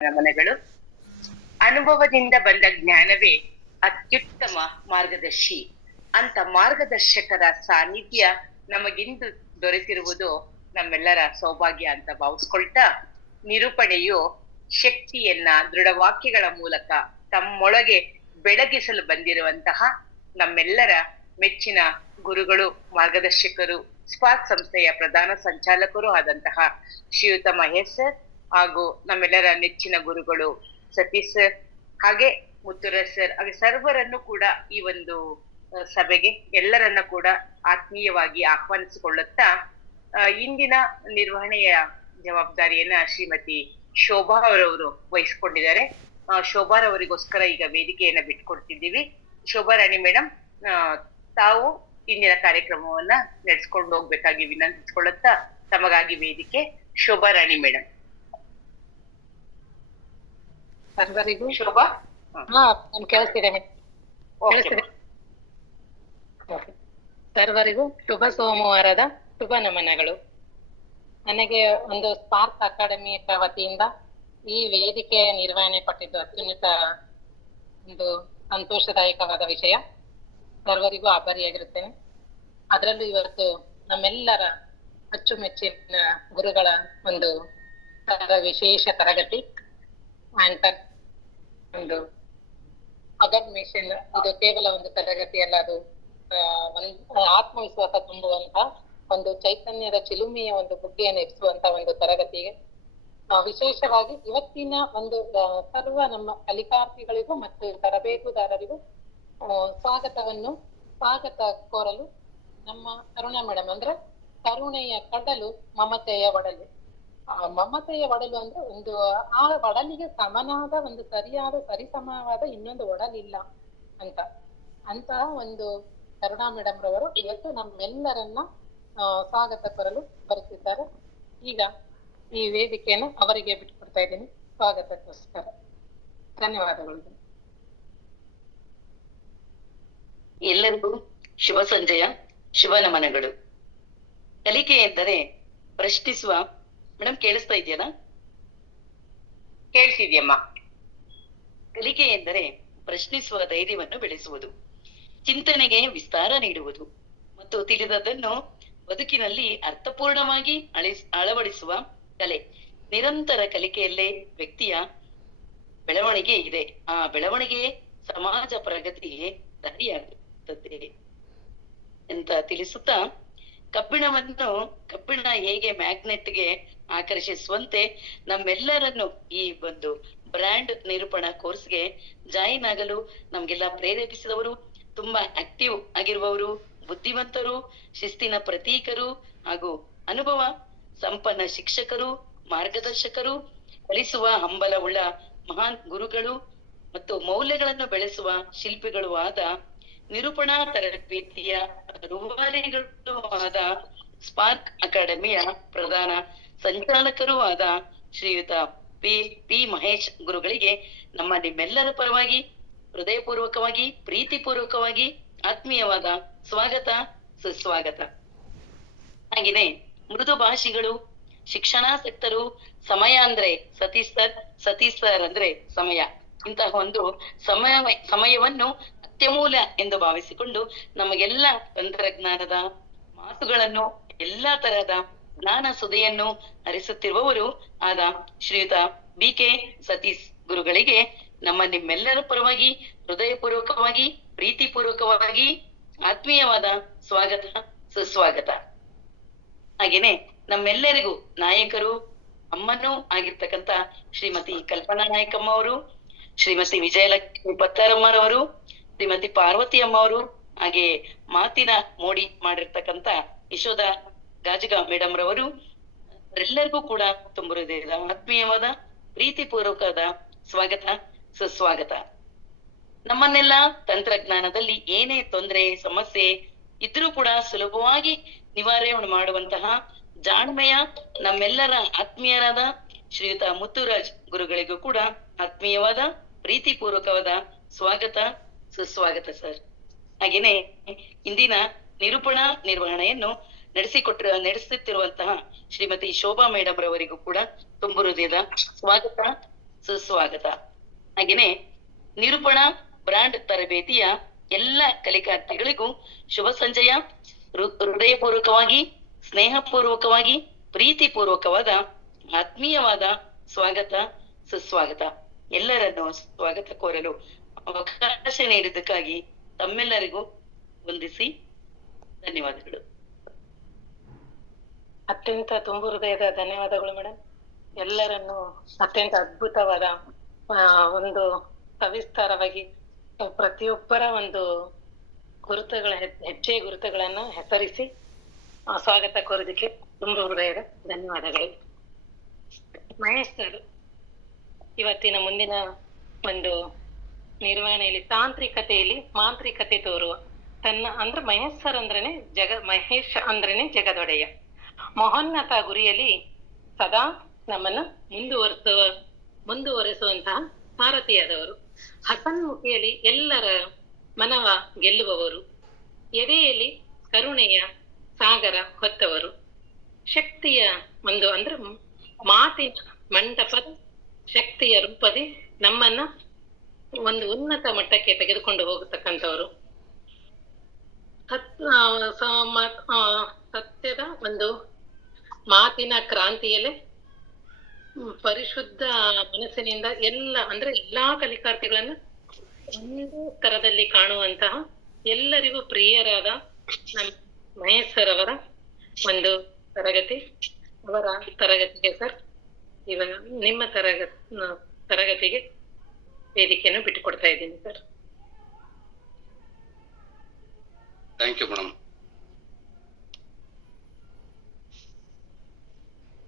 ಮನೆಗಳು. ಅನುಭವದಿಂದ ಬಂದ ಜ್ಞಾನವೇ ಅತ್ಯುತ್ತಮ ಮಾರ್ಗದರ್ಶಿ ಅಂತ ಮಾರ್ಗದರ್ಶಕರ ಸಾನ್ನಿಧ್ಯ ನಮಗಿಂದು ದೊರೆತಿರುವುದು ನಮ್ಮೆಲ್ಲರ ಸೌಭಾಗ್ಯ ಅಂತ ಭಾವಿಸ್ಕೊಳ್ತಾ, ನಿರೂಪಣೆಯು ಶಕ್ತಿಯನ್ನ ದೃಢವಾಕ್ಯಗಳ ಮೂಲಕ ತಮ್ಮೊಳಗೆ ಬೆಳಗಿಸಲು ಬಂದಿರುವಂತಹ ನಮ್ಮೆಲ್ಲರ ಮೆಚ್ಚಿನ ಗುರುಗಳು, ಮಾರ್ಗದರ್ಶಕರು, ಸ್ಪಾರ್ಕ್ ಸಂಸ್ಥೆಯ ಪ್ರಧಾನ ಸಂಚಾಲಕರು ಆದಂತಹ ಶ್ರೀಯುತ ಮಹೇಶ್ ಸರ್ ಹಾಗೂ ನಮ್ಮೆಲ್ಲರ ನೆಚ್ಚಿನ ಗುರುಗಳು ಸತೀಶ್ ಸರ್, ಹಾಗೆ ಮುತ್ತುರಾಜ್ ಸರ್, ಹಾಗೆ ಸರ್ವರನ್ನು ಕೂಡ ಈ ಒಂದು ಸಭೆಗೆ ಎಲ್ಲರನ್ನ ಕೂಡ ಆತ್ಮೀಯವಾಗಿ ಆಹ್ವಾನಿಸಿಕೊಳ್ಳುತ್ತಾ, ಇಂದಿನ ನಿರ್ವಹಣೆಯ ಜವಾಬ್ದಾರಿಯನ್ನ ಶ್ರೀಮತಿ ಶೋಭಾ ಅವರವರು ವಹಿಸಿಕೊಂಡಿದ್ದಾರೆ. ಶೋಭಾರವರಿಗೋಸ್ಕರ ಈಗ ವೇದಿಕೆಯನ್ನ ಬಿಟ್ಕೊಡ್ತಿದ್ದೀವಿ. ಶೋಭಾ ರಾಣಿ ಮೇಡಮ್, ತಾವು ಇಂದಿನ ಕಾರ್ಯಕ್ರಮವನ್ನ ನಡೆಸ್ಕೊಂಡು ಹೋಗ್ಬೇಕಾಗಿ ವಿನಂತಿಸಿಕೊಳ್ಳುತ್ತಾ ತಮಗಾಗಿ ವೇದಿಕೆ. ಶೋಭಾ ರಾಣಿ ಮೇಡಮ್. ಸರ್ವರಿಗೂ ಶೋಭಾ ಕೇಳಿಸ್ತಿದೆ ಸರ್ವರಿಗೂ ಶುಭ ಸೋಮವಾರದ ಶುಭ ನಮನಗಳು. ನನಗೆ ಒಂದು ಸ್ಪಾರ್ಕ್ ಅಕಾಡೆಮಿಯ ವತಿಯಿಂದ ಈ ವೇದಿಕೆಯ ನಿರ್ವಹಣೆ ಕೊಟ್ಟಿದ್ದು ಅತ್ಯುನ್ನತ ಒಂದು ಸಂತೋಷದಾಯಕವಾದ ವಿಷಯ. ಸರ್ವರಿಗೂ ಆಭಾರಿಯಾಗಿರುತ್ತೇನೆ. ಅದರಲ್ಲೂ ಇವತ್ತು ನಮ್ಮೆಲ್ಲರ ಅಚ್ಚುಮೆಚ್ಚಿನ ಗುರುಗಳ ಒಂದು ವಿಶೇಷ ತರಗತಿ ಆಂಟರ್ ಒಂದು ಅಗರ್ಮೇಷನ್. ಇದು ಕೇವಲ ಒಂದು ತರಗತಿ ಅಲ್ಲ, ಅದು ಆತ್ಮವಿಶ್ವಾಸ ತುಂಬುವಂತಹ ಒಂದು ಚೈತನ್ಯದ ಚಿಲುಮೆಯ ಒಂದು ಬುಗ್ಗೆಯನ್ನು ಎಬ್ಬಿಸುವಂತ ಒಂದು ತರಗತಿಗೆ ವಿಶೇಷವಾಗಿ ಇವತ್ತಿನ ಒಂದು ಸರ್ವ ನಮ್ಮ ಕಲಿಕಾರ್ಥಿಗಳಿಗೂ ಮತ್ತು ತರಬೇತುದಾರರಿಗೂ ಸ್ವಾಗತ ಕೋರಲು ನಮ್ಮ ಕರುಣಾ ಮೇಡಮ್ ಅಂದ್ರೆ ಕರುಣೆಯ ಕಡಲು ಮಮತೆಯ ಒಡಲು. ಮಮತೆಯ ಒಡಲು ಅಂದ್ರೆ ಒಂದು ಆ ಒಡಲಿಗೆ ಸಮನಾದ ಒಂದು ಸರಿಸಮವಾದ ಇನ್ನೊಂದು ಒಡಲಿಲ್ಲ ಅಂತಹ ಒಂದು ಕರುಣಾ ಮೇಡಮ್ ರವರು ಇವತ್ತು ನಮ್ಮೆಲ್ಲರನ್ನ ಸ್ವಾಗತ ಕೋರಲು ಬರುತ್ತಿದ್ದಾರೆ. ಈಗ ಈ ವೇದಿಕೆಯನ್ನು ಅವರಿಗೆ ಬಿಟ್ಟುಕೊಡ್ತಾ ಇದ್ದೀನಿ ಸ್ವಾಗತಕ್ಕೋಸ್ಕರ. ಧನ್ಯವಾದಗಳು. ಎಲ್ಲರಿಗೂ ಶುಭ ಸಂಜೆಯ ಶುಭ ನಮನಗಳು. ಕಲಿಕೆ ಎಂದರೆ ಪ್ರಶ್ನಿಸುವ. ಮೇಡಮ್ ಕೇಳಿಸ್ತಾ ಇದೆಯಲ್ಲ? ಕೇಳಿಸಿದ್ಯಮ್ಮ. ಕಲಿಕೆ ಎಂದರೆ ಪ್ರಶ್ನಿಸುವ ಧೈರ್ಯವನ್ನು ಬೆಳೆಸುವುದು, ಚಿಂತನೆಗೆ ವಿಸ್ತಾರ ನೀಡುವುದು ಮತ್ತು ತಿಳಿದದನ್ನು ಬದುಕಿನಲ್ಲಿ ಅರ್ಥಪೂರ್ಣವಾಗಿ ಅಳವಡಿಸುವ ಕಲೆ. ನಿರಂತರ ಕಲಿಕೆಯಲ್ಲೇ ವ್ಯಕ್ತಿಯ ಬೆಳವಣಿಗೆ ಇದೆ. ಆ ಬೆಳವಣಿಗೆಯೇ ಸಮಾಜ ಪ್ರಗತಿಗೆ ದಾರಿಯಾಗುತ್ತದೆ ಅಂತ ತಿಳಿಸುತ್ತಾ, ಕಬ್ಬಿಣ ಹೇಗೆ ಮ್ಯಾಗ್ನೆಟ್ಗೆ ಆಕರ್ಷಿಸುವಂತೆ ನಮ್ಮೆಲ್ಲರನ್ನು ಈ ಒಂದು ಬ್ರ್ಯಾಂಡ್ ನಿರೂಪಣಾ ಕೋರ್ಸ್ಗೆ ಜಾಯಿನ್ ಆಗಲು ನಮ್ಗೆಲ್ಲ ಪ್ರೇರೇಪಿಸಿದವರು, ತುಂಬಾ ಆಕ್ಟಿವ್ ಆಗಿರುವವರು, ಬುದ್ಧಿವಂತರು, ಶಿಸ್ತಿನ ಪ್ರತೀಕರು ಹಾಗೂ ಅನುಭವ ಸಂಪನ್ನ ಶಿಕ್ಷಕರು, ಮಾರ್ಗದರ್ಶಕರು, ಕಲಿಸುವ ಹಂಬಲವುಳ್ಳ ಮಹಾನ್ ಗುರುಗಳು ಮತ್ತು ಮೌಲ್ಯಗಳನ್ನು ಬೆಳೆಸುವ ಶಿಲ್ಪಿಗಳು ಆದ ನಿರೂಪಣಾ ತರಬೇತಿಯ ರೂವಾರಿಗಳು ಆದ ಸ್ಪಾರ್ಕ್ ಅಕಾಡೆಮಿಯ ಪ್ರಧಾನ ಸಂಚಾಲಕರು ಆದ ಶ್ರೀಯುತ ಪಿ ಮಹೇಶ್ ಗುರುಗಳಿಗೆ ನಿಮ್ಮೆಲ್ಲರ ಪರವಾಗಿ ಹೃದಯಪೂರ್ವಕವಾಗಿ, ಪ್ರೀತಿಪೂರ್ವಕವಾಗಿ, ಆತ್ಮೀಯವಾದ ಸ್ವಾಗತ, ಸುಸ್ವಾಗತ. ಹಾಗೆಯೇ ಮೃದು ಭಾಷಿಗಳು, ಶಿಕ್ಷಣಾಸಕ್ತರು, ಸಮಯ ಅಂದ್ರೆ ಸತೀಶ್ ಸರ್ ಅಂದ್ರೆ ಸಮಯ, ಇಂತಹ ಒಂದು ಸಮಯವನ್ನು ಅತ್ಯಮೂಲ್ಯ ಎಂದು ಭಾವಿಸಿಕೊಂಡು ನಮಗೆಲ್ಲ ತಂತ್ರಜ್ಞಾನದ ಮಾತುಗಳನ್ನು, ಎಲ್ಲಾ ತರಹದ ಜ್ಞಾನ ಸುದೆಯನ್ನು ಹರಿಸುತ್ತಿರುವವರು ಆದ ಶ್ರೀಯುತ BK ಸತೀಶ್ ಗುರುಗಳಿಗೆ ನಿಮ್ಮೆಲ್ಲರ ಪರವಾಗಿ ಹೃದಯಪೂರ್ವಕವಾಗಿ, ಪ್ರೀತಿಪೂರ್ವಕವಾಗಿ, ಆತ್ಮೀಯವಾದ ಸ್ವಾಗತ, ಸುಸ್ವಾಗತ. ಹಾಗೇನೆ ನಮ್ಮೆಲ್ಲರಿಗೂ ನಾಯಕರು, ಅಮ್ಮನೂ ಆಗಿರ್ತಕ್ಕಂಥ ಶ್ರೀಮತಿ ಕಲ್ಪನಾ ನಾಯಕಮ್ಮ ಅವರು, ಶ್ರೀಮತಿ ವಿಜಯಲಕ್ಷ್ಮಿ ಪತ್ತಾರಮ್ಮರವರು, ಶ್ರೀಮತಿ ಪಾರ್ವತಿ ಅಮ್ಮ ಅವರು, ಹಾಗೆ ಮಾತಿನ ಮೋಡಿ ಮಾಡಿರ್ತಕ್ಕಂಥ ಯಶೋಧ ಗಾಜಗ ಮೇಡಮ್ ರವರು, ಎಲ್ಲರಿಗೂ ಕೂಡ ತುಂಬ ಹೃದಯದ ಆತ್ಮೀಯವಾದ ಪ್ರೀತಿಪೂರ್ವಕವಾದ ಸ್ವಾಗತ, ಸುಸ್ವಾಗತ. ನಮ್ಮನ್ನೆಲ್ಲ ತಂತ್ರಜ್ಞಾನದಲ್ಲಿ ಏನೇ ತೊಂದರೆ, ಸಮಸ್ಯೆ ಇದ್ರೂ ಕೂಡ ಸುಲಭವಾಗಿ ನಿವಾರಣೆ ಮಾಡುವಂತಹ ಜಾಣ್ಮೆಯ ನಮ್ಮೆಲ್ಲರ ಆತ್ಮೀಯರಾದ ಶ್ರೀಯುತ ಮುತ್ತುರಾಜ್ ಗುರುಗಳಿಗೂ ಕೂಡ ಆತ್ಮೀಯವಾದ ಪ್ರೀತಿಪೂರ್ವಕವಾದ ಸ್ವಾಗತ, ಸುಸ್ವಾಗತ ಸರ್. ಹಾಗೇನೆ ಇಂದಿನ ನಿರೂಪಣಾ ನಿರ್ವಹಣೆಯನ್ನು ನಡೆಸುತ್ತಿರುವಂತಹ ಶ್ರೀಮತಿ ಶೋಭಾ ಮೇಡಮ್ ರವರಿಗೂ ಕೂಡ ತುಂಬ ಹೃದಯದ ಸ್ವಾಗತ, ಸುಸ್ವಾಗತ. ಹಾಗೇನೆ ನಿರೂಪಣಾ ಬ್ರಾಂಡ್ ತರಬೇತಿಯ ಎಲ್ಲ ಕಲಿಕಾರ್ಥಿಗಳಿಗೂ ಶುಭ ಸಂಜಯ. ಹೃದಯಪೂರ್ವಕವಾಗಿ, ಸ್ನೇಹಪೂರ್ವಕವಾಗಿ, ಪ್ರೀತಿಪೂರ್ವಕವಾದ ಆತ್ಮೀಯವಾದ ಸ್ವಾಗತ, ಸುಸ್ವಾಗತ. ಎಲ್ಲರನ್ನು ಸ್ವಾಗತ ಕೋರಲು ಅವಕಾಶ ನೀಡಿದ್ದಕ್ಕಾಗಿ ತಮ್ಮೆಲ್ಲರಿಗೂ ವಂದಿಸಿ ಧನ್ಯವಾದಗಳು. ಅತ್ಯಂತ ತುಂಬು ಹೃದಯದ ಧನ್ಯವಾದಗಳು ಮೇಡಮ್. ಎಲ್ಲರನ್ನು ಅತ್ಯಂತ ಅದ್ಭುತವಾದ ಒಂದು ಸವಿಸ್ತಾರವಾಗಿ ಪ್ರತಿಯೊಬ್ಬರ ಒಂದು ಗುರುತುಗಳ ಹೆಜ್ಜೆ ಗುರುತುಗಳನ್ನ ಹೆಸರಿಸಿ ಸ್ವಾಗತ ಕೋರಿದಕ್ಕೆ ತುಂಬು ಹೃದಯದ ಧನ್ಯವಾದಗಳು. ಮಹೇಶ್ ಸರ್ ಇವತ್ತಿನ ಮುಂದಿನ ಒಂದು ನಿರ್ವಹಣೆಯಲ್ಲಿ ತಾಂತ್ರಿಕತೆಯಲ್ಲಿ ಮಾಂತ್ರಿಕತೆ ತೋರುವ ಅಂದ್ರೆ ಮಹೇಶ್ ಸರ್ ಅಂದ್ರೇನೆ ಮಹೇಶ್ ಅಂದ್ರೇನೆ ಜಗದೊಡೆಯ. ಮಹೋನ್ನತ ಗುರಿಯಲ್ಲಿ ಸದಾ ನಮ್ಮನ್ನು ಮುಂದುವರೆಸುವಂತಹ ಸಾರಥಿಯಾದವರು. ಹಸನ್ಮುಖಿಯಲ್ಲಿ ಎಲ್ಲರ ಮನವ ಗೆಲ್ಲುವವರು. ಎದೆಯಲ್ಲಿ ಕರುಣೆಯ ಸಾಗರ ಹೊತ್ತವರು. ಶಕ್ತಿಯ ಅಂದ್ರೆ ಮಾತಿನ ಮಂಟಪದ ಶಕ್ತಿಯ ರೂಪದಿ ನಮ್ಮನ್ನ ಒಂದು ಉನ್ನತ ಮಟ್ಟಕ್ಕೆ ತೆಗೆದುಕೊಂಡು ಹೋಗತಕ್ಕಂಥವ್ರು. ಸತ್ಯದ ಒಂದು ಮಾತಿನ ಕ್ರಾಂತಿಯಲ್ಲೇ ಪರಿಶುದ್ಧ ಮನಸ್ಸಿನಿಂದ ಎಲ್ಲಾ ಕಲಿಕಾರ್ಥಿಗಳನ್ನ ಒಂದು ತರದಲ್ಲಿ ಕಾಣುವಂತಹ ಎಲ್ಲರಿಗೂ ಪ್ರಿಯರಾದ ನಮ್ಮ ಮಹೇಶ್ ಸರ್ ಅವರ ಒಂದು ತರಗತಿಗೆ ಸರ್ ಇವಾಗ ನಿಮ್ಮ ತರಗತಿಗೆ ವೇದಿಕೆಯನ್ನು ಬಿಟ್ಟುಕೊಡ್ತಾ ಇದ್ದೀನಿ sir. Thank you madam.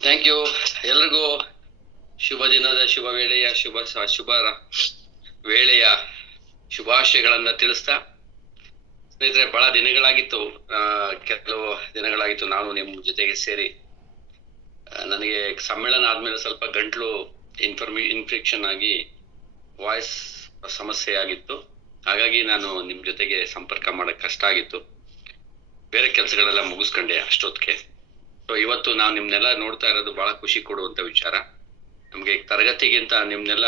Thank you. ಎಲ್ರಿಗೂ ಶುಭ ದಿನದ ಶುಭ ವೇಳೆಯ ಶುಭಾಶಯಗಳನ್ನ ತಿಳಿಸ್ತಾ, ಸ್ನೇಹಿತರೆ, ಬಹಳ ದಿನಗಳಾಗಿತ್ತು, ಕೆಲವು ದಿನಗಳಾಗಿತ್ತು ನಾನು ನಿಮ್ ಜೊತೆಗೆ ಸೇರಿ. ನನಗೆ ಸಮ್ಮೇಳನ ಆದ್ಮೇಲೆ ಸ್ವಲ್ಪ ಗಂಟ್ಲು ಇನ್ಫೆಕ್ಷನ್ ಆಗಿ ವಾಯ್ಸ್ ಸಮಸ್ಯೆ ಆಗಿತ್ತು. ಹಾಗಾಗಿ ನಾನು ನಿಮ್ ಜೊತೆಗೆ ಸಂಪರ್ಕ ಮಾಡಕ್ ಕಷ್ಟ ಆಗಿತ್ತು. ಬೇರೆ ಕೆಲಸಗಳೆಲ್ಲ ಮುಗಿಸ್ಕೊಂಡೆ ಅಷ್ಟೊತ್ತಿಗೆ. ಸೊ ಇವತ್ತು ನಾವು ನಿಮ್ನೆಲ್ಲ ನೋಡ್ತಾ ಇರೋದು ಬಹಳ ಖುಷಿ ಕೊಡುವಂತ ವಿಚಾರ. ನಮ್ಗೆ ತರಗತಿಗಿಂತ ನಿಮ್ನೆಲ್ಲ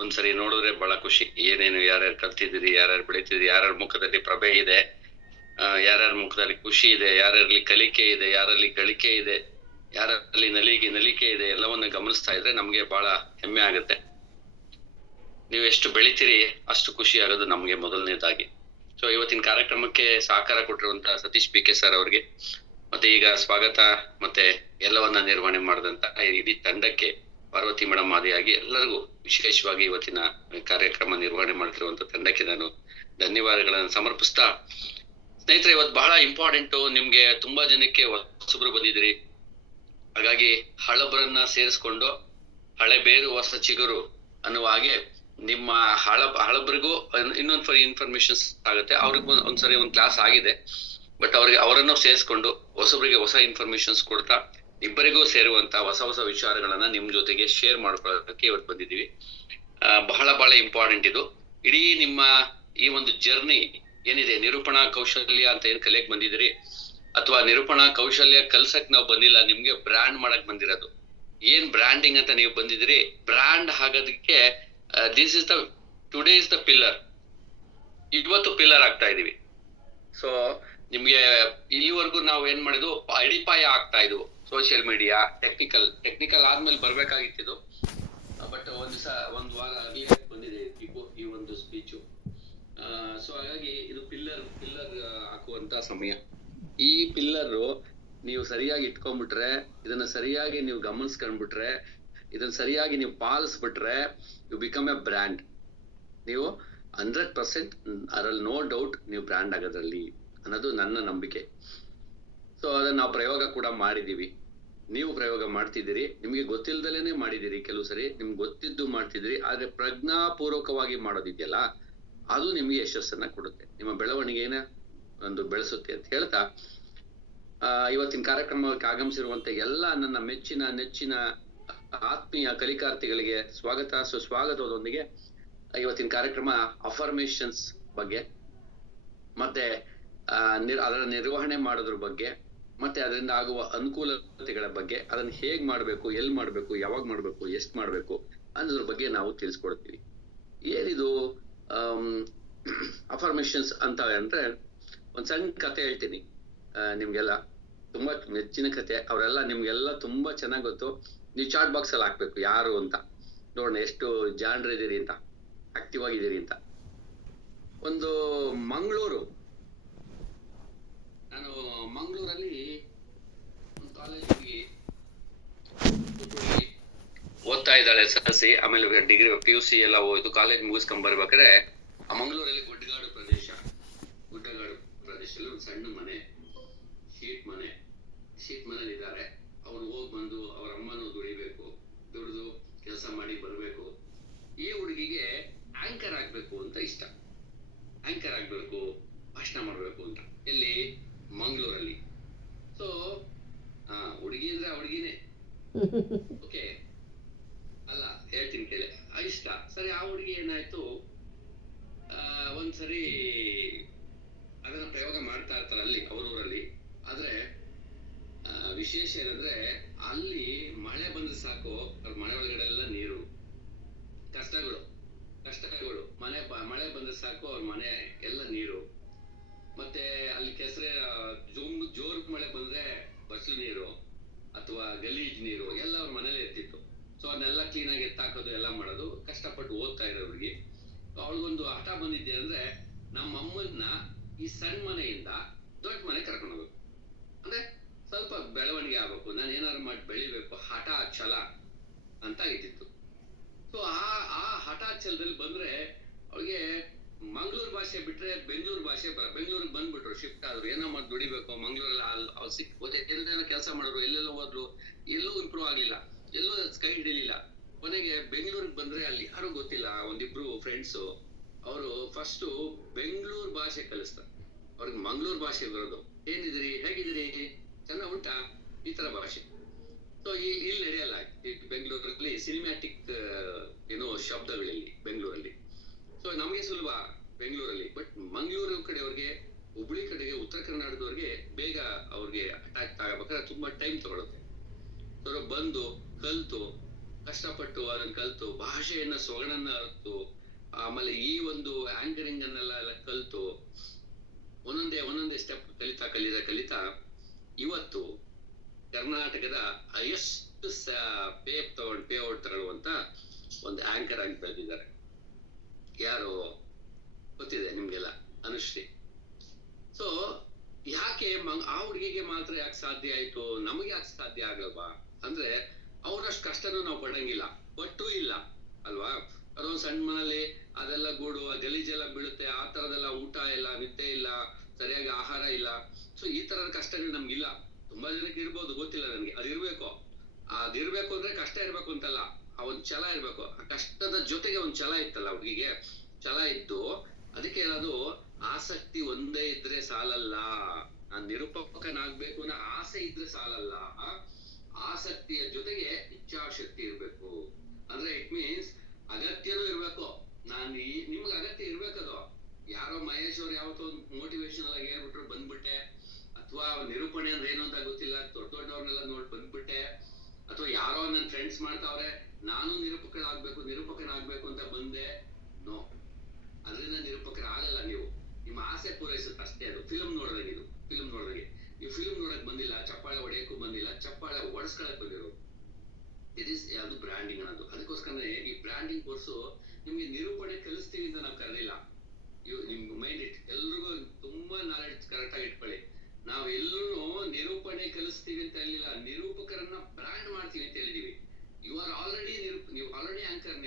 ಒಂದ್ಸರಿ ನೋಡಿದ್ರೆ ಬಹಳ ಖುಷಿ. ಏನೇನು ಯಾರ್ಯಾರು ಕಲ್ತಿದ್ದೀರಿ, ಯಾರ್ಯಾರು ಬೆಳಿತಿದ್ದೀರಿ, ಯಾರ್ಯಾರ ಮುಖದಲ್ಲಿ ಪ್ರಭೆ ಇದೆ, ಯಾರ್ಯಾರ ಮುಖದಲ್ಲಿ ಖುಷಿ ಇದೆ, ಯಾರಲ್ಲಿ ಕಲಿಕೆ ಇದೆ, ಯಾರಲ್ಲಿ ಗಳಿಕೆ ಇದೆ, ಯಾರಲ್ಲಿ ನಲಿಕೆ ಇದೆ, ಎಲ್ಲವನ್ನ ಗಮನಿಸ್ತಾ ಇದ್ರೆ ನಮ್ಗೆ ಬಹಳ ಹೆಮ್ಮೆ ಆಗುತ್ತೆ. ನೀವು ಎಷ್ಟು ಬೆಳಿತೀರಿ ಅಷ್ಟು ಖುಷಿ ಆಗೋದು ನಮ್ಗೆ ಮೊದಲನೇದಾಗಿ. ಸೊ ಇವತ್ತಿನ ಕಾರ್ಯಕ್ರಮಕ್ಕೆ ಸಹಕಾರ ಕೊಟ್ಟಿರುವಂತ ಸತೀಶ್ BK ಸರ್ ಅವ್ರಿಗೆ, ಮತ್ತೆ ಈಗ ಸ್ವಾಗತ ಮತ್ತೆ ಎಲ್ಲವನ್ನ ನಿರ್ವಹಣೆ ಮಾಡಿದಂತ ಇಡೀ ತಂಡಕ್ಕೆ, ಪಾರ್ವತಿ ಮೇಡಮ್ ಆದಿಯಾಗಿ ಎಲ್ಲರಿಗೂ ವಿಶೇಷವಾಗಿ ಇವತ್ತಿನ ಕಾರ್ಯಕ್ರಮ ನಿರ್ವಹಣೆ ಮಾಡ್ತಿರುವಂತ ತಂಡಕ್ಕೆ ನಾನು ಧನ್ಯವಾದಗಳನ್ನು ಸಮರ್ಪಿಸ್ತಾ, ಸ್ನೇಹಿತರೆ, ಇವತ್ತು ಬಹಳ ಇಂಪಾರ್ಟೆಂಟ್. ನಿಮ್ಗೆ ತುಂಬಾ ಜನಕ್ಕೆ ಹೊಸಬ್ರು ಬಂದಿದ್ರಿ. ಹಾಗಾಗಿ ಹಳಬರನ್ನ ಸೇರಿಸ್ಕೊಂಡು ಹಳೆ ಬೇರು ಹೊಸ ಚಿಗುರು ಅನ್ನುವ ಹಾಗೆ ನಿಮ್ಮ ಹಳಬರಿಗೂ ಇನ್ನೊಂದು ಇನ್ಫಾರ್ಮೇಶನ್ಸ್ ಆಗುತ್ತೆ. ಅವ್ರಿಗೆ ಒಂದ್ಸರಿ ಒಂದ್ ಕ್ಲಾಸ್ ಆಗಿದೆ, ಬಟ್ ಅವರನ್ನು ಸೇರಿಸ್ಕೊಂಡು ಹೊಸಬರಿಗೆ ಹೊಸ ಇನ್ಫಾರ್ಮೇಶನ್ಸ್ ಕೊಡ್ತಾ ಇಬ್ಬರಿಗೂ ಸೇರುವಂತ ಹೊಸ ವಿಚಾರಗಳನ್ನ ನಿಮ್ ಜೊತೆಗೆ ಶೇರ್ ಮಾಡ್ಕೊಳ್ಳೋದಕ್ಕೆ ಇವತ್ತು ಬಂದಿದೀವಿ. ಬಹಳ ಇಂಪಾರ್ಟೆಂಟ್ ಇದು. ಇಡೀ ನಿಮ್ಮ ಈ ಒಂದು ಜರ್ನಿ ಏನಿದೆ, ನಿರೂಪಣಾ ಕೌಶಲ್ಯ ಅಂತ ಏನ್ ಕಲಿಯಕ್ ಬಂದಿದ್ದೀರಿ, ಅಥವಾ ನಿರೂಪಣಾ ಕೌಶಲ್ಯ ಕಲ್ಸಕ್ ನಾವು ಬಂದಿಲ್ಲ, ನಿಮ್ಗೆ ಬ್ರ್ಯಾಂಡ್ ಮಾಡಕ್ ಬಂದಿರೋದು. ಏನ್ ಬ್ರ್ಯಾಂಡಿಂಗ್ ಅಂತ ನೀವು ಬಂದಿದ್ದೀರಿ, ಬ್ರ್ಯಾಂಡ್ ಆಗೋದಕ್ಕೆ ಟುಡೇ ಇಸ್ ದ ಪಿಲ್ಲರ್. ಇವತ್ತು ಪಿಲ್ಲರ್ ಆಗ್ತಾ ಇದೀವಿ. ಸೊ ನಿಮ್ಗೆ ಇಲ್ಲಿವರೆಗೂ ನಾವು ಏನ್ ಮಾಡಿದ್ವು, ಅಡಿಪಾಯ ಆಗ್ತಾ ಇದ್ವು. ಸೋಷಿಯಲ್ ಮೀಡಿಯಾ, ಟೆಕ್ನಿಕಲ್ ಆದ್ಮೇಲೆ ಬರ್ಬೇಕಾಗಿತ್ತು, ಬಟ್ ಒಂದ್ ವಾರ ಬಂದಿದೆ ಈ ಒಂದು ಸ್ಪೀಚು. ಸೊ ಹಾಗಾಗಿ ಇದು ಪಿಲ್ಲರ್ ಹಾಕುವಂತ ಸಮಯ. ಈ ಪಿಲ್ಲರ್ ನೀವು ಸರಿಯಾಗಿ ಇಟ್ಕೊಂಡ್ಬಿಟ್ರೆ, ಇದನ್ನ ಸರಿಯಾಗಿ ನೀವು ಗಮನಿಸ್ಕೊಂಡ್ಬಿಟ್ರೆ, ಇದನ್ನ ಸರಿಯಾಗಿ ನೀವು ಪಾಲಿಸ್ಬಿಟ್ರೆ, ಯು ಬಿಕಮ್ ಎ ಬ್ರ್ಯಾಂಡ್. ನೀವು 100% ಅದರಲ್ಲಿ ನೋ ಡೌಟ್ ನೀವು ಬ್ರ್ಯಾಂಡ್ ಆಗೋದ್ರಲ್ಲಿ ಅನ್ನೋದು ನನ್ನ ನಂಬಿಕೆ. ಸೊ ಅದನ್ನ ನಾವು ಪ್ರಯೋಗ ಕೂಡ ಮಾಡಿದೀವಿ. ನೀವು ಪ್ರಯೋಗ ಮಾಡ್ತಿದ್ದೀರಿ, ನಿಮ್ಗೆ ಗೊತ್ತಿಲ್ದಲೇನೆ ಮಾಡಿದಿರಿ. ಕೆಲವು ಸರಿ ನಿಮ್ಗೆ ಗೊತ್ತಿದ್ದು ಮಾಡ್ತಿದ್ದೀರಿ, ಆದ್ರೆ ಪ್ರಜ್ಞಾಪೂರ್ವಕವಾಗಿ ಮಾಡೋದಿದೆಯಲ್ಲ, ಅದು ನಿಮ್ಗೆ ಯಶಸ್ಸನ್ನ ಕೊಡುತ್ತೆ, ನಿಮ್ಮ ಬೆಳವಣಿಗೆನ ಒಂದು ಬೆಳೆಸುತ್ತೆ ಅಂತ ಹೇಳ್ತಾ, ಇವತ್ತಿನ ಕಾರ್ಯಕ್ರಮಕ್ಕೆ ಆಗಮಿಸಿರುವಂತ ಎಲ್ಲ ನನ್ನ ನೆಚ್ಚಿನ ಆತ್ಮೀಯ ಕಲಿಕಾರ್ಥಿಗಳಿಗೆ ಸ್ವಾಗತ ಸುಸ್ವಾಗತದೊಂದಿಗೆ ಇವತ್ತಿನ ಕಾರ್ಯಕ್ರಮ ಅಫರ್ಮೇಶನ್ಸ್ ಬಗ್ಗೆ, ಮತ್ತೆ ಅದರ ನಿರ್ವಹಣೆ ಮಾಡೋದ್ರ ಬಗ್ಗೆ, ಮತ್ತೆ ಅದರಿಂದ ಆಗುವ ಅನುಕೂಲತೆಗಳ ಬಗ್ಗೆ, ಅದನ್ನ ಹೇಗ್ ಮಾಡ್ಬೇಕು, ಎಲ್ಲಿ ಮಾಡ್ಬೇಕು, ಯಾವಾಗ ಮಾಡ್ಬೇಕು, ಎಷ್ಟು ಮಾಡ್ಬೇಕು, ಅನ್ನೋದ್ರ ಬಗ್ಗೆ ನಾವು ತಿಳಿಸ್ಕೊಡ್ತೀವಿ. ಏನಿದು ಅಫರ್ಮೇಷನ್ಸ್ ಅಂತ ಅಂದ್ರೆ ಒಂದ್ ಸಣ್ಣ ಕತೆ ಹೇಳ್ತೀನಿ ನಿಮ್ಗೆಲ್ಲ, ತುಂಬಾ ಮೆಚ್ಚಿನ ಕತೆ. ಅವರೆಲ್ಲ ನಿಮ್ಗೆಲ್ಲ ತುಂಬಾ ಚೆನ್ನಾಗ್ ಗೊತ್ತು. ನೀವು ಚಾಟ್ ಬಾಕ್ಸ್ ಅಲ್ಲಿ ಹಾಕ್ಬೇಕು ಯಾರು ಅಂತ, ನೋಡೋಣ ಎಷ್ಟು ಜಾಣರಿದ್ದೀರಿ ಅಂತ, ಆಕ್ಟಿವ್ ಆಗಿದ್ದೀರಿ ಅಂತ. ಒಂದು ನಾನು ಮಂಗಳೂರಲ್ಲಿ ಒಂದು ಕಾಲೇಜಿಗೆ ಓದ್ತಾ ಇದ್ದಾಳೆ SSLC, ಆಮೇಲೆ ಡಿಗ್ರಿ PUC ಎಲ್ಲ ಹೋಯ್ತು. ಕಾಲೇಜ್ ಮುಗಿಸ್ಕೊಂಡ್ ಬರ್ಬೇಕಾದ್ರೆ ಆ ಮಂಗಳೂರಲ್ಲಿ ಗುಡ್ಡಗಾಡು ಪ್ರದೇಶದಲ್ಲಿ ಒಂದು ಸಣ್ಣ ಮನೆ, ಶೀಟ್ ಮನೇಲಿದ್ದಾರೆ. ಅವ್ರು ಹೋಗಿ ಬಂದು ಅವ್ರ ಅಮ್ಮನೂ ದುಡಿದು ಕೆಲಸ ಮಾಡಿ ಬರ್ಬೇಕು. ಈ ಹುಡುಗಿಗೆ ಆಂಕರ್ ಆಗ್ಬೇಕು ಅಂತ ಇಷ್ಟ, ಆಂಕರ್ ಆಗ್ಬೇಕು, ಭಾಷಣ ಮಾಡ್ಬೇಕು ಅಂತ. ಎಲ್ಲಿ? ಮಂಗಳೂರಲ್ಲಿ. ಸೊ ಹುಡುಗಿ ಅಂದ್ರೆ ಹುಡುಗಿನೇ, ಓಕೆ ಅಲ್ಲ, ಹೇಳ್ತೀನಿ ಕೇಳಿ, ಇಷ್ಟ. ಸರಿ, ಆ ಹುಡುಗಿ ಏನಾಯ್ತು, ಒಂದ್ಸರಿ ಅದನ್ನ ಪ್ರಯೋಗ ಮಾಡ್ತಾ ಇರ್ತಾರೆ ಅಲ್ಲಿ ಅವರೂರಲ್ಲಿ. ಆದ್ರೆ ವಿಶೇಷ ಏನಂದ್ರೆ ಅಲ್ಲಿ ಮಳೆ ಬಂದ್ರೆ ಸಾಕು, ಮಳೆ ಒಳಗಡೆ ಎಲ್ಲ ನೀರು, ಕಷ್ಟಗಳು. ಮಳೆ ಬಂದ್ರೆ ಸಾಕು ಅವ್ರ ಮನೆ ಎಲ್ಲ ನೀರು. ಮತ್ತೆ ಅಲ್ಲಿ ಕೆಸರೆ ಜೋರ್ ಮಳೆ ಬಂದ್ರೆ ಬಸ್ಲು ನೀರು ಅಥವಾ ಗಲೀಜ್ ನೀರು ಎಲ್ಲ ಅವ್ರ ಮನೇಲಿ ಇರ್ತಿತ್ತು. ಸೊ ಅದನ್ನೆಲ್ಲ ಕ್ಲೀನ್ ಆಗಿ ಎತ್ತಾಕೋದು ಎಲ್ಲ ಮಾಡೋದು, ಕಷ್ಟಪಟ್ಟು ಓದ್ತಾ ಇರೋರಿಗೆ. ಅವಳಿಗೊಂದು ಹಠ ಬಂದಿದ್ದೆ ಅಂದ್ರೆ ನಮ್ಮ ಅಮ್ಮನ್ನ ಈ ಸಣ್ಣ ಮನೆಯಿಂದ ದೊಡ್ಡ ಮನೆ ಕರ್ಕೊಂಡು ಹೋಗ್ಬೇಕು, ಅಂದ್ರೆ ಸ್ವಲ್ಪ ಬೆಳವಣಿಗೆ ಆಗ್ಬೇಕು, ನಾನು ಏನಾದ್ರು ಮಾಡಿ ಬೆಳಿಬೇಕು, ಹಠ ಛಲ ಅಂತ ಇದ್ದಿತ್ತು. ಸೊ ಆ ಹಠ ಛಲದಲ್ಲಿ ಬಂದ್ರೆ ಅವಳಿಗೆ ಮಂಗಳೂರು ಭಾಷೆ ಬಿಟ್ರೆ ಬೆಂಗಳೂರು ಭಾಷೆ ಬೆಂಗಳೂರಿಗೆ ಬಂದ್ಬಿಟ್ರು, ಶಿಫ್ಟ್ ಆದ್ರು. ಏನೋ ಮಾಡಿ ದುಡಿಬೇಕು ಮಂಗಳೂರಲ್ಲಿ. ಅವ್ರು ಎಲ್ಲೇನೋ ಕೆಲಸ ಮಾಡಿದ್ರು, ಎಲ್ಲೆಲ್ಲೋ ಹೋದ್ರು, ಎಲ್ಲೂ ಇಂಪ್ರೂವ್ ಆಗ್ಲಿಲ್ಲ, ಎಲ್ಲೂ ಕೈ ಹಿಡಿಲಿಲ್ಲ. ಕೊನೆಗೆ ಬೆಂಗಳೂರಿಗೆ ಬಂದ್ರೆ ಅಲ್ಲಿ ಯಾರು ಗೊತ್ತಿಲ್ಲ, ಒಂದಿಬ್ರು ಫ್ರೆಂಡ್ಸ್, ಅವರು ಫಸ್ಟ್ ಬೆಂಗಳೂರು ಭಾಷೆ ಕಲಿಸ್ತಾರೆ ಅವ್ರಿಗೆ. ಮಂಗಳೂರು ಭಾಷೆ ಬರೋದು, ಏನಿದಿರಿ, ಹೇಗಿದಿರಿ, ಚೆನ್ನಾಗ್ ಉಂಟಾ, ಈ ತರ ಭಾಷೆ. ಸೊ ಇಲ್ಲಿ ನಡೆಯಲ್ಲ ಬೆಂಗಳೂರಲ್ಲಿ ಸಿನಿಮ್ಯಾಟಿಕ್ ಶಬ್ದಗಳಲ್ಲಿ ಬೆಂಗಳೂರಲ್ಲಿ. ಸೊ ನಮಗೆ ಸುಲಭ ಬೆಂಗಳೂರಲ್ಲಿ, ಬಟ್ ಮಂಗಳೂರು ಕಡೆಯವ್ರಿಗೆ, ಹುಬ್ಳಿ ಕಡೆಗೆ, ಉತ್ತರ ಕರ್ನಾಟಕದವ್ರಿಗೆ ಬೇಗ ಅವ್ರಿಗೆ ಅಟ್ಯಾಕ್ ಆಗಬೇಕಾದ್ರೆ ತುಂಬಾ ಟೈಮ್ ತಗೊಳುತ್ತೆ. ಸೊ ಬಂದು ಕಲ್ತು, ಕಷ್ಟಪಟ್ಟು ಅದನ್ನ ಕಲ್ತು, ಭಾಷೆಯನ್ನ ಸೊಗಡನ್ನ ಅರ್ತು, ಆಮೇಲೆ ಈ ಒಂದು ಆಂಕರಿಂಗ್ ಅನ್ನೆಲ್ಲ ಕಲ್ತು ಒಂದೊಂದೇ ಸ್ಟೆಪ್ ಕಲಿತಾ ಇವತ್ತು ಕರ್ನಾಟಕದ ಹೈಯೆಸ್ಟ್ ಪೇ ಔಟ್ ತಗೊಳ್ಳುವಂತ ಒಂದು ಆಂಕರ್ ಆಗಿ ಬೆಳೆದಿದ್ದಾರೆ. ಯಾರು ಗೊತ್ತಿದೆ ನಿಮ್ಗೆಲ್ಲ? ಅನುಶ್ರೀ. ಸೊ ಯಾಕೆ ಆ ಹುಡುಗಿಗೆ ಮಾತ್ರ ಯಾಕೆ ಸಾಧ್ಯ ಆಯ್ತು, ನಮಗೆ ಯಾಕೆ ಸಾಧ್ಯ ಆಗಲ್ವಾ ಅಂದ್ರೆ ಅವ್ರಷ್ಟು ಕಷ್ಟನೂ ನಾವು ಪಡಂಗಿಲ್ಲ, ಪಟ್ಟೂ ಇಲ್ಲ ಅಲ್ವಾ. ಅದೊಂದು ಸಣ್ಣ ಮನೇಲಿ ಅದೆಲ್ಲ ಗೂಡು, ಗಲೀಜೆಲ್ಲ ಬೀಳುತ್ತೆ, ಆ ತರದೆಲ್ಲ ಊಟ ಇಲ್ಲ, ನಿದ್ದೆ ಇಲ್ಲ, ಸರಿಯಾಗಿ ಆಹಾರ ಇಲ್ಲ. ಸೊ ಈ ತರದ ಕಷ್ಟಗಳು ನಮ್ಗಿಲ್ಲ. ತುಂಬಾ ಜನಕ್ಕೆ ಇರ್ಬೋದು, ಗೊತ್ತಿಲ್ಲ ನನ್ಗೆ. ಅದಿರ್ಬೇಕು ಅಂದ್ರೆ ಕಷ್ಟ ಇರ್ಬೇಕು ಅಂತಲ್ಲ, ಆ ಒಂದ್ ಛಲ ಇರ್ಬೇಕು. ಆ ಕಷ್ಟದ ಜೊತೆಗೆ ಒಂದ್ ಛಲ ಇತ್ತಲ್ಲ ಹುಡುಗಿಗೆ, ಛಲ ಇದ್ದು ಅದಕ್ಕೆ ಏನಾದ್ರು ಆಸಕ್ತಿ ಒಂದೇ ಇದ್ರೆ ಸಾಲಲ್ಲ. ನಾನ್ ನಿರೂಪಕನಾಗ್ಬೇಕು ಅನ್ನೋ ಆಸೆ ಇದ್ರೆ ಸಾಲಲ್ಲ, ಆಸಕ್ತಿಯ ಜೊತೆಗೆ ಇಚ್ಛಾಶಕ್ತಿ ಇರ್ಬೇಕು. ಅಂದ್ರೆ ಇಟ್ ಮೀನ್ಸ್ ಅಗತ್ಯನೂ ಇರ್ಬೇಕು. ನಿಮ್ಗೆ ಅಗತ್ಯ ಇರ್ಬೇಕದು. ಯಾರೋ ಮಹೇಶ್ ಅವ್ರು ಯಾವತ್ತೋ ಮೋಟಿವೇಶನಲ್ ಆಗಿ ಹೇಳ್ಬಿಟ್ರು ಬಂದ್ಬಿಟ್ಟೆ, ಅಥವಾ ನಿರೂಪಣೆ ಅಂದ್ರೆ ಏನು ಅಂತ ಗೊತ್ತಿಲ್ಲ, ದೊಡ್ಡವ್ರನ್ನೆಲ್ಲ ನೋಡಿ ಬಂದ್ಬಿಟ್ಟೆ, ಅಥವಾ ಯಾರೋ ನನ್ನ ಫ್ರೆಂಡ್ಸ್ ಮಾಡ್ತಾವ್ರೆ ನಾನು ನಿರೂಪಕನಾಗ್ಬೇಕು ಅಂತ ಬಂದೆ. ನೋ, ಅದರಿಂದ ನಿರೂಪಕರಾಗಲ್ಲ ನೀವು. ನಿಮ್ಮ ಆಸೆ ಪೂರೈಸುತ್ತೆ ಅಷ್ಟೇ. ಅದು ಫಿಲ್ಮ್ ನೋಡಿದಂಗೆ. ಈ ಫಿಲ್ಮ್ ನೋಡಕ್ ಬಂದಿಲ್ಲ, ಚಪ್ಪಾಳೆ ಹೊಡೆಯಕ್ಕೂ ಬಂದಿಲ್ಲ, ಚಪ್ಪಾಳೆ ಒಡ್ಸ್ಕೊಳಕ್ ಬಂದಿರೋ. ಅದು ಬ್ರ್ಯಾಂಡಿಂಗ್ ಅನ್ನೋದು. ಅದಕ್ಕೋಸ್ಕರ ಈ ಬ್ರ್ಯಾಂಡಿಂಗ್ ಕೋರ್ಸು ನಿಮ್ಗೆ ನಿರೂಪಣೆ ಕಲಿಸ್ತೀವಿ ಅಂತ ನಾವು ಕರೆದಿಲ್ಲ. ನಿಮ್ ಮೈಂಡ್ ಎಲ್ರಿಗೂ ತುಂಬಾ ನಾಲೆಡ್ಜ್ ಕರೆಕ್ಟ್ ಆಗಿ ಇಟ್ಕೊಳ್ಳಿ. ನಾವ್ ಎಲ್ಲರೂ ನಿರೂಪಣೆ ಕಲಿಸ್ತೀವಿ ಅಂತ ಹೇಳಿಲ್ಲ, ನಿರೂಪಕರನ್ನ ಬ್ರ್ಯಾಂಡ್ ಮಾಡ್ತೀವಿ ಅಂತ ಹೇಳಿದೀವಿ. ನೀವು ಆಲ್ರೆಡಿ ಆಂಕರ್.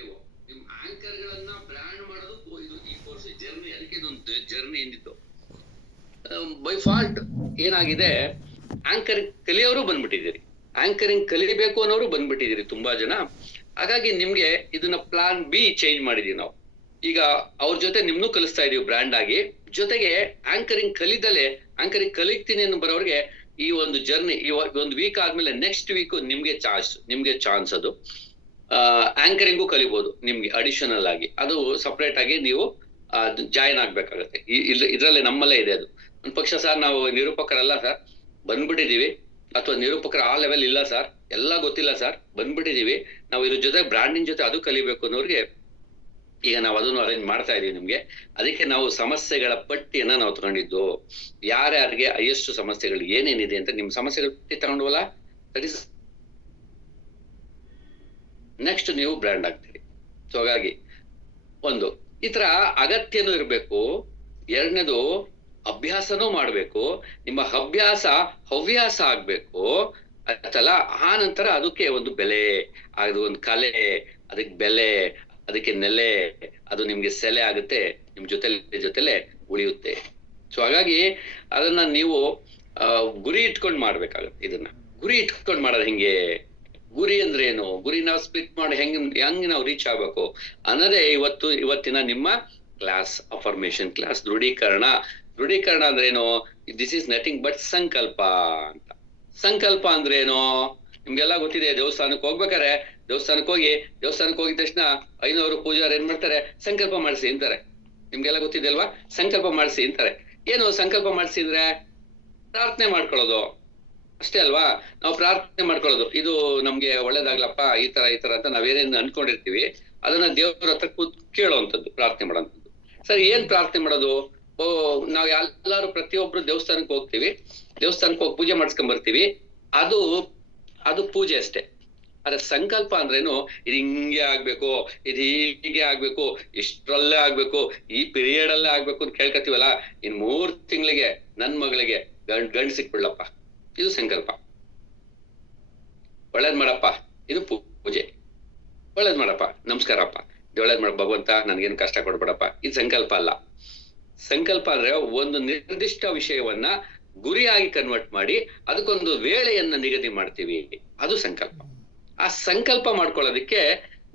ನಿಮ್ ಆಂಕರ್ ಗಳನ್ನ ಬ್ರ್ಯಾಂಡ್ ಮಾಡೋದು ಇದು ಈ ಕೋರ್ಸ್ ಜರ್ನಿ. ಅದಕ್ಕೆ ಇದೊಂದು ಜರ್ನಿ ಎಂದಿತ್ತು. ಬೈ ಫಾಲ್ಟ್ ಏನಾಗಿದೆ, ಆಂಕರಿಂಗ್ ಕಲಿಯೋರು ಬಂದ್ಬಿಟ್ಟಿದ್ದೀರಿ, ಆಂಕರಿಂಗ್ ಕಲಿಬೇಕು ಅನ್ನೋರು ಬಂದ್ಬಿಟ್ಟಿದ್ದೀರಿ ತುಂಬಾ ಜನ. ಹಾಗಾಗಿ ನಿಮ್ಗೆ ಇದನ್ನ ಪ್ಲಾನ್ ಬಿ ಚೇಂಜ್ ಮಾಡಿದೀವಿ ನಾವು. ಈಗ ಅವ್ರ ಜೊತೆ ನಿಮ್ನು ಕಲಿಸ್ತಾ ಇದೀವಿ ಬ್ರ್ಯಾಂಡ್ ಆಗಿ. ಜೊತೆಗೆ ಆಂಕರಿಂಗ್ ಕಲಿತೀನಿ ಅನ್ನೋ ಬರೋರಿಗೆ ಈ ಒಂದು ಜರ್ನಿ, ಈ ಒಂದು ವೀಕ್ ಆದ್ಮೇಲೆ ನೆಕ್ಸ್ಟ್ ವೀಕ್ ನಿಮ್ಗೆ ಚಾನ್ಸ್ ಅದು ಆಂಕರಿಂಗು ಕಲಿಬಹುದು ನಿಮ್ಗೆ ಅಡಿಷನಲ್ ಆಗಿ. ಅದು ಸಪರೇಟ್ ಆಗಿ ನೀವು ಜಾಯಿನ್ ಆಗ್ಬೇಕಾಗತ್ತೆ. ಇದ್ರಲ್ಲಿ ನಮ್ಮಲ್ಲೇ ಇದೆ ಅದು. ಒಂದ್ ಪಕ್ಷ ಸರ್ ನಾವು ನಿರೂಪಕರಲ್ಲ ಸರ್, ಬಂದ್ಬಿಟ್ಟಿದೀವಿ, ಅಥವಾ ನಿರೂಪಕರ ಆ ಲೆವೆಲ್ ಇಲ್ಲ ಸರ್, ಎಲ್ಲ ಗೊತ್ತಿಲ್ಲ ಸರ್, ಬಂದ್ಬಿಟ್ಟಿದೀವಿ ನಾವು, ಇದ್ರ ಜೊತೆ ಬ್ರಾಂಡಿಂಗ್ ಜೊತೆ ಅದು ಕಲಿಬೇಕು ಅನ್ನೋರಿಗೆ ಈಗ ನಾವು ಅದನ್ನು ಅರೇಂಜ್ ಮಾಡ್ತಾ ಇದೀವಿ ನಿಮ್ಗೆ. ಅದಕ್ಕೆ ನಾವು ಸಮಸ್ಯೆಗಳ ಪಟ್ಟಿಯನ್ನ ನಾವು ತಗೊಂಡಿದ್ದು, ಯಾರ್ಯಾರಿಗೆ ಎಷ್ಟು ಸಮಸ್ಯೆಗಳು ಏನೇನಿದೆ ಅಂತ ನಿಮ್ ಸಮಸ್ಯೆಗಳ ಪಟ್ಟಿ ತಗೊಂಡ್ವಲ್ಲ, ದಟ್ ಇಸ್ ನೆಕ್ಸ್ಟ್ ನೀವು ಬ್ರ್ಯಾಂಡ್ ಆಗ್ತೀರಿ. ಸೊ ಹಾಗಾಗಿ ಒಂದು ಈ ತರ ಅಗತ್ಯನೂ ಇರ್ಬೇಕು, ಎರಡನೇದು ಅಭ್ಯಾಸನೂ ಮಾಡ್ಬೇಕು, ನಿಮ್ಮ ಅಭ್ಯಾಸ ಹವ್ಯಾಸ ಆಗ್ಬೇಕು ಆಯ್ತಲ್ಲ. ಆ ನಂತರ ಅದಕ್ಕೆ ಒಂದು ಬೆಲೆ, ಅದು ಒಂದು ಕಲೆ, ಅದಕ್ಕೆ ಬೆಲೆ, ಅದಕ್ಕೆ ನೆಲೆ, ಅದು ನಿಮ್ಗೆ ಸೆಲೆ ಆಗುತ್ತೆ, ನಿಮ್ ಜೊತೆಲೆ ಉಳಿಯುತ್ತೆ. ಸೊ ಹಾಗಾಗಿ ಅದನ್ನ ನೀವು ಗುರಿ ಇಟ್ಕೊಂಡ್ ಮಾಡ್ಬೇಕಾಗತ್ತೆ. ಇದನ್ನ ಗುರಿ ಇಟ್ಕೊಂಡ್ ಮಾಡೋದು ಹೆಂಗೆ, ಗುರಿ ಅಂದ್ರೆ ಏನು, ಗುರಿ ನಾವು ಸ್ಪ್ಲಿಟ್ ಮಾಡಿ ಹೆಂಗ್ ನಾವು ರೀಚ್ ಆಗ್ಬೇಕು ಅನ್ನೋದೇ ಇವತ್ತಿನ ನಿಮ್ಮ ಕ್ಲಾಸ್, ಅಫರ್ಮೇಶನ್ ಕ್ಲಾಸ್. ದೃಢೀಕರಣ ಅಂದ್ರೆ ಏನು, ದಿಸ್ ಇಸ್ ನಥಿಂಗ್ ಬಟ್ ಸಂಕಲ್ಪ ಅಂತ. ಸಂಕಲ್ಪ ಅಂದ್ರೆ ಏನು ನಿಮ್ಗೆಲ್ಲ ಗೊತ್ತಿದೆ. ದೇವಸ್ಥಾನಕ್ಕೆ ಹೋಗ್ಬೇಕಾರೆ ದೇವಸ್ಥಾನಕ್ಕೆ ಹೋಗಿದ ತಕ್ಷಣ 500 ಪೂಜಾರು ಏನ್ ಮಾಡ್ತಾರೆ, ಸಂಕಲ್ಪ ಮಾಡಿಸಿ ಅಂತಾರೆ. ನಿಮ್ಗೆಲ್ಲ ಗೊತ್ತಿದೆ ಅಲ್ವಾ, ಸಂಕಲ್ಪ ಮಾಡಿಸಿ ಅಂತಾರೆ. ಏನು ಸಂಕಲ್ಪ ಮಾಡಿಸಿ ಅಂದ್ರೆ ಪ್ರಾರ್ಥನೆ ಮಾಡ್ಕೊಳ್ಳೋದು ಅಷ್ಟೇ ಅಲ್ವಾ. ನಾವು ಪ್ರಾರ್ಥನೆ ಮಾಡ್ಕೊಳ್ಳೋದು, ಇದು ನಮ್ಗೆ ಒಳ್ಳೇದಾಗ್ಲಪ್ಪ, ಈ ತರ ಅಂತ ನಾವೇನೇನು ಅನ್ಕೊಂಡಿರ್ತೀವಿ ಅದನ್ನ ದೇವ್ರ ಹತ್ರ ಕೇಳೋವಂಥದ್ದು, ಪ್ರಾರ್ಥನೆ ಮಾಡೋಂಥದ್ದು. ಸರಿ, ಏನ್ ಪ್ರಾರ್ಥನೆ ಮಾಡೋದು? ನಾವ್ ಎಲ್ಲಾರು ಪ್ರತಿಯೊಬ್ರು ದೇವಸ್ಥಾನಕ್ಕೆ ಹೋಗ್ತೀವಿ, ದೇವಸ್ಥಾನಕ್ಕೆ ಹೋಗಿ ಪೂಜೆ ಮಾಡಿಸ್ಕೊಂಡ್ ಬರ್ತೀವಿ, ಅದು ಪೂಜೆ ಅಷ್ಟೇ. ಅದ್ರ ಸಂಕಲ್ಪ ಅಂದ್ರೇನು, ಇದು ಹಿಂಗೆ ಆಗ್ಬೇಕು, ಇದು ಹೀಗೆ ಆಗ್ಬೇಕು, ಇಷ್ಟ್ರಲ್ಲೇ ಆಗ್ಬೇಕು, ಈ ಪೀರಿಯಡ್ ಅಲ್ಲೇ ಆಗ್ಬೇಕು ಅಂತ ಕೇಳ್ಕತೀವಲ್ಲ, ಇನ್ 3 ತಿಂಗಳಿಗೆ ನನ್ ಮಗಳಿಗೆ ಗಂಡ್ ಸಿಕ್ಬಿಡ್ಲಪ್ಪ, ಇದು ಸಂಕಲ್ಪ. ಒಳ್ಳೇದ್ ಮಾಡಪ್ಪ, ಇದು ಪೂಜೆ. ಒಳ್ಳೇದ್ ಮಾಡಪ್ಪ, ನಮಸ್ಕಾರಪ್ಪ, ಒಳ್ಳೇದ್ ಮಾಡ ಭಗವಂತ, ನನ್ಗೇನು ಕಷ್ಟ ಕೊಡ್ಬೇಡಪ್ಪ, ಇದು ಸಂಕಲ್ಪ ಅಲ್ಲ. ಸಂಕಲ್ಪ ಅಂದ್ರೆ ಒಂದು ನಿರ್ದಿಷ್ಟ ವಿಷಯವನ್ನ ಗುರಿಯಾಗಿ ಕನ್ವರ್ಟ್ ಮಾಡಿ ಅದಕ್ಕೊಂದು ವೇಳೆಯನ್ನ ನಿಗದಿ ಮಾಡ್ತೀವಿ, ಅದು ಸಂಕಲ್ಪ. ಆ ಸಂಕಲ್ಪ ಮಾಡ್ಕೊಳ್ಳೋದಕ್ಕೆ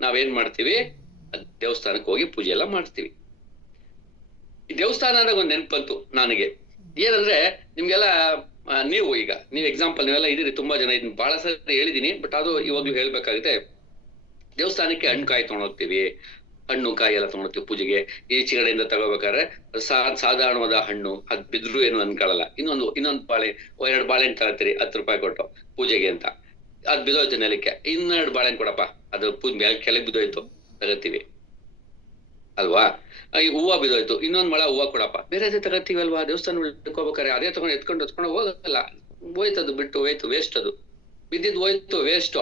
ನಾವೇನ್ ಮಾಡ್ತೀವಿ, ದೇವಸ್ಥಾನಕ್ಕೆ ಹೋಗಿ ಪೂಜೆ ಎಲ್ಲ ಮಾಡ್ತೀವಿ. ಈ ದೇವಸ್ಥಾನ ಅಂದಾಗ ಒಂದು ನೆನ್ಪಂತು ನನಗೆ, ಏನಂದ್ರೆ ನಿಮ್ಗೆಲ್ಲ ನೀವು ಎಕ್ಸಾಂಪಲ್ ನೀವೆಲ್ಲ ಇದೀರಿ, ತುಂಬಾ ಜನ ಇದನ್ನ ಬಹಳ ಸರಿ ಹೇಳಿದೀನಿ, ಬಟ್ ಅದು ಇವಾಗ್ಲೂ ಹೇಳ್ಬೇಕಾಗುತ್ತೆ. ದೇವಸ್ಥಾನಕ್ಕೆ ಹಣ್ಣು ಕಾಯಿ ತಗೊಂಡೋಗ್ತೀವಿ, ಹಣ್ಣು ಕಾಯಿ ಎಲ್ಲ ತಗೊಂಡೋಗ್ತೀವಿ ಪೂಜೆಗೆ. ಈಚೆಗಡೆಯಿಂದ ತಗೋಬೇಕಾದ್ರೆ ಸಾಧಾರಣವಾದ ಹಣ್ಣು, ಅದ್ ಬಿದ್ರು ಏನು ಅನ್ಕೊಳ್ಳಲ್ಲ. ಇನ್ನೊಂದು 2 ಬಾಳೆಹಣ್ಣು ತಗೋತೀರಿ 10 ರೂಪಾಯಿ ಕೊಟ್ಟು ಪೂಜೆಗೆ ಅಂತ, ಅದ್ ಬಿದ್ದೋಯ್ತು ನೆಲಕ್ಕೆ, 2 ಬಾಳೆಹಣ್ಣು ಕೊಡಪ್ಪ, ಅದು ಕೆಳಗೆ ಬಿದ್ದೋಯ್ತು, ತಗೋತೀವಿ ಅಲ್ವಾ. ಈ ಹೂವ ಬಿದ್ದೋಯ್ತು, ಇನ್ನೊಂದ್ ಮೊಳ ಹೂವ ಕೊಡಪ್ಪ, ಬೇರೆ ತಗೋತೀವಿ ಅಲ್ವಾ. ದೇವಸ್ಥಾನ ಇಟ್ಕೋಬೇಕಾರೆ ಅದೇ ತಗೊಂಡು ಎತ್ಕೊಂಡು ಹೋಗಲ್ಲ, ಹೋಯ್ತದು, ಬಿಟ್ಟು ಹೋಯ್ತು, ವೇಸ್ಟ್. ಅದು ಬಿದ್ದಿದ್ದು ಹೋಯ್ತು, ವೇಸ್ಟ್.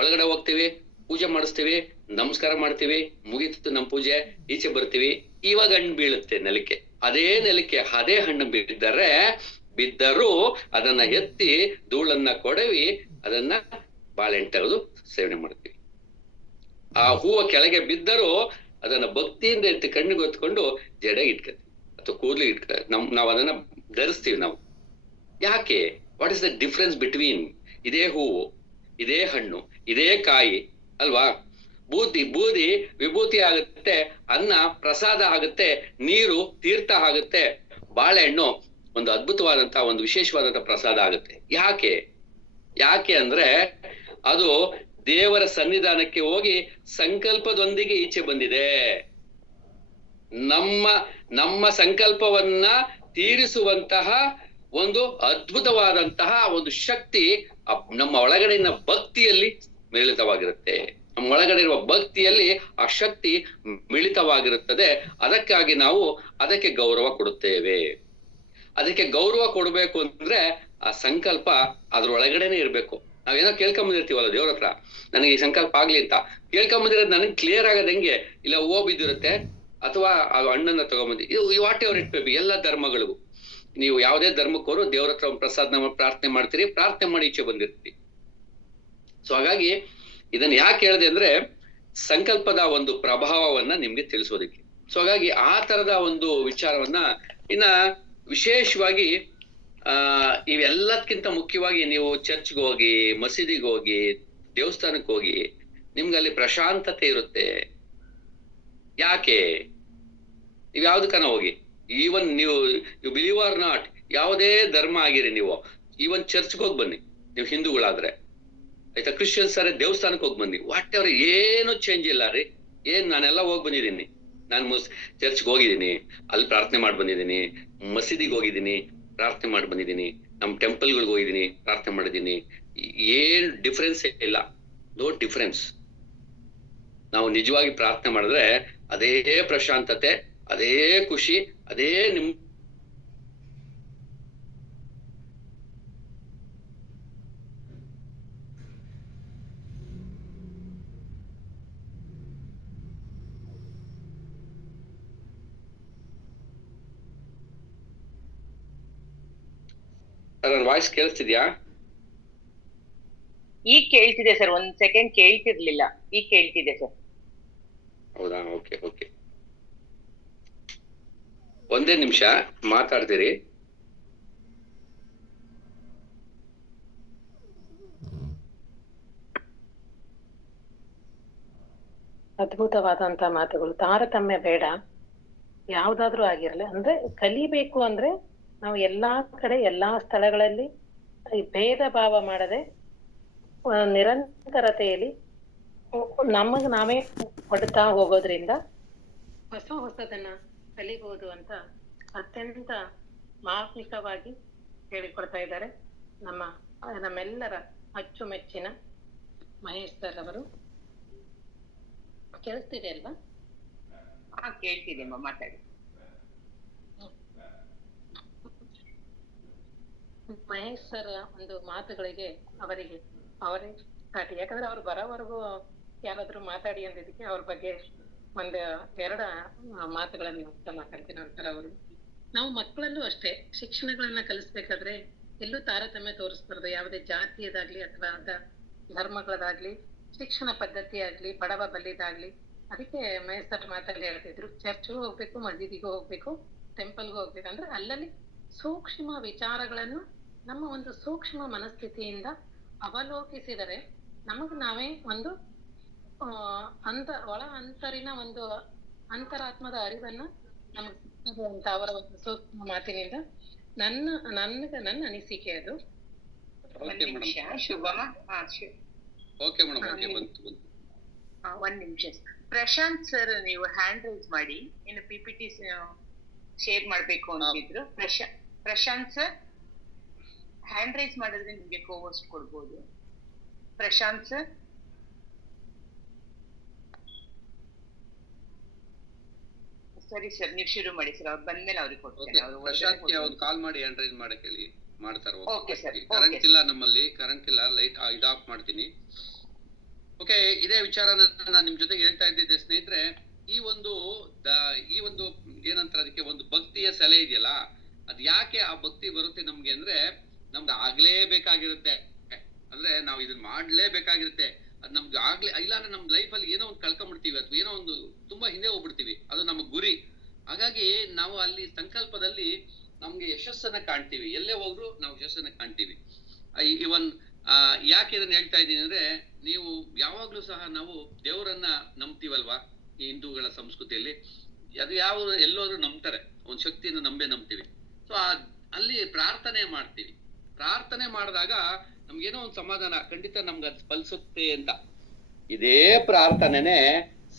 ಒಳಗಡೆ ಹೋಗ್ತೀವಿ, ಪೂಜೆ ಮಾಡಿಸ್ತೀವಿ, ನಮಸ್ಕಾರ ಮಾಡ್ತೀವಿ, ಮುಗೀತು ನಮ್ ಪೂಜೆ, ಈಚೆ ಬರ್ತೀವಿ, ಇವಾಗ ಹಣ್ಣು ಬೀಳುತ್ತೆ ನೆಲಕ್ಕೆ. ಅದೇ ನೆಲಕ್ಕೆ ಅದೇ ಹಣ್ಣು ಬಿದ್ದರೂ ಅದನ್ನ ಎತ್ತಿ ಧೂಳನ್ನ ಕೊಡವಿ, ಅದನ್ನ ಬಾಳೆಹಣ್ಣು ತೆಗೆದು ಸೇವನೆ ಮಾಡ್ತೀವಿ. ಆ ಹೂವ ಕೆಳಗೆ ಬಿದ್ದರೂ ಅದನ್ನ ಭಕ್ತಿಯಿಂದ ಎತ್ತಿ ಕಣ್ಣಿಗೆ ಹೊತ್ಕೊಂಡು ಜಡೆಗೆ ಇಟ್ಕೊತೀವಿ ಅಥವಾ ಕೂದ್ಲಿಗೆ ಇಟ್ಕೊತೀವಿ. ನಾವ್ ಅದನ್ನ ಧರಿಸ್ತೀವಿ. ನಾವು ಯಾಕೆ, what is the difference between ಇದೇ ಹೂವು, ಇದೇ ಹಣ್ಣು, ಇದೇ ಕಾಯಿ ಅಲ್ವಾ. ಬೂದಿ ವಿಭೂತಿ ಆಗುತ್ತೆ, ಅನ್ನ ಪ್ರಸಾದ ಆಗುತ್ತೆ, ನೀರು ತೀರ್ಥ ಆಗುತ್ತೆ, ಬಾಳೆಹಣ್ಣು ಒಂದು ಅದ್ಭುತವಾದಂತಹ ಒಂದು ವಿಶೇಷವಾದಂತಹ ಪ್ರಸಾದ ಆಗುತ್ತೆ. ಯಾಕೆ ಅಂದ್ರೆ ಅದು ದೇವರ ಸನ್ನಿಧಾನಕ್ಕೆ ಹೋಗಿ ಸಂಕಲ್ಪದೊಂದಿಗೆ ಈಚೆ ಬಂದಿದೆ. ನಮ್ಮ ಸಂಕಲ್ಪವನ್ನ ತೀರಿಸುವಂತಹ ಒಂದು ಅದ್ಭುತವಾದಂತಹ ಒಂದು ಶಕ್ತಿ ನಮ್ಮ ಒಳಗಡೆನ ಭಕ್ತಿಯಲ್ಲಿ ಮಿಳಿತವಾಗಿರುತ್ತೆ. ನಮ್ಮ ಒಳಗಡೆ ಇರುವ ಭಕ್ತಿಯಲ್ಲಿ ಆ ಶಕ್ತಿ ಮಿಳಿತವಾಗಿರುತ್ತದೆ. ಅದಕ್ಕಾಗಿ ನಾವು ಅದಕ್ಕೆ ಗೌರವ ಕೊಡುತ್ತೇವೆ. ಅದಕ್ಕೆ ಗೌರವ ಕೊಡ್ಬೇಕು ಅಂದ್ರೆ ಆ ಸಂಕಲ್ಪ ಅದ್ರೊಳಗಡೆನೆ ಇರ್ಬೇಕು. ನಾವೇನೋ ಕೇಳ್ಕೊಂಬಂದಿರ್ತೀವಲ್ಲ ದೇವ್ರ ಹತ್ರ, ನನಗೆ ಈ ಸಂಕಲ್ಪ ಆಗ್ಲಿ ಅಂತ ಕೇಳ್ಕೊಂಬಂದಿರೋದು ನನಗೆ ಕ್ಲಿಯರ್ ಆಗೋದ್ ಹೆಂಗೆ, ಇಲ್ಲ ಹೂವು ಬಿದ್ದಿರುತ್ತೆ ಅಥವಾ ಆ ಹಣ್ಣನ್ನ ತಗೊಂಬಂದಿ, ಇದು what ever it may B, ಎಲ್ಲ ಧರ್ಮಗಳಿಗೂ ನೀವು ಯಾವುದೇ ಧರ್ಮಕ್ಕೋರು ದೇವ್ರ ಹತ್ರ ಒಂದು ಪ್ರಸಾದನ ಪ್ರಾರ್ಥನೆ ಮಾಡ್ತೀರಿ, ಪ್ರಾರ್ಥನೆ ಮಾಡಿ ಈಚೆ ಬಂದಿರ್ತೀರಿ. ಸೊ ಹಾಗಾಗಿ ಇದನ್ನ ಯಾಕೆ ಹೇಳಿದೆ ಅಂದ್ರೆ ಸಂಕಲ್ಪದ ಒಂದು ಪ್ರಭಾವವನ್ನ ನಿಮ್ಗೆ ತಿಳಿಸೋದಕ್ಕೆ. ಸೊ ಹಾಗಾಗಿ ಆ ತರದ ಒಂದು ವಿಚಾರವನ್ನ ಇನ್ನ ವಿಶೇಷವಾಗಿ ಇವೆಲ್ಲದಕ್ಕಿಂತ ಮುಖ್ಯವಾಗಿ ನೀವು ಚರ್ಚ್ಗೆ ಹೋಗಿ, ಮಸೀದಿಗೆ ಹೋಗಿ, ದೇವಸ್ಥಾನಕ್ಕೆ ಹೋಗಿ, ನಿಮ್ಗೆ ಅಲ್ಲಿ ಪ್ರಶಾಂತತೆ ಇರುತ್ತೆ. ಯಾಕೆ, ನೀವ್ ಯಾವ್ದಕ್ಕನ ಹೋಗಿ, ಈವನ್ ನೀವು ಬಿಲೀವ್ ಆರ್ ನಾಟ್, ಯಾವುದೇ ಧರ್ಮ ಆಗಿರಿ ನೀವು, ಈವನ್ ಚರ್ಚ್ಗೆ ಹೋಗಿ ಬನ್ನಿ, ನೀವು ಹಿಂದೂಗಳಾದ್ರೆ ಆಯ್ತಾ, ಕ್ರಿಶ್ಚಿಯನ್ಸ್ ಅರೆ ದೇವಸ್ಥಾನಕ್ಕೆ ಹೋಗಿ ಬನ್ನಿ, ವಾಟ್ ಎವರ್, ಏನು ಚೇಂಜ್ ಇಲ್ಲ ರೀ. ನಾನೆಲ್ಲ ಹೋಗಿ ಬಂದಿದ್ದೀನಿ, ನಾನು ಚರ್ಚ್ಗೆ ಹೋಗಿದ್ದೀನಿ, ಅಲ್ಲಿ ಪ್ರಾರ್ಥನೆ ಮಾಡಿ ಬಂದಿದ್ದೀನಿ, ಮಸೀದಿಗೆ ಹೋಗಿದ್ದೀನಿ, ಪ್ರಾರ್ಥನೆ ಮಾಡಿ ಬಂದಿದ್ದೀನಿ, ನಮ್ ಟೆಂಪಲ್ಗಳಿಗೆ ಹೋಗಿದ್ದೀನಿ, ಪ್ರಾರ್ಥನೆ ಮಾಡಿದ್ದೀನಿ, ಏನ್ ಡಿಫ್ರೆನ್ಸ್ ಇಲ್ಲ, ನೋ ಡಿಫ್ರೆನ್ಸ್. ನಾವು ನಿಜವಾಗಿ ಪ್ರಾರ್ಥನೆ ಮಾಡಿದ್ರೆ ಅದೇ ಪ್ರಶಾಂತತೆ, ಅದೇ ಖುಷಿ, ಅದೇ ನಿಮ್ ವಾಯ್ಸ್ ಕೇಳಿಸ್ತಿದ್ಯಾ? ಈಗ ಕೇಳ್ತಿದೆ ಸರ್, ಒಂದ್ ಸೆಕೆಂಡ್ ಕೇಳ್ತಿರ್ಲಿಲ್ಲ, ಈಗ ಕೇಳ್ತಿದೆ ಸರ್. ಹೌದಾ? ಓಕೆ ಓಕೆ, ಒಂದೇ ನಿಮಿಷ ಮಾತಾಡ್ತೀರಿ. ಅದ್ಭುತವಾದಂತ ಮಾತುಗಳು. ತಾರತಮ್ಯ ಬೇಡ, ಯಾವ್ದಾದ್ರೂ ಆಗಿರ್ಲಿ. ಅಂದ್ರೆ ಕಲಿಬೇಕು ಅಂದ್ರೆ ನಾವು ಎಲ್ಲಾ ಕಡೆ ಎಲ್ಲಾ ಸ್ಥಳಗಳಲ್ಲಿ ಈ ಭೇದ ಭಾವ ಮಾಡದೆ ನಿರಂತರತೆಯಲ್ಲಿ ನಮಗ್ ನಾವೇ ಕೊಡ್ತಾ ಹೋಗೋದ್ರಿಂದ ಹೊಸದನ್ನ ಕಲಿಬಹುದು ಅಂತ ಅತ್ಯಂತ ಮಾರ್ಮಿಕವಾಗಿ ಹೇಳಿಕೊಡ್ತಾ ಇದ್ದಾರೆ ನಮ್ಮೆಲ್ಲರ ಅಚ್ಚುಮೆಚ್ಚಿನ ಮಹೇಶ್ ಸರ್ ಅವರು. ಕೇಳಿಸ್ತಿದೆ ಅಲ್ವಾ? ಕೇಳ್ತಿದೆ, ಮಾತಾಡಿ. ಮಹೇಶ್ ಸರ್ ಒಂದು ಮಾತುಗಳಿಗೆ ಅವರೇ ಸ್ಟಾರ್ಟ್. ಯಾಕಂದ್ರೆ ಅವ್ರು ಬರೋವರೆಗೂ ಯಾರಾದ್ರೂ ಮಾತಾಡಿ ಅಂದಿದ್ದಕ್ಕೆ ಅವ್ರ ಬಗ್ಗೆ ಒಂದ್ ಎರಡು ಮಾತುಗಳನ್ನ ಮಾತಾಡ್ತೀನಿ. ಅಂತಾರೆ ಅವರು. ನಾವು ಮಕ್ಕಳಲ್ಲೂ ಅಷ್ಟೇ ಶಿಕ್ಷಣಗಳನ್ನ ಕಲಿಸ್ಬೇಕಾದ್ರೆ ಎಲ್ಲೂ ತಾರತಮ್ಯ ತೋರಿಸ್ಬಾರ್ದು. ಯಾವುದೇ ಜಾತಿಯದಾಗ್ಲಿ ಅಥವಾ ಧರ್ಮಗಳದಾಗ್ಲಿ, ಶಿಕ್ಷಣ ಪದ್ಧತಿ ಆಗ್ಲಿ, ಬಡವ ಬಲ್ಲಿದಾಗ್ಲಿ. ಅದಕ್ಕೆ ಮಹೇಶ್ ಸರ್ ಮಾತಲ್ಲಿ ಹೇಳ್ತಿದ್ರು, ಚರ್ಚ್ಗೂ ಹೋಗ್ಬೇಕು, ಮಸೀದಿಗೂ ಹೋಗ್ಬೇಕು, ಟೆಂಪಲ್ಗೂ ಹೋಗ್ಬೇಕು. ಅಂದ್ರೆ ಅಲ್ಲಲ್ಲಿ ಸೂಕ್ಷ್ಮ ವಿಚಾರಗಳನ್ನು ನಮ್ಮ ಒಂದು ಸೂಕ್ಷ್ಮ ಮನಸ್ಥಿತಿಯಿಂದ ಅವಲೋಕಿಸಿದರೆ ನಮಗ್ ನಾವೇ ಒಂದು ಒಳ ಅಂತರಿನ ಒಂದು ಅಂತರಾತ್ಮದ ಅರಿವನ್ನ ನಮಗ್ ಸಿಗ್ತದೆ ಅಂತ ಅವರ ಒಂದು ಸೂಕ್ಷ್ಮ ಮಾತಿನಿಂದ ನನ್ನ ಅನಿಸಿಕೆ ಅದು. ಒಂದ್ ನಿಮಿಷ. ಪ್ರಶಾಂತ್ ಸರ್, ನೀವು ಹ್ಯಾಂಡ್ ರೈಸ್ ಮಾಡಿ, ಇನ್ನು PPT ಶೇರ್ ಮಾಡ್ಬೇಕು ಅಂತಿದ್ರು. ಪ್ರಶಾಂತ್ ಸರ್ ಹ್ಯಾಂಡ್ ರೈಸ್ ಮಾಡಿದ್ರೆ ನಿಮ್ಗೆ ಕೋವರ್ಸ್ ಕೊಡ್ಬೋದು. ಪ್ರಶಾಂತ್ ಸರ್, ಸರಿ ಸರ್, ನೀವು ಶುರು ಮಾಡಿ ಸರ್. ಅವ್ರು ಬಂದ್ಮೇಲೆ ಅವ್ರಿಗೆ ಕೊಡ್ತಾರೆ. ಅವರು ಕಾಲ್ ಮಾಡಿ ಹ್ಯಾಂಡ್ ರೈಸ್ ಮಾಡಕ್ಕೆ ಹೇಳಿ, ಮಾಡ್ತಾರೆ. Okay sir. ಕರೆಂಟ್ ಇಲ್ಲ ನಮ್ಮಲ್ಲಿ, ಕರೆಂಟ್ ಇಲ್ಲ, ಲೈಟ್ ಇದು ಆಫ್ ಮಾಡ್ತೀನಿ. ಓಕೆ, ಇದೇ ವಿಚಾರನ ನಾನು ನಿಮ್ ಜೊತೆಗೆ ಹೇಳ್ತಾ ಇದ್ದಿದ್ದೆ ಸ್ನೇಹಿತರೆ. ಈ ಒಂದು ಏನಂತಾರೆ, ಅದಕ್ಕೆ ಒಂದು ಭಕ್ತಿಯ ಸೆಲೆ ಇದೆಯಲ್ಲ, ಅದ್ ಯಾಕೆ ಆ ಭಕ್ತಿ ಬರುತ್ತೆ ನಮ್ಗೆ ಅಂದ್ರೆ, ನಮ್ಗೆ ಆಗ್ಲೇಬೇಕಾಗಿರುತ್ತೆ. ಅಂದ್ರೆ ನಾವು ಇದನ್ನ ಮಾಡ್ಲೇಬೇಕಾಗಿರುತ್ತೆ. ಅದ್ ನಮ್ಗೆ ಇಲ್ಲ ಅಂದ್ರೆ ನಮ್ ಲೈಫ್ ಅಲ್ಲಿ ಏನೋ ಒಂದು ಕಳ್ಕೊಂಡ್ಬಿಡ್ತೀವಿ, ಅಥವಾ ಏನೋ ಒಂದು ತುಂಬಾ ಹಿಂದೆ ಹೋಗ್ಬಿಡ್ತೀವಿ. ಅದು ನಮ್ಮ ಗುರಿ. ಹಾಗಾಗಿ ನಾವು ಅಲ್ಲಿ ಸಂಕಲ್ಪದಲ್ಲಿ ನಮ್ಗೆ ಯಶಸ್ಸನ್ನ ಕಾಣ್ತೀವಿ. ಎಲ್ಲೇ ಹೋದ್ರು ನಾವು ಯಶಸ್ಸನ್ನ ಕಾಣ್ತೀವಿ. ಇವನ್ ಯಾಕೆ ಇದನ್ನ ಹೇಳ್ತಾ ಇದ್ದೀನಿ ಅಂದ್ರೆ, ನೀವು ಯಾವಾಗ್ಲೂ ಸಹ ನಾವು ದೇವರನ್ನ ನಂಬ್ತೀವಲ್ವಾ, ಈ ಹಿಂದೂಗಳ ಸಂಸ್ಕೃತಿಯಲ್ಲಿ. ಅದು ಎಲ್ಲೋದ್ರು ನಂಬ್ತಾರೆ, ಒಂದ್ ಶಕ್ತಿಯನ್ನು ನಂಬ್ತೀವಿ. ಸೊ ಅಲ್ಲಿ ಪ್ರಾರ್ಥನೆ ಮಾಡ್ತೀವಿ. ಪ್ರಾರ್ಥನೆ ಮಾಡಿದಾಗ ನಮ್ಗೇನೋ ಒಂದ್ ಸಮಾಧಾನ, ಖಂಡಿತ ನಮ್ಗೆ ಅದು ಫಲಿಸುತ್ತೆ ಅಂತ. ಇದೇ ಪ್ರಾರ್ಥನೆನೇ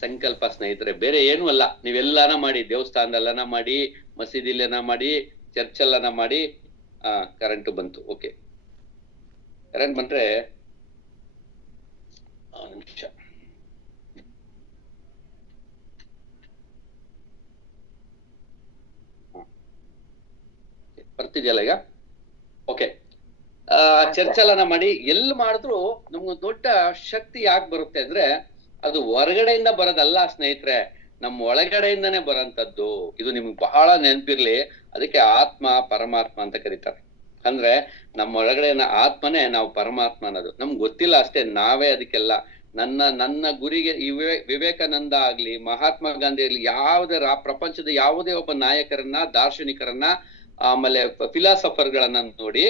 ಸಂಕಲ್ಪ ಸ್ನೇಹಿತರೆ, ಬೇರೆ ಏನೂ ಅಲ್ಲ. ನೀವೆಲ್ಲಾನ ಮಾಡಿ, ದೇವಸ್ಥಾನದಲ್ಲನ ಮಾಡಿ, ಮಸೀದಿಲೆನ ಮಾಡಿ, ಚರ್ಚಲ್ಲನ ಮಾಡಿ. ಕರೆಂಟ್ ಬಂತು. ಓಕೆ, ಕರೆಂಟ್ ಬಂದ್ರೆ ನಿಮಿಷ. ಬರ್ತಿದ್ಯಲ್ಲ ಈಗ? ಓಕೆ, ಚರ್ಚಲನ ಮಾಡಿ ಎಲ್ಲಿ ಮಾಡಿದ್ರು ನಮ್ಗೊಂದು ದೊಡ್ಡ ಶಕ್ತಿ ಯಾಕೆ ಬರುತ್ತೆ ಅಂದ್ರೆ, ಅದು ಹೊರಗಡೆಯಿಂದ ಬರೋದಲ್ಲ ಸ್ನೇಹಿತರೆ, ನಮ್ಮ ಒಳಗಡೆಯಿಂದಾನೇ ಬರೋಂಥದ್ದು. ಇದು ನಿಮ್ಗೆ ಬಹಳ ನೆನಪಿರ್ಲಿ. ಅದಕ್ಕೆ ಆತ್ಮ ಪರಮಾತ್ಮ ಅಂತ ಕರೀತಾರೆ. ಅಂದ್ರೆ ನಮ್ಮ ಒಳಗಡೆನ ಆತ್ಮನೇ ನಾವು ಪರಮಾತ್ಮ ಅನ್ನೋದು ನಮ್ಗೆ ಗೊತ್ತಿಲ್ಲ ಅಷ್ಟೇ. ನಾವೇ ಅದಕ್ಕೆಲ್ಲ. ನನ್ನ ಗುರಿಗೆ ವಿವೇಕಾನಂದ ಆಗ್ಲಿ, ಮಹಾತ್ಮ ಗಾಂಧಿ ಆಗ್ಲಿ, ಪ್ರಪಂಚದ ಯಾವುದೇ ಒಬ್ಬ ನಾಯಕರನ್ನ, ದಾರ್ಶನಿಕರನ್ನ, ಆಮೇಲೆ ಫಿಲಾಸಫರ್ಗಳನ್ನ ನೋಡಿ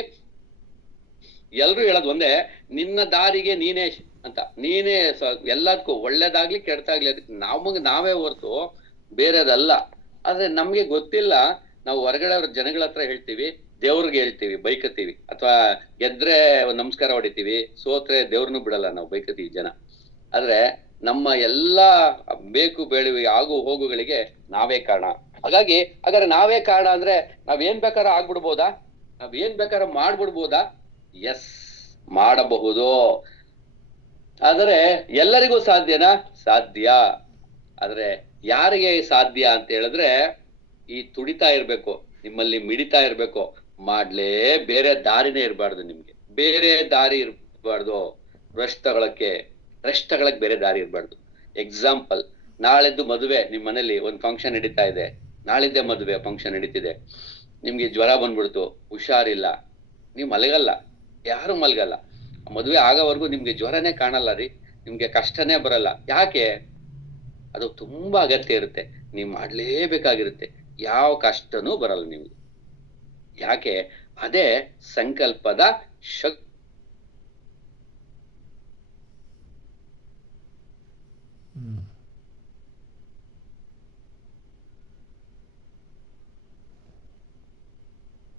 ಎಲ್ರು ಹೇಳೋದು ಒಂದೇ, ನಿನ್ನ ದಾರಿಗೆ ನೀನೇ ಅಂತ. ನೀನೇ ಎಲ್ಲದಕ್ಕೂ, ಒಳ್ಳೇದಾಗ್ಲಿ ಕೆಡ್ತಾಗ್ಲಿ, ಅದಕ್ಕೆ ನಾವೇ ಹೊರ್ತು ಬೇರೆದಲ್ಲ. ಆದ್ರೆ ನಮ್ಗೆ ಗೊತ್ತಿಲ್ಲ. ನಾವು ಹೊರಗಡೆ ಜನಗಳ ಹತ್ರ ಹೇಳ್ತೀವಿ, ದೇವ್ರಿಗೆ ಹೇಳ್ತೀವಿ, ಬೈಕತ್ತೀವಿ, ಅಥವಾ ಗೆದ್ರೆ ನಮಸ್ಕಾರ ಹೊಡಿತೀವಿ, ಸೋತ್ರೆ ದೇವ್ರನ್ನು ಬಿಡಲ್ಲ ನಾವು, ಬೈಕತ್ತೀವಿ ಜನ. ಆದ್ರೆ ನಮ್ಮ ಎಲ್ಲಾ ಬೇಕು ಬೇಡವಿ ಆಗು ಹೋಗುಗಳಿಗೆ ನಾವೇ ಕಾರಣ. ಹಾಗಾದ್ರೆ ನಾವೇ ಕಾರಣ ಅಂದ್ರೆ ನಾವೇನ್ ಬೇಕಾದ್ರೂ ಆಗ್ಬಿಡ್ಬೋದಾ? ನಾವ್ ಏನ್ ಬೇಕಾದ್ರೆ ಮಾಡ್ಬಿಡ್ಬೋದಾ? ಎಸ್, ಮಾಡಬಹುದು. ಆದ್ರೆ ಎಲ್ಲರಿಗೂ ಸಾಧ್ಯನಾ? ಸಾಧ್ಯ. ಆದ್ರೆ ಯಾರಿಗೆ ಸಾಧ್ಯ ಅಂತ ಹೇಳಿದ್ರೆ, ಈ ತುಡಿತಾ ಇರ್ಬೇಕು, ನಿಮ್ಮಲ್ಲಿ ಮಿಡಿತಾ ಇರ್ಬೇಕು, ಬೇರೆ ದಾರಿನೇ ಇರಬಾರ್ದು. ನಿಮ್ಗೆ ಬೇರೆ ದಾರಿ ಇರಬಾರ್ದು. ರೆಸ್ಟ್ ತಗೊಳಕ್ ಬೇರೆ ದಾರಿ ಇರಬಾರ್ದು. ಎಕ್ಸಾಂಪಲ್, ನಾಳೆದ್ದು ಮದುವೆ, ನಿಮ್ ಮನೇಲಿ ಒಂದ್ ಫಂಕ್ಷನ್ ನಡೀತಾ ಇದೆ, ನಾಳಿದ್ದೆ ಮದುವೆ ಫಂಕ್ಷನ್ ನಡೀತಿದೆ, ನಿಮ್ಗೆ ಜ್ವರ ಬಂದ್ಬಿಡ್ತು, ಹುಷಾರಿಲ್ಲ, ನೀವ್ ಮಲಗಲ್ಲ, ಯಾರು ಮಲಗಲ್ಲ. ಮದುವೆ ಆಗೋವರೆಗೂ ನಿಮ್ಗೆ ಜ್ವರನೇ ಕಾಣಲ್ಲ ರೀ, ನಿಮ್ಗೆ ಕಷ್ಟನೇ ಬರಲ್ಲ. ಯಾಕೆ? ಅದು ತುಂಬಾ ಅಗತ್ಯ ಇರುತ್ತೆ, ನೀವ್ ಮಾಡ್ಲೇಬೇಕಾಗಿರುತ್ತೆ, ಯಾವ ಕಷ್ಟನೂ ಬರಲ್ಲ ನಿಮ್ಗೆ. ಯಾಕೆ? ಅದೇ ಸಂಕಲ್ಪದ ಶಕ್ತಿ.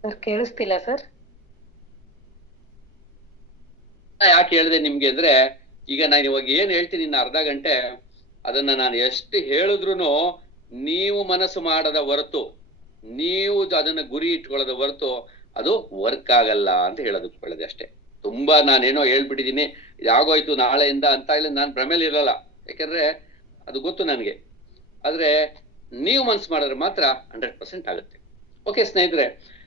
ಸರ್ ಕೇಳಿಸ್ತಿಲ್ಲ ಸರ್. ಯಾಕೆ ಹೇಳಿದೆ ನಿಮ್ಗೆ ಅಂದ್ರೆ, ಈಗ ನಾನು ಇವಾಗ ಏನ್ ಹೇಳ್ತೀನಿ ಇನ್ನು ಅರ್ಧ ಗಂಟೆ, ಅದನ್ನ ನಾನು ಎಷ್ಟು ಹೇಳಿದ್ರು ನೀವು ಮನಸ್ಸು ಮಾಡದ ಹೊರತು, ನೀವು ಅದನ್ನ ಗುರಿ ಇಟ್ಕೊಳ್ಳೋದ ಹೊರತು ಅದು ವರ್ಕ್ ಆಗಲ್ಲ ಅಂತ ಹೇಳೋದಕ್ಕೆ ಅಷ್ಟೇ. ತುಂಬಾ ನಾನೇನೋ ಹೇಳ್ಬಿಟ್ಟಿದೀನಿ, ಇದಾಗೋಯ್ತು ನಾಳೆಯಿಂದ ಅಂತ ಇಲ್ಲ, ನಾನು ಭ್ರಮೇಲಿ ಇರಲ್ಲ, ಯಾಕಂದ್ರೆ ಅದು ಗೊತ್ತು ನನಗೆ. ಆದ್ರೆ ನೀವು ಮನ್ಸು ಮಾಡಿದ್ರೆ ಮಾತ್ರ 100% ಆಗುತ್ತೆ. ಓಕೆ ಸ್ನೇಹಿತರೆ,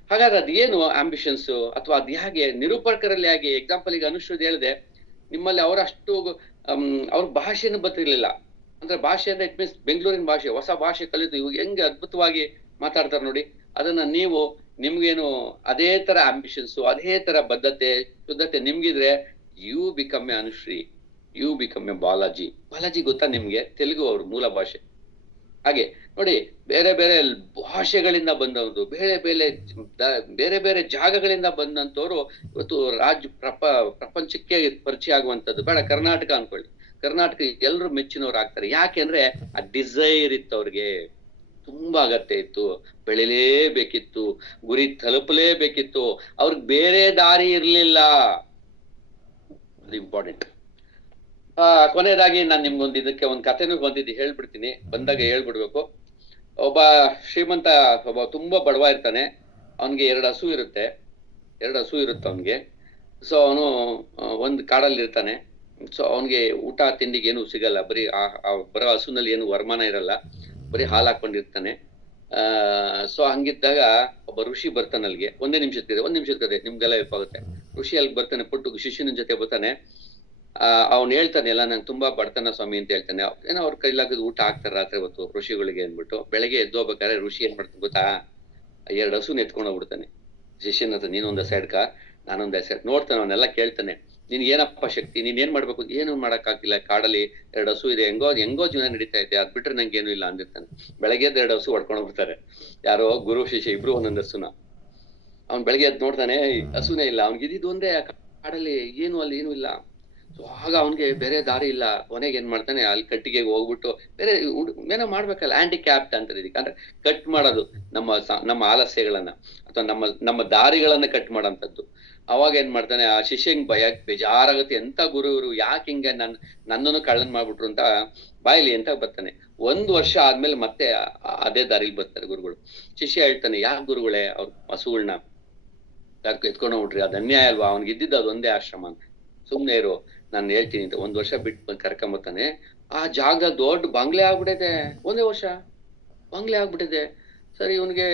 ಹಾಗಾದ್ರೆ ಅದೇನು ಆಂಬಿಷನ್ಸ್, ಅಥವಾ ಅದ್ ಹೇಗೆ ನಿರೂಪಕರಲ್ಲಿ ಹೇಗೆ? ಎಕ್ಸಾಂಪಲ್, ಈಗ ಅನುಶ್ರುತಿ ಹೇಳಿದೆ, ನಿಮ್ಮಲ್ಲಿ ಅವರಷ್ಟು ಅವ್ರ ಭಾಷೆನೂ ಗೊತ್ತಿರ್ಲಿಲ್ಲ. ಅಂದ್ರೆ ಭಾಷೆ ಅಂದ್ರೆ ಇಟ್ ಮೀನ್ಸ್ ಬೆಂಗಳೂರಿನ ಭಾಷೆ, ಹೊಸ ಭಾಷೆ ಕಲಿತು ಇವಾಗ ಹೆಂಗೆ ಅದ್ಭುತವಾಗಿ ಮಾತಾಡ್ತಾರೆ ನೋಡಿ. ಅದನ್ನ ನೀವು, ನಿಮ್ಗೇನು ಅದೇ ತರ ಆಂಬಿಷನ್ಸ್, ಅದೇ ತರ ಬದ್ಧತೆ ಶುದ್ಧತೆ ನಿಮ್ಗಿದ್ರೆ, you become a Anushri, you become a Balaji. Balaji ಗೊತ್ತಾ ನಿಮ್ಗೆ? ತೆಲುಗು ಅವ್ರ ಮೂಲ ಭಾಷೆ. ಹಾಗೆ ನೋಡಿ, ಬೇರೆ ಬೇರೆ ಭಾಷೆಗಳಿಂದ ಬಂದವರು, ಬೇರೆ ಬೇರೆ ಜಾಗಗಳಿಂದ ಬಂದಂತವ್ರು ಇವತ್ತು ಪ್ರಪಂಚಕ್ಕೆ ಪರಿಚಯ ಆಗುವಂತದ್ದು. ಬೇಡ ಕರ್ನಾಟಕ ಅನ್ಕೊಳ್ಳಿ, ಕರ್ನಾಟಕ ಎಲ್ಲರೂ ಮೆಚ್ಚಿನವ್ರು ಆಗ್ತಾರೆ. ಯಾಕೆಂದ್ರೆ ಆ ಡಿಸೈರ್ ಇತ್ತು ಅವ್ರಿಗೆ, ತುಂಬಾ ಅಗತ್ಯ ಇತ್ತು, ಬೆಳಿಲೇಬೇಕಿತ್ತು, ಗುರಿ ತಲುಪಲೇಬೇಕಿತ್ತು, ಅವ್ರಿಗೆ ಬೇರೆ ದಾರಿ ಇರ್ಲಿಲ್ಲ. ಅದು ಇಂಪಾರ್ಟೆಂಟ್. ಕೊನೆಯದಾಗಿ ನಾನು ನಿಮ್ಗೊಂದು ಇದಕ್ಕೆ ಒಂದು ಕಥೆನೂ ಬಂದಿದ್ದು ಹೇಳ್ಬಿಡ್ತೀನಿ, ಬಂದಾಗ ಹೇಳ್ಬಿಡ್ಬೇಕು. ಒಬ್ಬ ಶ್ರೀಮಂತ, ಒಬ್ಬ ತುಂಬಾ ಬಡವ ಇರ್ತಾನೆ, ಅವನ್ಗೆ 2 ಹಸು ಇರುತ್ತೆ ಅವನ್ಗೆ. ಸೊ ಅವನು ಒಂದು ಕಾಡಲ್ಲಿ ಇರ್ತಾನೆ. ಸೊ ಅವನ್ಗೆ ಊಟ ತಿಂಡಿಗೆ ಏನು ಸಿಗಲ್ಲ, ಬರೀ ಬರೋ ಹಸುನಲ್ಲಿ ಏನು ವರಮಾನ ಇರಲ್ಲ, ಬರೀ ಹಾಲು ಹಾಕೊಂಡಿರ್ತಾನೆ. ಸೊ ಹಂಗಿದ್ದಾಗ ಒಬ್ಬ ಋಷಿ ಬರ್ತಾನೆ ಅಲ್ಲಿಗೆ. ಒಂದ್ ನಿಮಿಷದ ನಿಮ್ಗೆಲ್ಲ ಹೆಲ್ಪ್ ಆಗುತ್ತೆ. ಋಷಿ ಅಲ್ಲಿಗೆ ಬರ್ತಾನೆ, ಪುಟ್ಟು ಶಿಷ್ಯನ ಜೊತೆ ಬರ್ತಾನೆ. ಅವ್ನು ಹೇಳ್ತಾನೆ, ಎಲ್ಲ ನಂಗೆ ತುಂಬಾ ಬಡತನ ಸ್ವಾಮಿ ಅಂತ ಹೇಳ್ತಾನೆ. ಏನೋ ಅವ್ರ ಕೈಲಾಗದು ಊಟ ಹಾಕ್ತಾರೆ ರಾತ್ರಿ ಹೊತ್ತು ಋಷಿಗಳಿಗೆ ಅಂದ್ಬಿಟ್ಟು. ಬೆಳಗ್ಗೆ ಎದ್ದೋಗ್ಬೇಕಾದ್ರೆ ಋಷಿ ಏನ್ ಮಾಡ್ತಾನೆ ಗೊತ್ತಾ? 2 ಹಸುನ ಎತ್ಕೊಂಡು ಹೋಗ್ಬಿಡ್ತಾನೆ. ಶಿಷ್ಯನ ಹತ್ರ, ನೀನೊಂದ ಸೈಡ್ಕ, ನಾನೊಂದ ಸೈಡ್. ನೋಡ್ತಾನೆ, ಅವನ್ನೆಲ್ಲ ಕೇಳ್ತಾನೆ, ನೀನ್ ಏನಪ್ಪ ಶಕ್ತಿ, ನೀನ್ ಏನ್ ಮಾಡ್ಬೇಕು? ಏನು ಮಾಡಕ್ಕಾಗಿಲ್ಲ, ಕಾಡಲ್ಲಿ 2 ಹಸು ಇದೆ, ಹೆಂಗೋ ಜೀವನ ನಡೀತಾ ಇದೆ, ಅದ್ ಬಿಟ್ರೆ ನಂಗೆ ಏನು ಇಲ್ಲ ಅಂದಿರ್ತಾನೆ. ಬೆಳಗ್ಗೆ 2 ಹಸು ಹೊಡ್ಕೊಂಡು ಹೋಗ್ತಾರೆ, ಯಾರೋ ಗುರು ಶಿಷ್ಯ ಇಬ್ರು ಒಂದೊಂದು ಹಸುನ. ಅವ್ನ್ ಬೆಳಗ್ಗೆ ಎದ್ದು ನೋಡ್ತಾನೆ, ಹಸುನೇ ಇಲ್ಲ. ಅವ್ನಿಗೆ ಇದ್ದಿದ್ದು ಒಂದೇ ಕಾಡಲ್ಲಿ, ಅಲ್ಲಿ ಏನು ಇಲ್ಲ. ಸೊ ಆಗ ಅವನ್ಗೆ ಬೇರೆ ದಾರಿ ಇಲ್ಲ. ಕೊನೆಗೆ ಏನ್ ಮಾಡ್ತಾನೆ, ಅಲ್ಲಿ ಕಟ್ಟಿಗೆ ಹೋಗ್ಬಿಟ್ಟು ಬೇರೆ ಏನೋ ಮಾಡ್ಬೇಕಲ್ಲ, ಹ್ಯಾಂಡಿಕ್ಯಾಪ್ಟ್ ಅಂತಾರೆ ಇದಕ್ಕೆ. ಅಂದ್ರೆ ಕಟ್ ಮಾಡೋದು ನಮ್ಮ ಆಲಸ್ಯಗಳನ್ನ ಅಥವಾ ನಮ್ಮ ದಾರಿಗಳನ್ನ ಕಟ್ ಮಾಡೋಂಥದ್ದು. ಅವಾಗ ಏನ್ ಮಾಡ್ತಾನೆ, ಆ ಶಿಷ್ಯಂಗ್ ಬೇಜಾರಾಗುತ್ತೆ, ಎಂತ ಗುರು ಇವರು, ಯಾಕೆ ಹಿಂಗೆ ನನ್ನನ್ನು ಕಳ್ಳನ್ ಮಾಡ್ಬಿಟ್ರು ಅಂತ ಬಾಯಿಲಿ ಅಂತ ಬರ್ತಾನೆ. 1 ವರ್ಷ ಆದ್ಮೇಲೆ ಮತ್ತೆ ಅದೇ ದಾರಿಲಿ ಬರ್ತಾರೆ ಗುರುಗಳು. ಶಿಷ್ಯ ಹೇಳ್ತಾನೆ, ಯಾಕೆ ಗುರುಗಳೇ ಅವ್ರ ಹಸುಗಳನ್ನ ಎತ್ಕೊಂಡು ಹೋಗ್ಬಿಟ್ರಿ, ಅದ್ ಅನ್ಯಾಯ ಅಲ್ವಾ, ಅವ್ನಿಗೆ ಇದ್ದಿದ್ದು ಅದೊಂದೇ ಆಶ್ರಮ ಅಂತ. ಸುಮ್ನೆ ಇರು, ನಾನು ಹೇಳ್ತೀನಿ ಅಂತ 1 ವರ್ಷ ಬಿಟ್ಟು ಬಂದು ಕರ್ಕೊಂಬರ್ತಾನೆ. ಆ ಜಾಗ ದೊಡ್ಡ ಬಂಗ್ಲೆ ಆಗ್ಬಿಟ್ಟಿದೆ, 1 ವರ್ಷ ಬಂಗ್ಲೆ ಆಗ್ಬಿಟ್ಟಿದೆ. ಸರಿ, ಇವನ್ಗೆ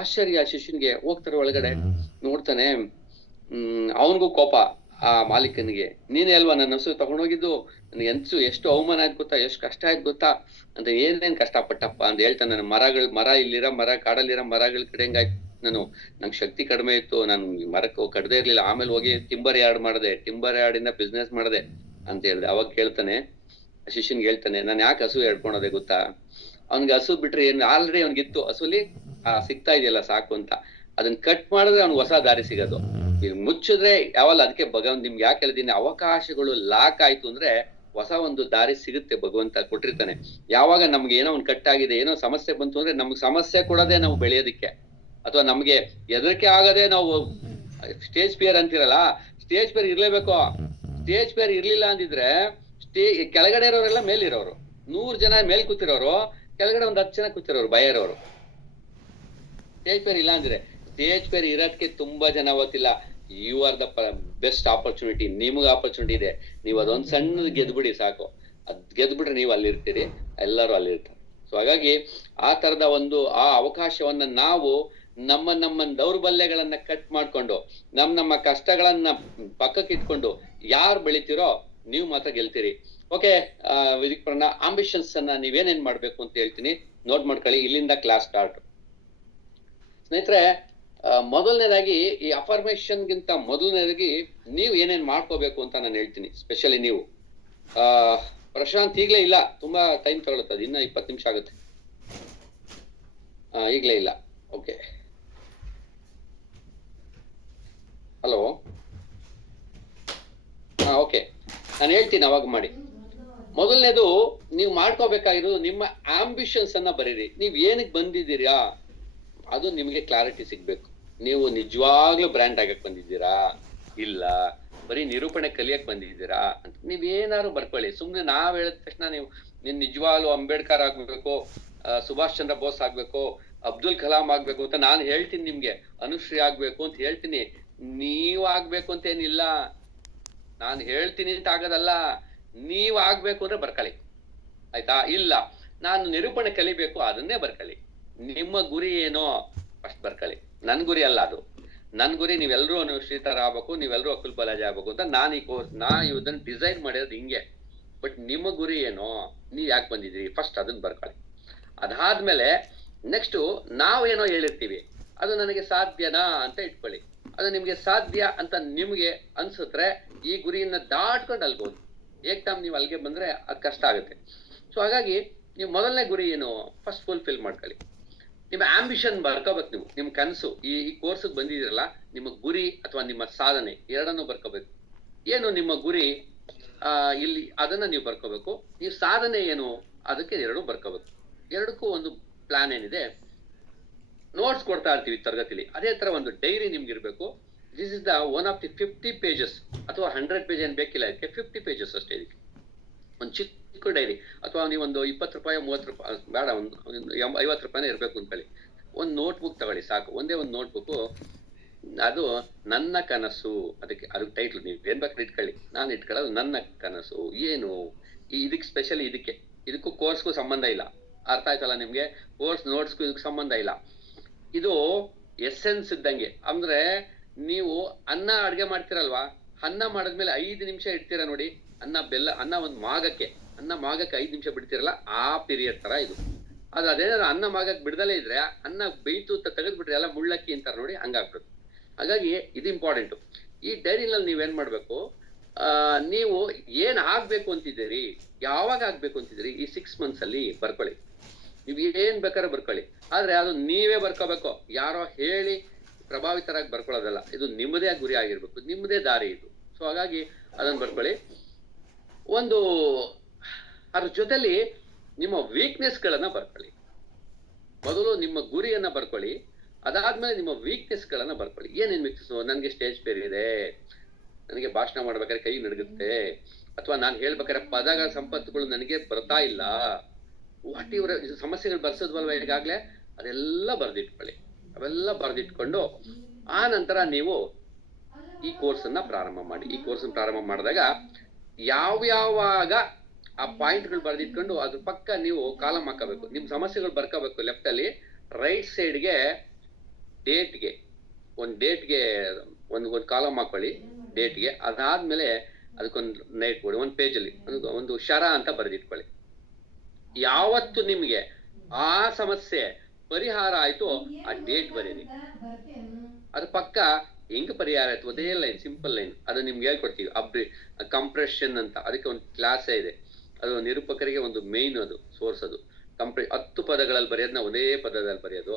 ಆಶ್ಚರ್ಯ, ಶಿಷ್ಯನ್ಗೆ. ಹೋಗ್ತಾರೆ ಒಳಗಡೆ, ನೋಡ್ತಾನೆ, ಅವನಿಗೂ ಕೋಪ ಆ ಮಾಲೀಕನಿಗೆ. ನೀನೇ ಅಲ್ವಾ ನನ್ನ ಹಸು ತಗೊಂಡೋಗಿದ್ದು, ನನ್ಗೆ ಎಷ್ಟು ಅವಮಾನ ಆಯ್ತು ಗೊತ್ತಾ, ಎಷ್ಟು ಕಷ್ಟ ಆಯ್ತು ಗೊತ್ತಾ ಅಂತ. ಏನೇನ್ ಕಷ್ಟಪಟ್ಟಪ್ಪ ಅಂತ ಹೇಳ್ತಾನೆ. ನನ್ನ ಮರ ಇಲ್ಲಿರೋ ಕಾಡಲ್ಲಿರೋ ಮರಗಳ ಕಡೆ ಹೆಂಗಾಯ್ತು, ನಂಗೆ ಶಕ್ತಿ ಕಡಿಮೆ ಇತ್ತು, ನಾನು ಮರಕ್ಕೆ ಕಡ್ದೇ ಇರ್ಲಿಲ್ಲ, ಆಮೇಲೆ ಹೋಗಿ ಟಿಂಬರ್ ಯಾರ್ಡಿಂದ ಬಿಸ್ನೆಸ್ ಮಾಡಿದೆ ಅಂತ ಹೇಳಿದೆ. ಅವಾಗ ಕೇಳ್ತಾನೆ, ಶಿಷ್ಯನ್ಗೆ ಹೇಳ್ತಾನೆ, ನಾನು ಯಾಕೆ ಹಸು ಎಡ್ಕೊಳೋದೆ ಗೊತ್ತಾ, ಅವ್ನಿಗೆ ಹಸು ಬಿಟ್ರೆ ಏನ್ ಆಲ್ರೆಡಿ ಅವ್ನಿಗಿತ್ತು, ಹಸುಲಿ ಸಿಗ್ತಾ ಇದೆಯಲ್ಲ ಸಾಕು ಅಂತ. ಅದನ್ನ ಕಟ್ ಮಾಡಿದ್ರೆ ಅವ್ನಿಗೆ ಹೊಸ ದಾರಿ ಸಿಗೋದು. ಈಗ ಮುಚ್ಚಿದ್ರೆ ಯಾವಲ್ಲ. ಅದಕ್ಕೆ ಭಗವಂತ ನಿಮ್ಗೆ ಯಾಕೆ ಹೇಳಿದೀನಿ, ಅವಕಾಶಗಳು ಲಾಕ್ ಆಯ್ತು ಅಂದ್ರೆ ಹೊಸ ಒಂದು ದಾರಿ ಸಿಗುತ್ತೆ, ಭಗವಂತ ಕೊಟ್ಟಿರ್ತಾನೆ. ಯಾವಾಗ ನಮ್ಗೆ ಏನೋ ಒಂದು ಕಟ್ಟಾಗಿದೆ, ಏನೋ ಸಮಸ್ಯೆ ಬಂತು ಅಂದ್ರೆ ನಮ್ಗೆ ಸಮಸ್ಯೆ ಕೊಡೋದೇ ನಾವು ಬೆಳೆಯೋದಿಕ್ಕೆ, ಅಥವಾ ನಮ್ಗೆ ಹೆದರಿಕೆ ಆಗದೆ ನಾವು ಸ್ಟೇಜ್ ಫಿಯರ್ ಅಂತಿರಲ್ಲ, ಸ್ಟೇಜ್ ಫಿಯರ್ ಇರ್ಲೇಬೇಕು. ಸ್ಟೇಜ್ ಫಿಯರ್ ಇರ್ಲಿಲ್ಲ ಅಂದಿದ್ರೆ ಕೆಳಗಡೆ ಇರೋರೆಲ್ಲ ಮೇಲಿರೋರು, 100 ಜನ ಮೇಲ್ ಕೂತಿರೋರು, ಕೆಳಗಡೆ 10 ಜನ ಕೂತಿರೋರು ಭಯ ಇರೋರು. ಸ್ಟೇಜ್ ಫಿಯರ್ ಇಲ್ಲ ಅಂದ್ರೆ ಸ್ಟೇಜ್ ಪೇರ್ ಇರೋದಕ್ಕೆ ತುಂಬಾ ಜನ ಗೊತ್ತಿಲ್ಲ. You are the best opportunity. ನಿಮ್ಗೆ ಆಪರ್ಚುನಿಟಿ ಇದೆ, ನೀವು ಅದೊಂದ್ ಸಣ್ಣದ್ ಗೆದ್ಬಿಡಿ ಸಾಕು. ಅದ್ ಗೆದ್ಬಿಟ್ರೆ ನೀವು ಅಲ್ಲಿರ್ತೀರಿ, ಎಲ್ಲರೂ ಅಲ್ಲಿರ್ತಾರೆ. ಸೊ ಹಾಗಾಗಿ ಆ ತರದ ಆ ಅವಕಾಶವನ್ನ ನಾವು ನಮ್ಮ ದೌರ್ಬಲ್ಯಗಳನ್ನ ಕಟ್ ಮಾಡ್ಕೊಂಡು ನಮ್ಮ ಕಷ್ಟಗಳನ್ನ ಪಕ್ಕಕ್ಕೆ ಇಟ್ಕೊಂಡು ಯಾರು ಬೆಳಿತೀರೋ ನೀವು ಮಾತ್ರ ಗೆಲ್ತೀರಿ. ಓಕೆ, ವಿದಿಕ್ ಪ್ರಣಾ, ಆಂಬಿಷನ್ಸ್ ಅನ್ನ ನೀವೇನೇನ್ ಮಾಡ್ಬೇಕು ಅಂತ ಹೇಳ್ತೀನಿ, ನೋಟ್ ಮಾಡ್ಕೊಳ್ಳಿ. ಇಲ್ಲಿಂದ ಕ್ಲಾಸ್ ಸ್ಟಾರ್ಟ್. ಸ್ನೇಹಿತರೆ, ಮೊದಲನೇದಾಗಿ ಈ ಅಫರ್ಮೇಶನ್ ಗಿಂತ ಮೊದಲನೇದಾಗಿ ನೀವು ಏನೇನ್ ಮಾಡ್ಕೋಬೇಕು ಅಂತ ನಾನು ಹೇಳ್ತೀನಿ. ಸ್ಪೆಷಲಿ ನೀವು ಪ್ರಶಾಂತ್ ಈಗ್ಲೇ ಇಲ್ಲ, ತುಂಬಾ ಟೈಮ್ ತಗೊಳುತ್ತೆ, ಇನ್ನ 20 ನಿಮಿಷ ಆಗುತ್ತೆ. ಈಗ್ಲೇ ಇಲ್ಲ. Okay, hello. ಓಕೆ, ನಾನು ಹೇಳ್ತೀನಿ, ಅವಾಗ ಮಾಡಿ. ಮೊದಲನೇದು ನೀವು ಮಾಡ್ಕೋಬೇಕಾಗಿರೋದು ನಿಮ್ಮ ಆಂಬಿಷನ್ಸ್ ಅನ್ನ ಬರೀರಿ. ನೀವ್ ಏನಕ್ಕೆ ಬಂದಿದ್ದೀರಾ ಅದು ನಿಮ್ಗೆ ಕ್ಲಾರಿಟಿ ಸಿಗ್ಬೇಕು. ನೀವು ನಿಜವಾಗ್ಲೂ ಬ್ರ್ಯಾಂಡ್ ಆಗಕ್ ಬಂದಿದ್ದೀರಾ, ಇಲ್ಲ ಬರೀ ನಿರೂಪಣೆ ಕಲಿಯಕ್ ಬಂದಿದ್ದೀರಾ ಅಂತ ನೀವೇನಾದ್ರು ಬರ್ಕೊಳ್ಳಿ. ಸುಮ್ನೆ ನಾವ್ ಹೇಳಿದ ತಕ್ಷಣ ನೀನ್ ನಿಜವಾಗ್ಲೂ ಅಂಬೇಡ್ಕರ್ ಆಗ್ಬೇಕು, ಸುಭಾಷ್ ಚಂದ್ರ ಬೋಸ್ ಆಗ್ಬೇಕು, ಅಬ್ದುಲ್ ಕಲಾಂ ಆಗ್ಬೇಕು ಅಂತ ನಾನು ಹೇಳ್ತೀನಿ, ನಿಮ್ಗೆ ಅನುಶ್ರೀ ಆಗ್ಬೇಕು ಅಂತ ಹೇಳ್ತೀನಿ. ನೀವ್ ಆಗ್ಬೇಕು ಅಂತ ಏನಿಲ್ಲ, ನಾನು ಹೇಳ್ತೀನಿ ಅಂತ ಆಗೋದಲ್ಲ. ನೀವ್ ಆಗ್ಬೇಕು ಅಂದ್ರೆ ಬರ್ಕೊಳ್ಳಿ, ಆಯ್ತಾ? ಇಲ್ಲ ನಾನು ನಿರೂಪಣೆ ಕಲಿಬೇಕು, ಅದನ್ನೇ ಬರ್ಕೊಳ್ಳಿ. ನಿಮ್ಮ ಗುರಿ ಏನೋ ಫಸ್ಟ್ ಬರ್ಕೊಳ್ಳಿ. ನನ್ ಗುರಿ ಅಲ್ಲ ಅದು. ನನ್ ಗುರಿ ನೀವೆಲ್ಲರೂ ಅನುಶ್ರೀ ತರ ಆಗ್ಬೇಕು, ನೀವೆಲ್ಲರೂ ಅಕುಲ್ ಬಾಲಾಜಿ ಆಗ್ಬೇಕು ಅಂತ ನಾನು ಈ ಕೋರ್ಸ್ ಇದನ್ನ ಡಿಸೈನ್ ಮಾಡಿರೋದು ಹಿಂಗೆ. ಬಟ್ ನಿಮ್ಮ ಗುರಿ ಏನೋ, ನೀವ್ ಯಾಕೆ ಬಂದಿದ್ದೀರಿ, ಫಸ್ಟ್ ಅದನ್ನ ಬರ್ಕೊಳ್ಳಿ. ಅದಾದ್ಮೇಲೆ ನೆಕ್ಸ್ಟ್ ನಾವೇನೋ ಹೇಳಿರ್ತೀವಿ, ಅದು ನನಗೆ ಸಾಧ್ಯನಾ ಅಂತ ಇಟ್ಕೊಳ್ಳಿ. ಅದು ನಿಮ್ಗೆ ಸಾಧ್ಯ ಅಂತ ನಿಮ್ಗೆ ಅನ್ಸುತ್ತೆ, ಈ ಗುರಿಯನ್ನ ದಾಟ್ಕೊಂಡು ಅಲ್ಬೋದು. ಏಕ್ದಮ್ ನೀವು ಅಲ್ಲಿಗೆ ಬಂದ್ರೆ ಅದು ಕಷ್ಟ ಆಗುತ್ತೆ. ಸೊ ಹಾಗಾಗಿ ನೀವು ಮೊದಲನೇ ಗುರಿ ಏನು ಫಸ್ಟ್ ಫುಲ್ಫಿಲ್ ಮಾಡ್ಕೊಳ್ಳಿ. ನಿಮ್ಮ ಆಂಬಿಷನ್ ಬರ್ಕೋಬೇಕು. ನೀವು ನಿಮ್ ಕನಸು, ಈ ಕೋರ್ಸ್ ಬಂದಿದ್ದೀರಲ್ಲ, ನಿಮ್ಮ ಗುರಿ ಅಥವಾ ನಿಮ್ಮ ಸಾಧನೆ ಎರಡನ್ನೂ ಬರ್ಕೋಬೇಕು. ಏನು ನಿಮ್ಮ ಗುರಿ ಇಲ್ಲಿ ಅದನ್ನ ನೀವು ಬರ್ಕೋಬೇಕು. ನೀವು ಸಾಧನೆ ಏನು ಅದಕ್ಕೆ ಎರಡು ಬರ್ಕೋಬೇಕು. ಎರಡಕ್ಕೂ ಒಂದು ಪ್ಲಾನ್ ಏನಿದೆ, ನೋಟ್ಸ್ ಕೊಡ್ತಾ ಇರ್ತೀವಿ ತರಗತಿಲಿ, ಅದೇ ತರ ಒಂದು ಡೈರಿ ನಿಮ್ಗೆ ಇರ್ಬೇಕು. This is the one of the 50 pages ಅಥವಾ 100 page ಏನ್ ಬೇಕಿಲ್ಲ, ಇದಕ್ಕೆ 50 pages ಅಷ್ಟೇ. ಇದಕ್ಕೆ ಒಂದು ಚಿಕ್ಕ ಡೈರಿ, ಅಥವಾ ನೀವೊಂದು 20 ರೂಪಾಯಿ 30 ರೂಪಾಯಿ ಬೇಡ, ಒಂದು 50 ರೂಪಾಯಿನೇ ಇರ್ಬೇಕು ಅನ್ಕೊಳ್ಳಿ. ಒಂದು ನೋಟ್ಬುಕ್ ತಗೊಳ್ಳಿ ಸಾಕು, ಒಂದೇ ಒಂದು ನೋಟ್ಬುಕ್. ಅದು ನನ್ನ ಕನಸು, ಅದಕ್ಕೆ ಟೈಟ್ಲ್ ನೀವು ಏನ್ ಬೇಕಾದ್ರೆ ಇಟ್ಕೊಳ್ಳಿ. ನಾನು ಇಟ್ಕೊಳ್ಳೋದು ನನ್ನ ಕನಸು ಏನು. ಇದಕ್ಕೆ ಸ್ಪೆಷಲಿ ಇದಕ್ಕೂ ಕೋರ್ಸ್ಗೂ ಸಂಬಂಧ ಇಲ್ಲ. ಅರ್ಥ ಆಯ್ತಲ್ಲ ನಿಮ್ಗೆ? ಕೋರ್ಸ್ ನೋಟ್ಸ್ಗೂ ಇದಕ್ಕೆ ಸಂಬಂಧ ಇಲ್ಲ. ಇದು ಎಸೆನ್ಸ್ ಇದ್ದಂಗೆ. ಅಂದ್ರೆ ನೀವು ಅನ್ನ ಅಡ್ಗೆ ಮಾಡ್ತಿರಲ್ವಾ, ಅನ್ನ ಮಾಡಿದ್ಮೇಲೆ 5 ನಿಮಿಷ ಇಡ್ತೀರಾ ನೋಡಿ, ಅನ್ನ ಒಂದು ಮಾಗಕ್ಕೆ 5 ನಿಮಿಷ ಬಿಡ್ತಿರಲ್ಲ, ಆ ಪೀರಿಯಡ್ ತರ ಇದು. ಅದೇನಾದ್ರು ಅನ್ನ ಮಾಗಕ್ಕೆ ಬಿಡ್ದಲೇ ಇದ್ರೆ ಅನ್ನ ಬೇಯ್ತು ತೆಗೆದ್ಬಿಟ್ರೆ ಎಲ್ಲ ಮುಳ್ಳಕ್ಕಿ ಅಂತಾರೆ ನೋಡಿ, ಹಂಗಾಗ್ಬಿಡುತ್ತೆ. ಹಾಗಾಗಿ ಇದು ಇಂಪಾರ್ಟೆಂಟು. ಈ ಡೈರಿನಲ್ಲಿ ನೀವೇನ್ ಮಾಡ್ಬೇಕು, ನೀವು ಏನ್ ಆಗ್ಬೇಕು ಅಂತಿದ್ದೀರಿ, ಯಾವಾಗ ಆಗ್ಬೇಕು ಅಂತಿದ್ದೀರಿ, ಈ 6 months ಅಲ್ಲಿ ಬರ್ಕೊಳ್ಳಿ. ನೀವು ಏನ್ ಬೇಕಾದ್ರೆ ಬರ್ಕೊಳ್ಳಿ, ಆದ್ರೆ ಅದು ನೀವೇ ಬರ್ಕೋಬೇಕು. ಯಾರೋ ಹೇಳಿ ಪ್ರಭಾವಿತರಾಗಿ ಬರ್ಕೊಳ್ಳೋದಲ್ಲ. ಇದು ನಿಮ್ಮದೇ ಗುರಿ ಆಗಿರ್ಬೇಕು, ನಿಮ್ಮದೇ ದಾರಿ ಇದು. ಸೊ ಹಾಗಾಗಿ ಅದನ್ನ ಬರ್ಕೊಳ್ಳಿ. ಅದ್ರ ಜೊತೆಲಿ ನಿಮ್ಮ ವೀಕ್ನೆಸ್ ಗಳನ್ನ ಬರ್ಕೊಳ್ಳಿ. ಮೊದಲು ನಿಮ್ಮ ಗುರಿಯನ್ನ ಬರ್ಕೊಳ್ಳಿ, ಅದಾದ್ಮೇಲೆ ನಿಮ್ಮ ವೀಕ್ನೆಸ್ ಗಳನ್ನ ಬರ್ಕೊಳ್ಳಿ. ಏನೇನ್ ವೀಕ್ನೆಸ್? ನನ್ಗೆ ಸ್ಟೇಜ್ ಫೇರ್ ಇದೆ, ನನಗೆ ಭಾಷಣ ಮಾಡ್ಬೇಕಾದ್ರೆ ಕೈ ನಡುಗುತ್ತೆ, ಅಥವಾ ನಾನು ಹೇಳ್ಬೇಕಾದ್ರೆ ಪದಗಳ ಸಂಪತ್ತುಗಳು ನನಗೆ ಬರ್ತಾ ಇಲ್ಲ, ವಾಟ್ ಇವರ ಸಮಸ್ಯೆಗಳು ಬರ್ಸೋದ್ವಲ್ವ ಈಗಾಗ್ಲೇ, ಅದೆಲ್ಲ ಬರ್ದಿಟ್ಕೊಳ್ಳಿ. ಅವೆಲ್ಲ ಬರ್ದಿಟ್ಕೊಂಡು ಆ ನಂತರ ನೀವು ಈ ಕೋರ್ಸ್ ಅನ್ನ ಪ್ರಾರಂಭ ಮಾಡಿ. ಈ ಕೋರ್ಸ್ ಪ್ರಾರಂಭ ಮಾಡಿದಾಗ ಯಾವ್ಯಾವಾಗ ಆ ಪಾಯಿಂಟ್ಗಳು ಬರ್ದಿಟ್ಕೊಂಡು ಅದ್ರ ಪಕ್ಕ ನೀವು ಕಾಲಮ್ ಹಾಕಬೇಕು. ನಿಮ್ ಸಮಸ್ಯೆಗಳು ಬರ್ಕೋಬೇಕು. ಲೆಫ್ಟ್ ಅಲ್ಲಿ ರೈಟ್ ಸೈಡ್ಗೆ ಡೇಟ್ಗೆ ಒಂದು ಕಾಲಮ್ ಹಾಕೊಳ್ಳಿ, ಡೇಟ್ಗೆ. ಅದಾದ್ಮೇಲೆ ಅದಕ್ಕೊಂದು ನೈಟ್ ಕೊಡಿ, ಒಂದು ಪೇಜಲ್ಲಿ ಒಂದು ಶರ ಅಂತ ಬರೆದಿಟ್ಕೊಳ್ಳಿ. ಯಾವತ್ತು ನಿಮ್ಗೆ ಆ ಸಮಸ್ಯೆ ಪರಿಹಾರ ಆಯ್ತು ಆ ಡೇಟ್ ಬರೀರಿ. ಅದ್ರ ಪಕ್ಕ ಹೆಂಗ್ ಪರಿಹಾರ ಆಯ್ತು ಅದೇ ಲೈನ್, ಸಿಂಪಲ್ ಲೈನ್, ಅದು ನಿಮ್ಗೆ ಹೇಳ್ಕೊಡ್ತೀವಿ. ಕಂಪ್ರೆಷನ್ ಅಂತ, ಅದಕ್ಕೆ ಒಂದು ಕ್ಲಾಸೇ ಇದೆ. ಅದು ನಿರೂಪಕರಿಗೆ ಒಂದು ಮೇನ್ ಅದು ಸೋರ್ಸ್. ಅದು 10 ಪದಗಳಲ್ಲಿ ಬರೆಯೋದನ್ನ ಒಂದೇ ಪದದಲ್ಲಿ ಬರೆಯೋದು,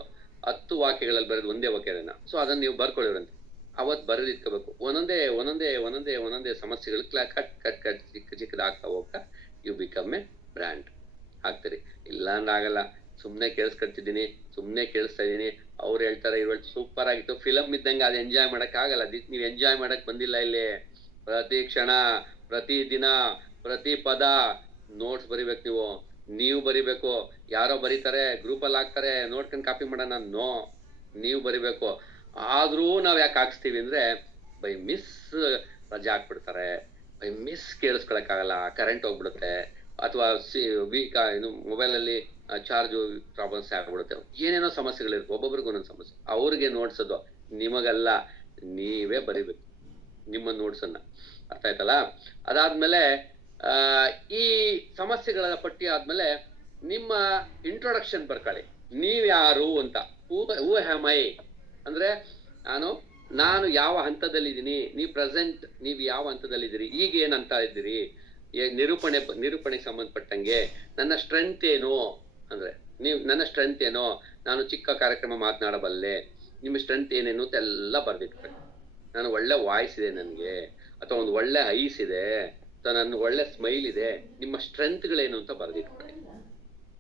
10 ವಾಕ್ಯಗಳಲ್ಲಿ ಬರೆಯೋದು ಒಂದೇ ವಾಕ್ಯನ. ಸೊ ಅದನ್ನ ನೀವು ಬರ್ಕೊಳ್ಳಿರಂತೆ. ಅವತ್ತು ಬರೆದಿಟ್ಕೋಬೇಕು. ಒಂದೊಂದೇ ಸಮಸ್ಯೆಗಳು ಕಟ್ ಚಿಕ್ಕದಾಗ್ತಾ ಹೋಗ್ತಾ ಯು ಬಿಕಮ್ ಎ ಬ್ರ್ಯಾಂಡ್ ಆಗ್ತೀರಿ. ಇಲ್ಲ ಅಂದ್ರೆ ಆಗಲ್ಲ. ಸುಮ್ನೆ ಕೇಳಿಸ್ಕೊಳ್ತಿದ್ದೀನಿ, ಸುಮ್ನೆ ಕೇಳಿಸ್ತಾ ಇದೀನಿ, ಅವ್ರು ಹೇಳ್ತಾರೆ ಇವಾಗ ಸೂಪರ್ ಆಗಿತ್ತು, ಫಿಲಮ್ ಇದ್ದಂಗೆ, ಅದು ಎಂಜಾಯ್ ಮಾಡಕ್ ಆಗಲ್ಲ. ನೀವು ಎಂಜಾಯ್ ಮಾಡಕ್ ಬಂದಿಲ್ಲ ಇಲ್ಲಿ. ಪ್ರತಿ ಕ್ಷಣ, ಪ್ರತಿ ದಿನ, ಪ್ರತಿ ಪದ ನೋಟ್ಸ್ ಬರಿಬೇಕು. ನೀವು ಬರಿಬೇಕು. ಯಾರೋ ಬರೀತಾರೆ, ಗ್ರೂಪಲ್ಲಿ ಹಾಕ್ತಾರೆ, ನೋಡ್ಕೊಂಡು ಕಾಪಿ ಮಾಡೋಣ. ನೀವು ಬರಿಬೇಕು. ಆದ್ರೂ ನಾವ್ ಯಾಕೆ ಹಾಕ್ಸ್ತೀವಿ ಅಂದ್ರೆ ಬೈ ಮಿಸ್ ರಜಾ ಹಾಕ್ಬಿಡ್ತಾರೆ, ಬೈ ಮಿಸ್ ಕೇಳಿಸ್ಕೊಳಕ್ಕಾಗಲ್ಲ, ಕರೆಂಟ್ ಹೋಗ್ಬಿಡುತ್ತೆ, ಅಥವಾ ಏನು ಮೊಬೈಲ್ ಅಲ್ಲಿ ಚಾರ್ಜ್ ಪ್ರಾಬ್ಲಮ್ಸ್ ಆಗ್ಬಿಡುತ್ತೆ, ಏನೇನೋ ಸಮಸ್ಯೆಗಳಿರುತ್ತೆ, ಒಬ್ಬೊಬ್ರಿಗೆ ಒಂದೊಂದು ಸಮಸ್ಯೆ. ಅವ್ರಿಗೆ ನೋಡ್ಸೋದು ನಿಮಗಲ್ಲ, ನೀವೇ ಬರಿಬೇಕು ನಿಮ್ಮ ನೋಟ್ಸನ್ನ. ಅರ್ಥ ಆಯ್ತಲ್ಲ? ಅದಾದ್ಮೇಲೆ ಈ ಸಮಸ್ಯೆಗಳ ಪಟ್ಟಿ ಆದ್ಮೇಲೆ ನಿಮ್ಮ ಇಂಟ್ರೊಡಕ್ಷನ್ ಬರ್ಕೊಳ್ಳಿ. ನೀವ್ ಯಾರು ಅಂತ, ಹೂ ಹ್ಯಾಮ್ ಐ ಅಂದ್ರೆ ನಾನು ಯಾವ ಹಂತದಲ್ಲಿದ್ದೀನಿ, ನೀವು ಪ್ರೆಸೆಂಟ್ ನೀವು ಯಾವ ಹಂತದಲ್ಲಿದ್ದೀರಿ, ಈಗ ಏನಂತ ಇದ್ದೀರಿ, ನಿರೂಪಣೆಗೆ ಸಂಬಂಧಪಟ್ಟಂಗೆ ನನ್ನ ಸ್ಟ್ರೆಂತ್ ಏನು ಅಂದ್ರೆ ನನ್ನ ಸ್ಟ್ರೆಂತ್ ಏನೋ, ನಾನು ಚಿಕ್ಕ ಕಾರ್ಯಕ್ರಮ ಮಾತನಾಡಬಲ್ಲೆ, ನಿಮ್ಮ ಸ್ಟ್ರೆಂತ್ ಏನೇನು ಅಂತ ಎಲ್ಲ ಬರ್ದಿಟ್ಕೊಳ್ಳಿ. ನಾನು ಒಳ್ಳೆ ವಾಯ್ಸ್ ಇದೆ ನನಗೆ, ಅಥವಾ ಒಂದು ಒಳ್ಳೆ ಐಸ್ ಇದೆ, ಅಥವಾ ನನ್ನ ಒಳ್ಳೆ ಸ್ಮೈಲ್ ಇದೆ, ನಿಮ್ಮ ಸ್ಟ್ರೆಂತ್ಗಳೇನು ಅಂತ ಬರ್ದಿಟ್ಕೊಳ್ಳಿ.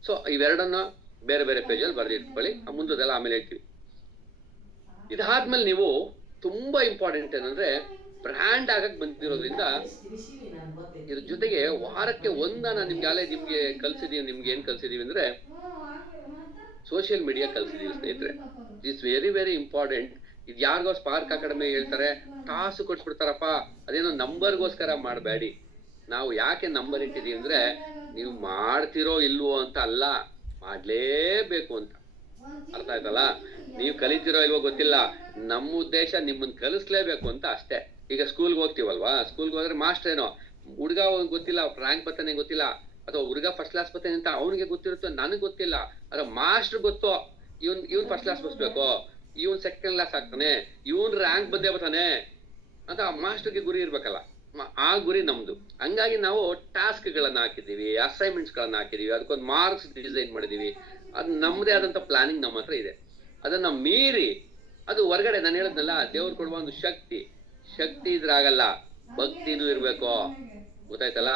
ಸೊ ಇವೆರಡನ್ನ ಬೇರೆ ಬೇರೆ ಪೇಜಲ್ಲಿ ಬರ್ದಿಟ್ಕೊಳ್ಳಿ. ಮುಂದದೆಲ್ಲ ಆಮೇಲೆ ಹೇಳ್ತೀವಿ. ಇದಾದ್ಮೇಲೆ ನೀವು ತುಂಬಾ ಇಂಪಾರ್ಟೆಂಟ್ ಏನಂದ್ರೆ ಬ್ರ್ಯಾಂಡ್ ಆಗಕ್ ಬಂದಿರೋದ್ರಿಂದ ಇದ್ರ ಜೊತೆಗೆ ವಾರಕ್ಕೆ ನಾನು ನಿಮ್ಗೆ ಕಲ್ಸಿದೀವಿ. ನಿಮ್ಗೆ ಏನ್ ಕಲ್ಸಿದೀವಿ ಅಂದ್ರೆ ಸೋಷಿಯಲ್ ಮೀಡಿಯಾ ಕಲ್ಸಿದೀವಿ ಸ್ನೇಹಿತರೆ. It's very very important. ಇದು ಯಾರಿಗೋ ಸ್ಪಾರ್ಕ್ ಅಕಾಡೆಮಿ ಹೇಳ್ತಾರೆ, ಟಾಸ್ ಕೊಟ್ಬಿಡ್ತಾರಪ್ಪ, ಅದೇನೋ ನಂಬರ್ಗೋಸ್ಕರ ಮಾಡಬೇಡಿ. ನಾವು ಯಾಕೆ ನಂಬರ್ ಇಟ್ಟಿದೀವಿ ಅಂದ್ರೆ ನೀವು ಮಾಡ್ತಿರೋ ಇಲ್ವೋ ಅಂತ ಅಲ್ಲ, ಮಾಡ್ಲೇಬೇಕು ಅಂತ. ಅರ್ಥ ಆಯ್ತಲ್ಲ? ನೀವು ಕಲಿತಿರೋ ಇಲ್ವೋ ಗೊತ್ತಿಲ್ಲ, ನಮ್ಮ ಉದ್ದೇಶ ನಿಮ್ಮನ್ನ ಕಲಿಸ್ಲೇಬೇಕು ಅಂತ ಅಷ್ಟೇ. ಈಗ ಸ್ಕೂಲ್ಗೆ ಹೋಗ್ತೀವಲ್ವಾ, ಸ್ಕೂಲ್ಗೆ ಹೋದ್ರೆ ಮಾಸ್ಟರ್ ಏನೋ ಹುಡುಗ ಗೊತ್ತಿಲ್ಲ, ರ್ಯಾಂಕ್ ಬರ್ತಾನೆ ಗೊತ್ತಿಲ್ಲ, ಅಥವಾ ಹುಡುಗ ಫಸ್ಟ್ ಕ್ಲಾಸ್ ಬರ್ತಾನೆ ಅಂತ ಅವನಿಗೆ ಗೊತ್ತಿರುತ್ತೋ ನನಗೆ ಗೊತ್ತಿಲ್ಲ, ಅದ್ರ ಮಾಸ್ಟರ್ ಗೊತ್ತೋ ಇವನ್ ಫಸ್ಟ್ ಕ್ಲಾಸ್ ಬರ್ಸ್ಬೇಕು, ಇವನ್ ಸೆಕೆಂಡ್ ಕ್ಲಾಸ್ ಆಗ್ತಾನೆ, ಇವನ್ ರ್ಯಾಂಕ್ ಬಂದೇ ಬರ್ತಾನೆ ಅಂತ ಮಾಸ್ಟರ್ಗೆ ಗುರಿ ಇರ್ಬೇಕಲ್ಲ. ಆ ಗುರಿ ನಮ್ದು. ಹಂಗಾಗಿ ನಾವು ಟಾಸ್ಕ್ ಗಳನ್ನ ಹಾಕಿದೀವಿ, ಅಸೈನ್ಮೆಂಟ್ಸ್ ಗಳನ್ನ ಹಾಕಿದೀವಿ, ಅದಕ್ಕೊಂದು ಮಾರ್ಕ್ಸ್ ಡಿಸೈನ್ ಮಾಡಿದೀವಿ. ಅದು ನಮ್ದೇ ಆದಂತ ಪ್ಲಾನಿಂಗ್ ನಮ್ಮ ಹತ್ರ ಇದೆ. ಅದನ್ನ ಮೀರಿ ಅದು ಹೊರಗಡೆ ನಾನು ಹೇಳಿದ್ನಲ್ಲ, ದೇವ್ರು ಕೊಡುವ ಒಂದು ಶಕ್ತಿ ಇದ್ರಾಗಲ್ಲ, ಭಕ್ತಿನೂ ಇರ್ಬೇಕು. ಗೊತ್ತಾಯ್ತಲ್ಲ?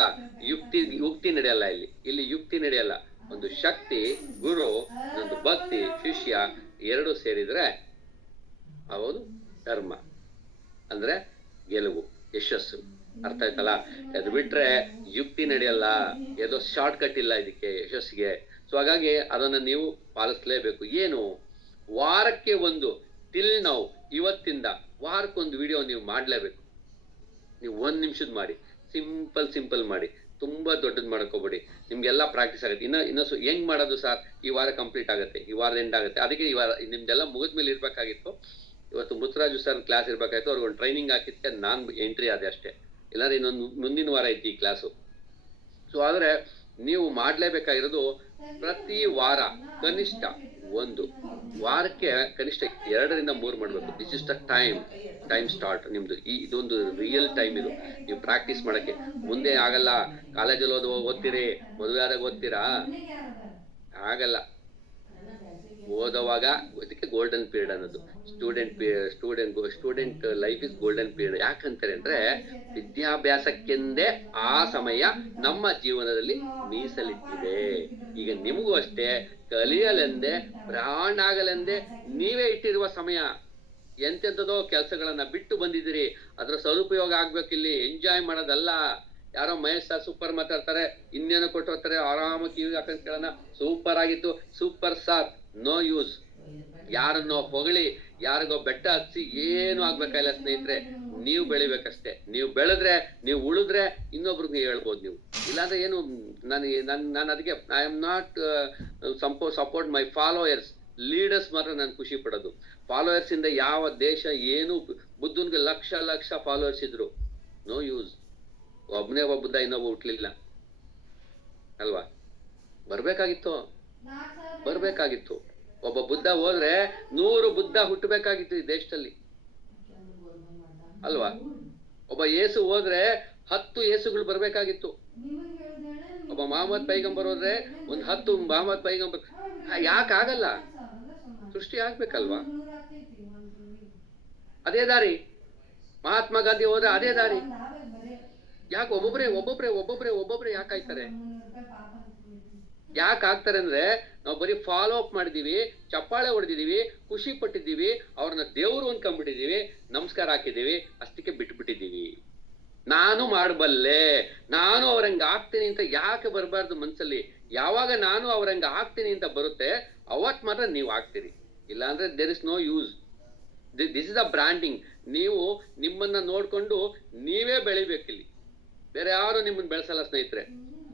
ಯುಕ್ತಿ ನಡೆಯಲ್ಲ ಇಲ್ಲಿ ಯುಕ್ತಿ ನಡೆಯಲ್ಲ. ಒಂದು ಶಕ್ತಿ, ಗುರು, ಒಂದು ಭಕ್ತಿ, ಶಿಷ್ಯ, ಎರಡು ಸೇರಿದ್ರೆ ಅವನು ಧರ್ಮ ಅಂದ್ರೆ ಗೆಲುವು, ಯಶಸ್ಸು. ಅರ್ಥ ಆಯ್ತಲ್ಲ? ಅದು ಬಿಟ್ರೆ ಯುಕ್ತಿ ನಡೆಯಲ್ಲ, ಯಾವುದೋ ಶಾರ್ಟ್ ಕಟ್ ಇಲ್ಲ ಇದಕ್ಕೆ ಯಶಸ್ಸಿಗೆ. ಸೊ ಹಾಗಾಗಿ ಅದನ್ನ ನೀವು ಪಾಲಿಸ್ಲೇಬೇಕು. ಏನು, ವಾರಕ್ಕೆ ಒಂದು ಟಿಲ್ ನಾವು ಇವತ್ತಿಂದ ವಾರಕ್ಕೊಂದು ವಿಡಿಯೋ ನೀವು ಮಾಡ್ಲೇಬೇಕು. ನೀವು 1 ನಿಮಿಷದ ಮಾಡಿ, ಸಿಂಪಲ್ ಮಾಡಿ, ತುಂಬಾ ದೊಡ್ಡದ್ ಮಾಡ್ಕೋಬೇಡಿ. ನಿಮ್ಗೆಲ್ಲ ಪ್ರಾಕ್ಟೀಸ್ ಆಗುತ್ತೆ. ಇನ್ನೂ ಹೆಂಗ್ ಮಾಡೋದು ಸರ್, ಈ ವಾರ ಕಂಪ್ಲೀಟ್ ಆಗುತ್ತೆ, ಈ ವಾರದ ಎಂಡ್ ಆಗುತ್ತೆ, ಅದಕ್ಕೆ ಈ ವಾರ ನಿಮ್ದೆಲ್ಲ ಮುಗಿದ್ಮೇಲೆ ಇರ್ಬೇಕಾಗಿತ್ತು. ಇವತ್ತು ಮುತ್ತರಾಜು ಸರ್ ಕ್ಲಾಸ್ ಇರ್ಬೇಕಾಯ್ತು, ಅವ್ರಿಗೆ ಒಂದು ಟ್ರೈನಿಂಗ್ ಹಾಕಿದ್ಕೆ ನಾನು ಎಂಟ್ರಿ ಆದೆ ಅಷ್ಟೇ. ಇಲ್ಲಾಂದ್ರೆ ಇನ್ನೊಂದು ಮುಂದಿನ ವಾರ ಐತಿ ಈ ಕ್ಲಾಸು. ಸೊ ಆದ್ರೆ ನೀವು ಮಾಡ್ಲೇಬೇಕಾಗಿರೋದು ಪ್ರತಿ ವಾರ ಕನಿಷ್ಠ ಒಂದು ವಾರಕ್ಕೆ ಕನಿಷ್ಠ 2 ರಿಂದ 3 ಮಾಡ್ಬೇಕು. This is the time start ನಿಮ್ದು. ಇದೊಂದು ರಿಯಲ್ ಟೈಮ್ ಇದು. ನೀವು ಪ್ರಾಕ್ಟೀಸ್ ಮಾಡಕ್ಕೆ ಮುಂದೆ ಆಗಲ್ಲ. ಕಾಲೇಜಲ್ಲಿ ಓದ್ತೀರಿ, ಮದುವೆ ಆದಾಗ ಓದ್ತೀರಾ? ಆಗಲ್ಲ. ಓದುವಾಗ ಇದಕ್ಕೆ ಗೋಲ್ಡನ್ ಪೀರಿಯಡ್ ಅನ್ನೋದು. Student life is golden period. ಯಾಕಂತಾರೆ ಅಂದ್ರೆ ವಿದ್ಯಾಭ್ಯಾಸಕ್ಕೆಂದೇ ಆ ಸಮಯ ನಮ್ಮ ಜೀವನದಲ್ಲಿ ಮೀಸಲಿಟ್ಟಿದೆ. ಈಗ ನಿಮಗೂ ಅಷ್ಟೇ ಕಲಿಯಲೆಂದೇ, ಬ್ರಾಂಡ್ ಆಗಲೆಂದೇ ನೀವೇ ಇಟ್ಟಿರುವ ಸಮಯ. ಎಂತೆಂಥದೋ ಕೆಲಸಗಳನ್ನ ಬಿಟ್ಟು ಬಂದಿದ್ದೀರಿ, ಅದ್ರ ಸದುಪಯೋಗ ಆಗ್ಬೇಕಿಲ್ಲಿ. ಎಂಜಾಯ್ ಮಾಡೋದಲ್ಲ. ಯಾರೋ ಮಹೇಶ್ ಸರ್ ಸೂಪರ್ ಮಾತಾಡ್ತಾರೆ, ಇನ್ನೇನೋ ಕೊಟ್ಟು ಹೋಗ್ತಾರೆ, ಆರಾಮಾಗಿ ಕಿವಿ ಹಾಕೊಂಡ್ ಕೇಳೋಣ, ಸೂಪರ್ ಆಗಿತ್ತು, ಸೂಪರ್ ಸರ್. No use. ಯಾರನ್ನೋ ಹೊಗಳಿ ಯಾರಿಗೋ ಬೆಟ್ಟ ಹಚ್ಚಿ ಏನು ಆಗ್ಬೇಕಾಗಿಲ್ಲ ಸ್ನೇಹಿತರೆ. ನೀವು ಬೆಳಿಬೇಕಷ್ಟೇ. ನೀವು ಬೆಳೆದ್ರೆ, ನೀವು ಉಳಿದ್ರೆ ಇನ್ನೊಬ್ರಿಗೆ ಹೇಳ್ಬೋದು ನೀವು. ಇಲ್ಲಾಂದ್ರೆ ಏನು, ನಾನು ಅದಕ್ಕೆ I am not support my followers. Leaders ಮಾತ್ರ ನಾನು ಖುಷಿ ಪಡೋದು. ಫಾಲೋಯರ್ಸ್ ಇಂದ ಯಾವ ದೇಶ ಏನು, ಬುದ್ಧನ್ಗೆ ಲಕ್ಷ ಫಾಲೋಯರ್ಸ್ ಇದ್ರು, ನೋ ಯೂಸ್. ಒಬ್ಬನೇ ಒಬ್ಬ ಬುದ್ಧ ಇನ್ನೊಬ್ಬ ಹುಟ್ಲಿಲ್ಲ ಅಲ್ವಾ? ಬರ್ಬೇಕಾಗಿತ್ತು. ಒಬ್ಬ ಬುದ್ಧ ಹೋದ್ರೆ 100 ಬುದ್ಧ ಹುಟ್ಟಬೇಕಾಗಿತ್ತು ಈ ದೇಶದಲ್ಲಿ ಅಲ್ವಾ? ಒಬ್ಬ ಯೇಸು ಹೋದ್ರೆ 10 ಯೇಸುಗಳು ಬರ್ಬೇಕಾಗಿತ್ತು. ಒಬ್ಬ ಮಹಮ್ಮದ್ ಪೈಗಂಬರ್ ಹೋದ್ರೆ 10 ಮಹಮ್ಮದ್ ಪೈಗಂಬರ್. ಯಾಕಾಗಲ್ಲ? ಸೃಷ್ಟಿ ಆಗ್ಬೇಕಲ್ವಾ? ಅದೇ ದಾರಿ. ಮಹಾತ್ಮ ಗಾಂಧಿ ಹೋದ್ರೆ ಅದೇ ದಾರಿ. ಯಾಕೆ ಒಬ್ಬೊಬ್ರೆ ಯಾಕಾಯ್ತಾರೆ? ಯಾಕೆ ಆಗ್ತಾರೆ ಅಂದ್ರೆ ನಾವು ಬರೀ ಫಾಲೋ ಅಪ್ ಮಾಡಿದೀವಿ, ಚಪ್ಪಾಳೆ ಹೊಡೆದಿದೀವಿ, ಖುಷಿ ಪಟ್ಟಿದ್ದೀವಿ, ಅವ್ರನ್ನ ದೇವ್ರು ಅನ್ಕೊಂಡ್ಬಿಟ್ಟಿದೀವಿ, ನಮಸ್ಕಾರ ಹಾಕಿದೀವಿ, ಅಷ್ಟಕ್ಕೆ ಬಿಟ್ಬಿಟ್ಟಿದೀವಿ. ನಾನು ಮಾಡಬಲ್ಲೆ, ನಾನು ಅವ್ರಂಗ ಆಗ್ತೀನಿ ಅಂತ ಯಾಕೆ ಬರಬಾರ್ದು ಮನ್ಸಲ್ಲಿ? ಯಾವಾಗ ನಾನು ಅವ್ರಂಗ ಆಗ್ತೀನಿ ಅಂತ ಬರುತ್ತೆ ಅವತ್ ಮಾತ್ರ ನೀವು ಆಗ್ತೀರಿ. ಇಲ್ಲಾಂದ್ರೆ there is no use. This is a branding. ನೀವು ನಿಮ್ಮನ್ನ ನೋಡ್ಕೊಂಡು ನೀವೇ ಬೆಳಿಬೇಕಿಲ್ಲಿ, ಬೇರೆ ಯಾರು ನಿಮ್ಮನ್ನ ಬೆಳೆಸಲ್ಲ ಸ್ನೇಹಿತರೆ.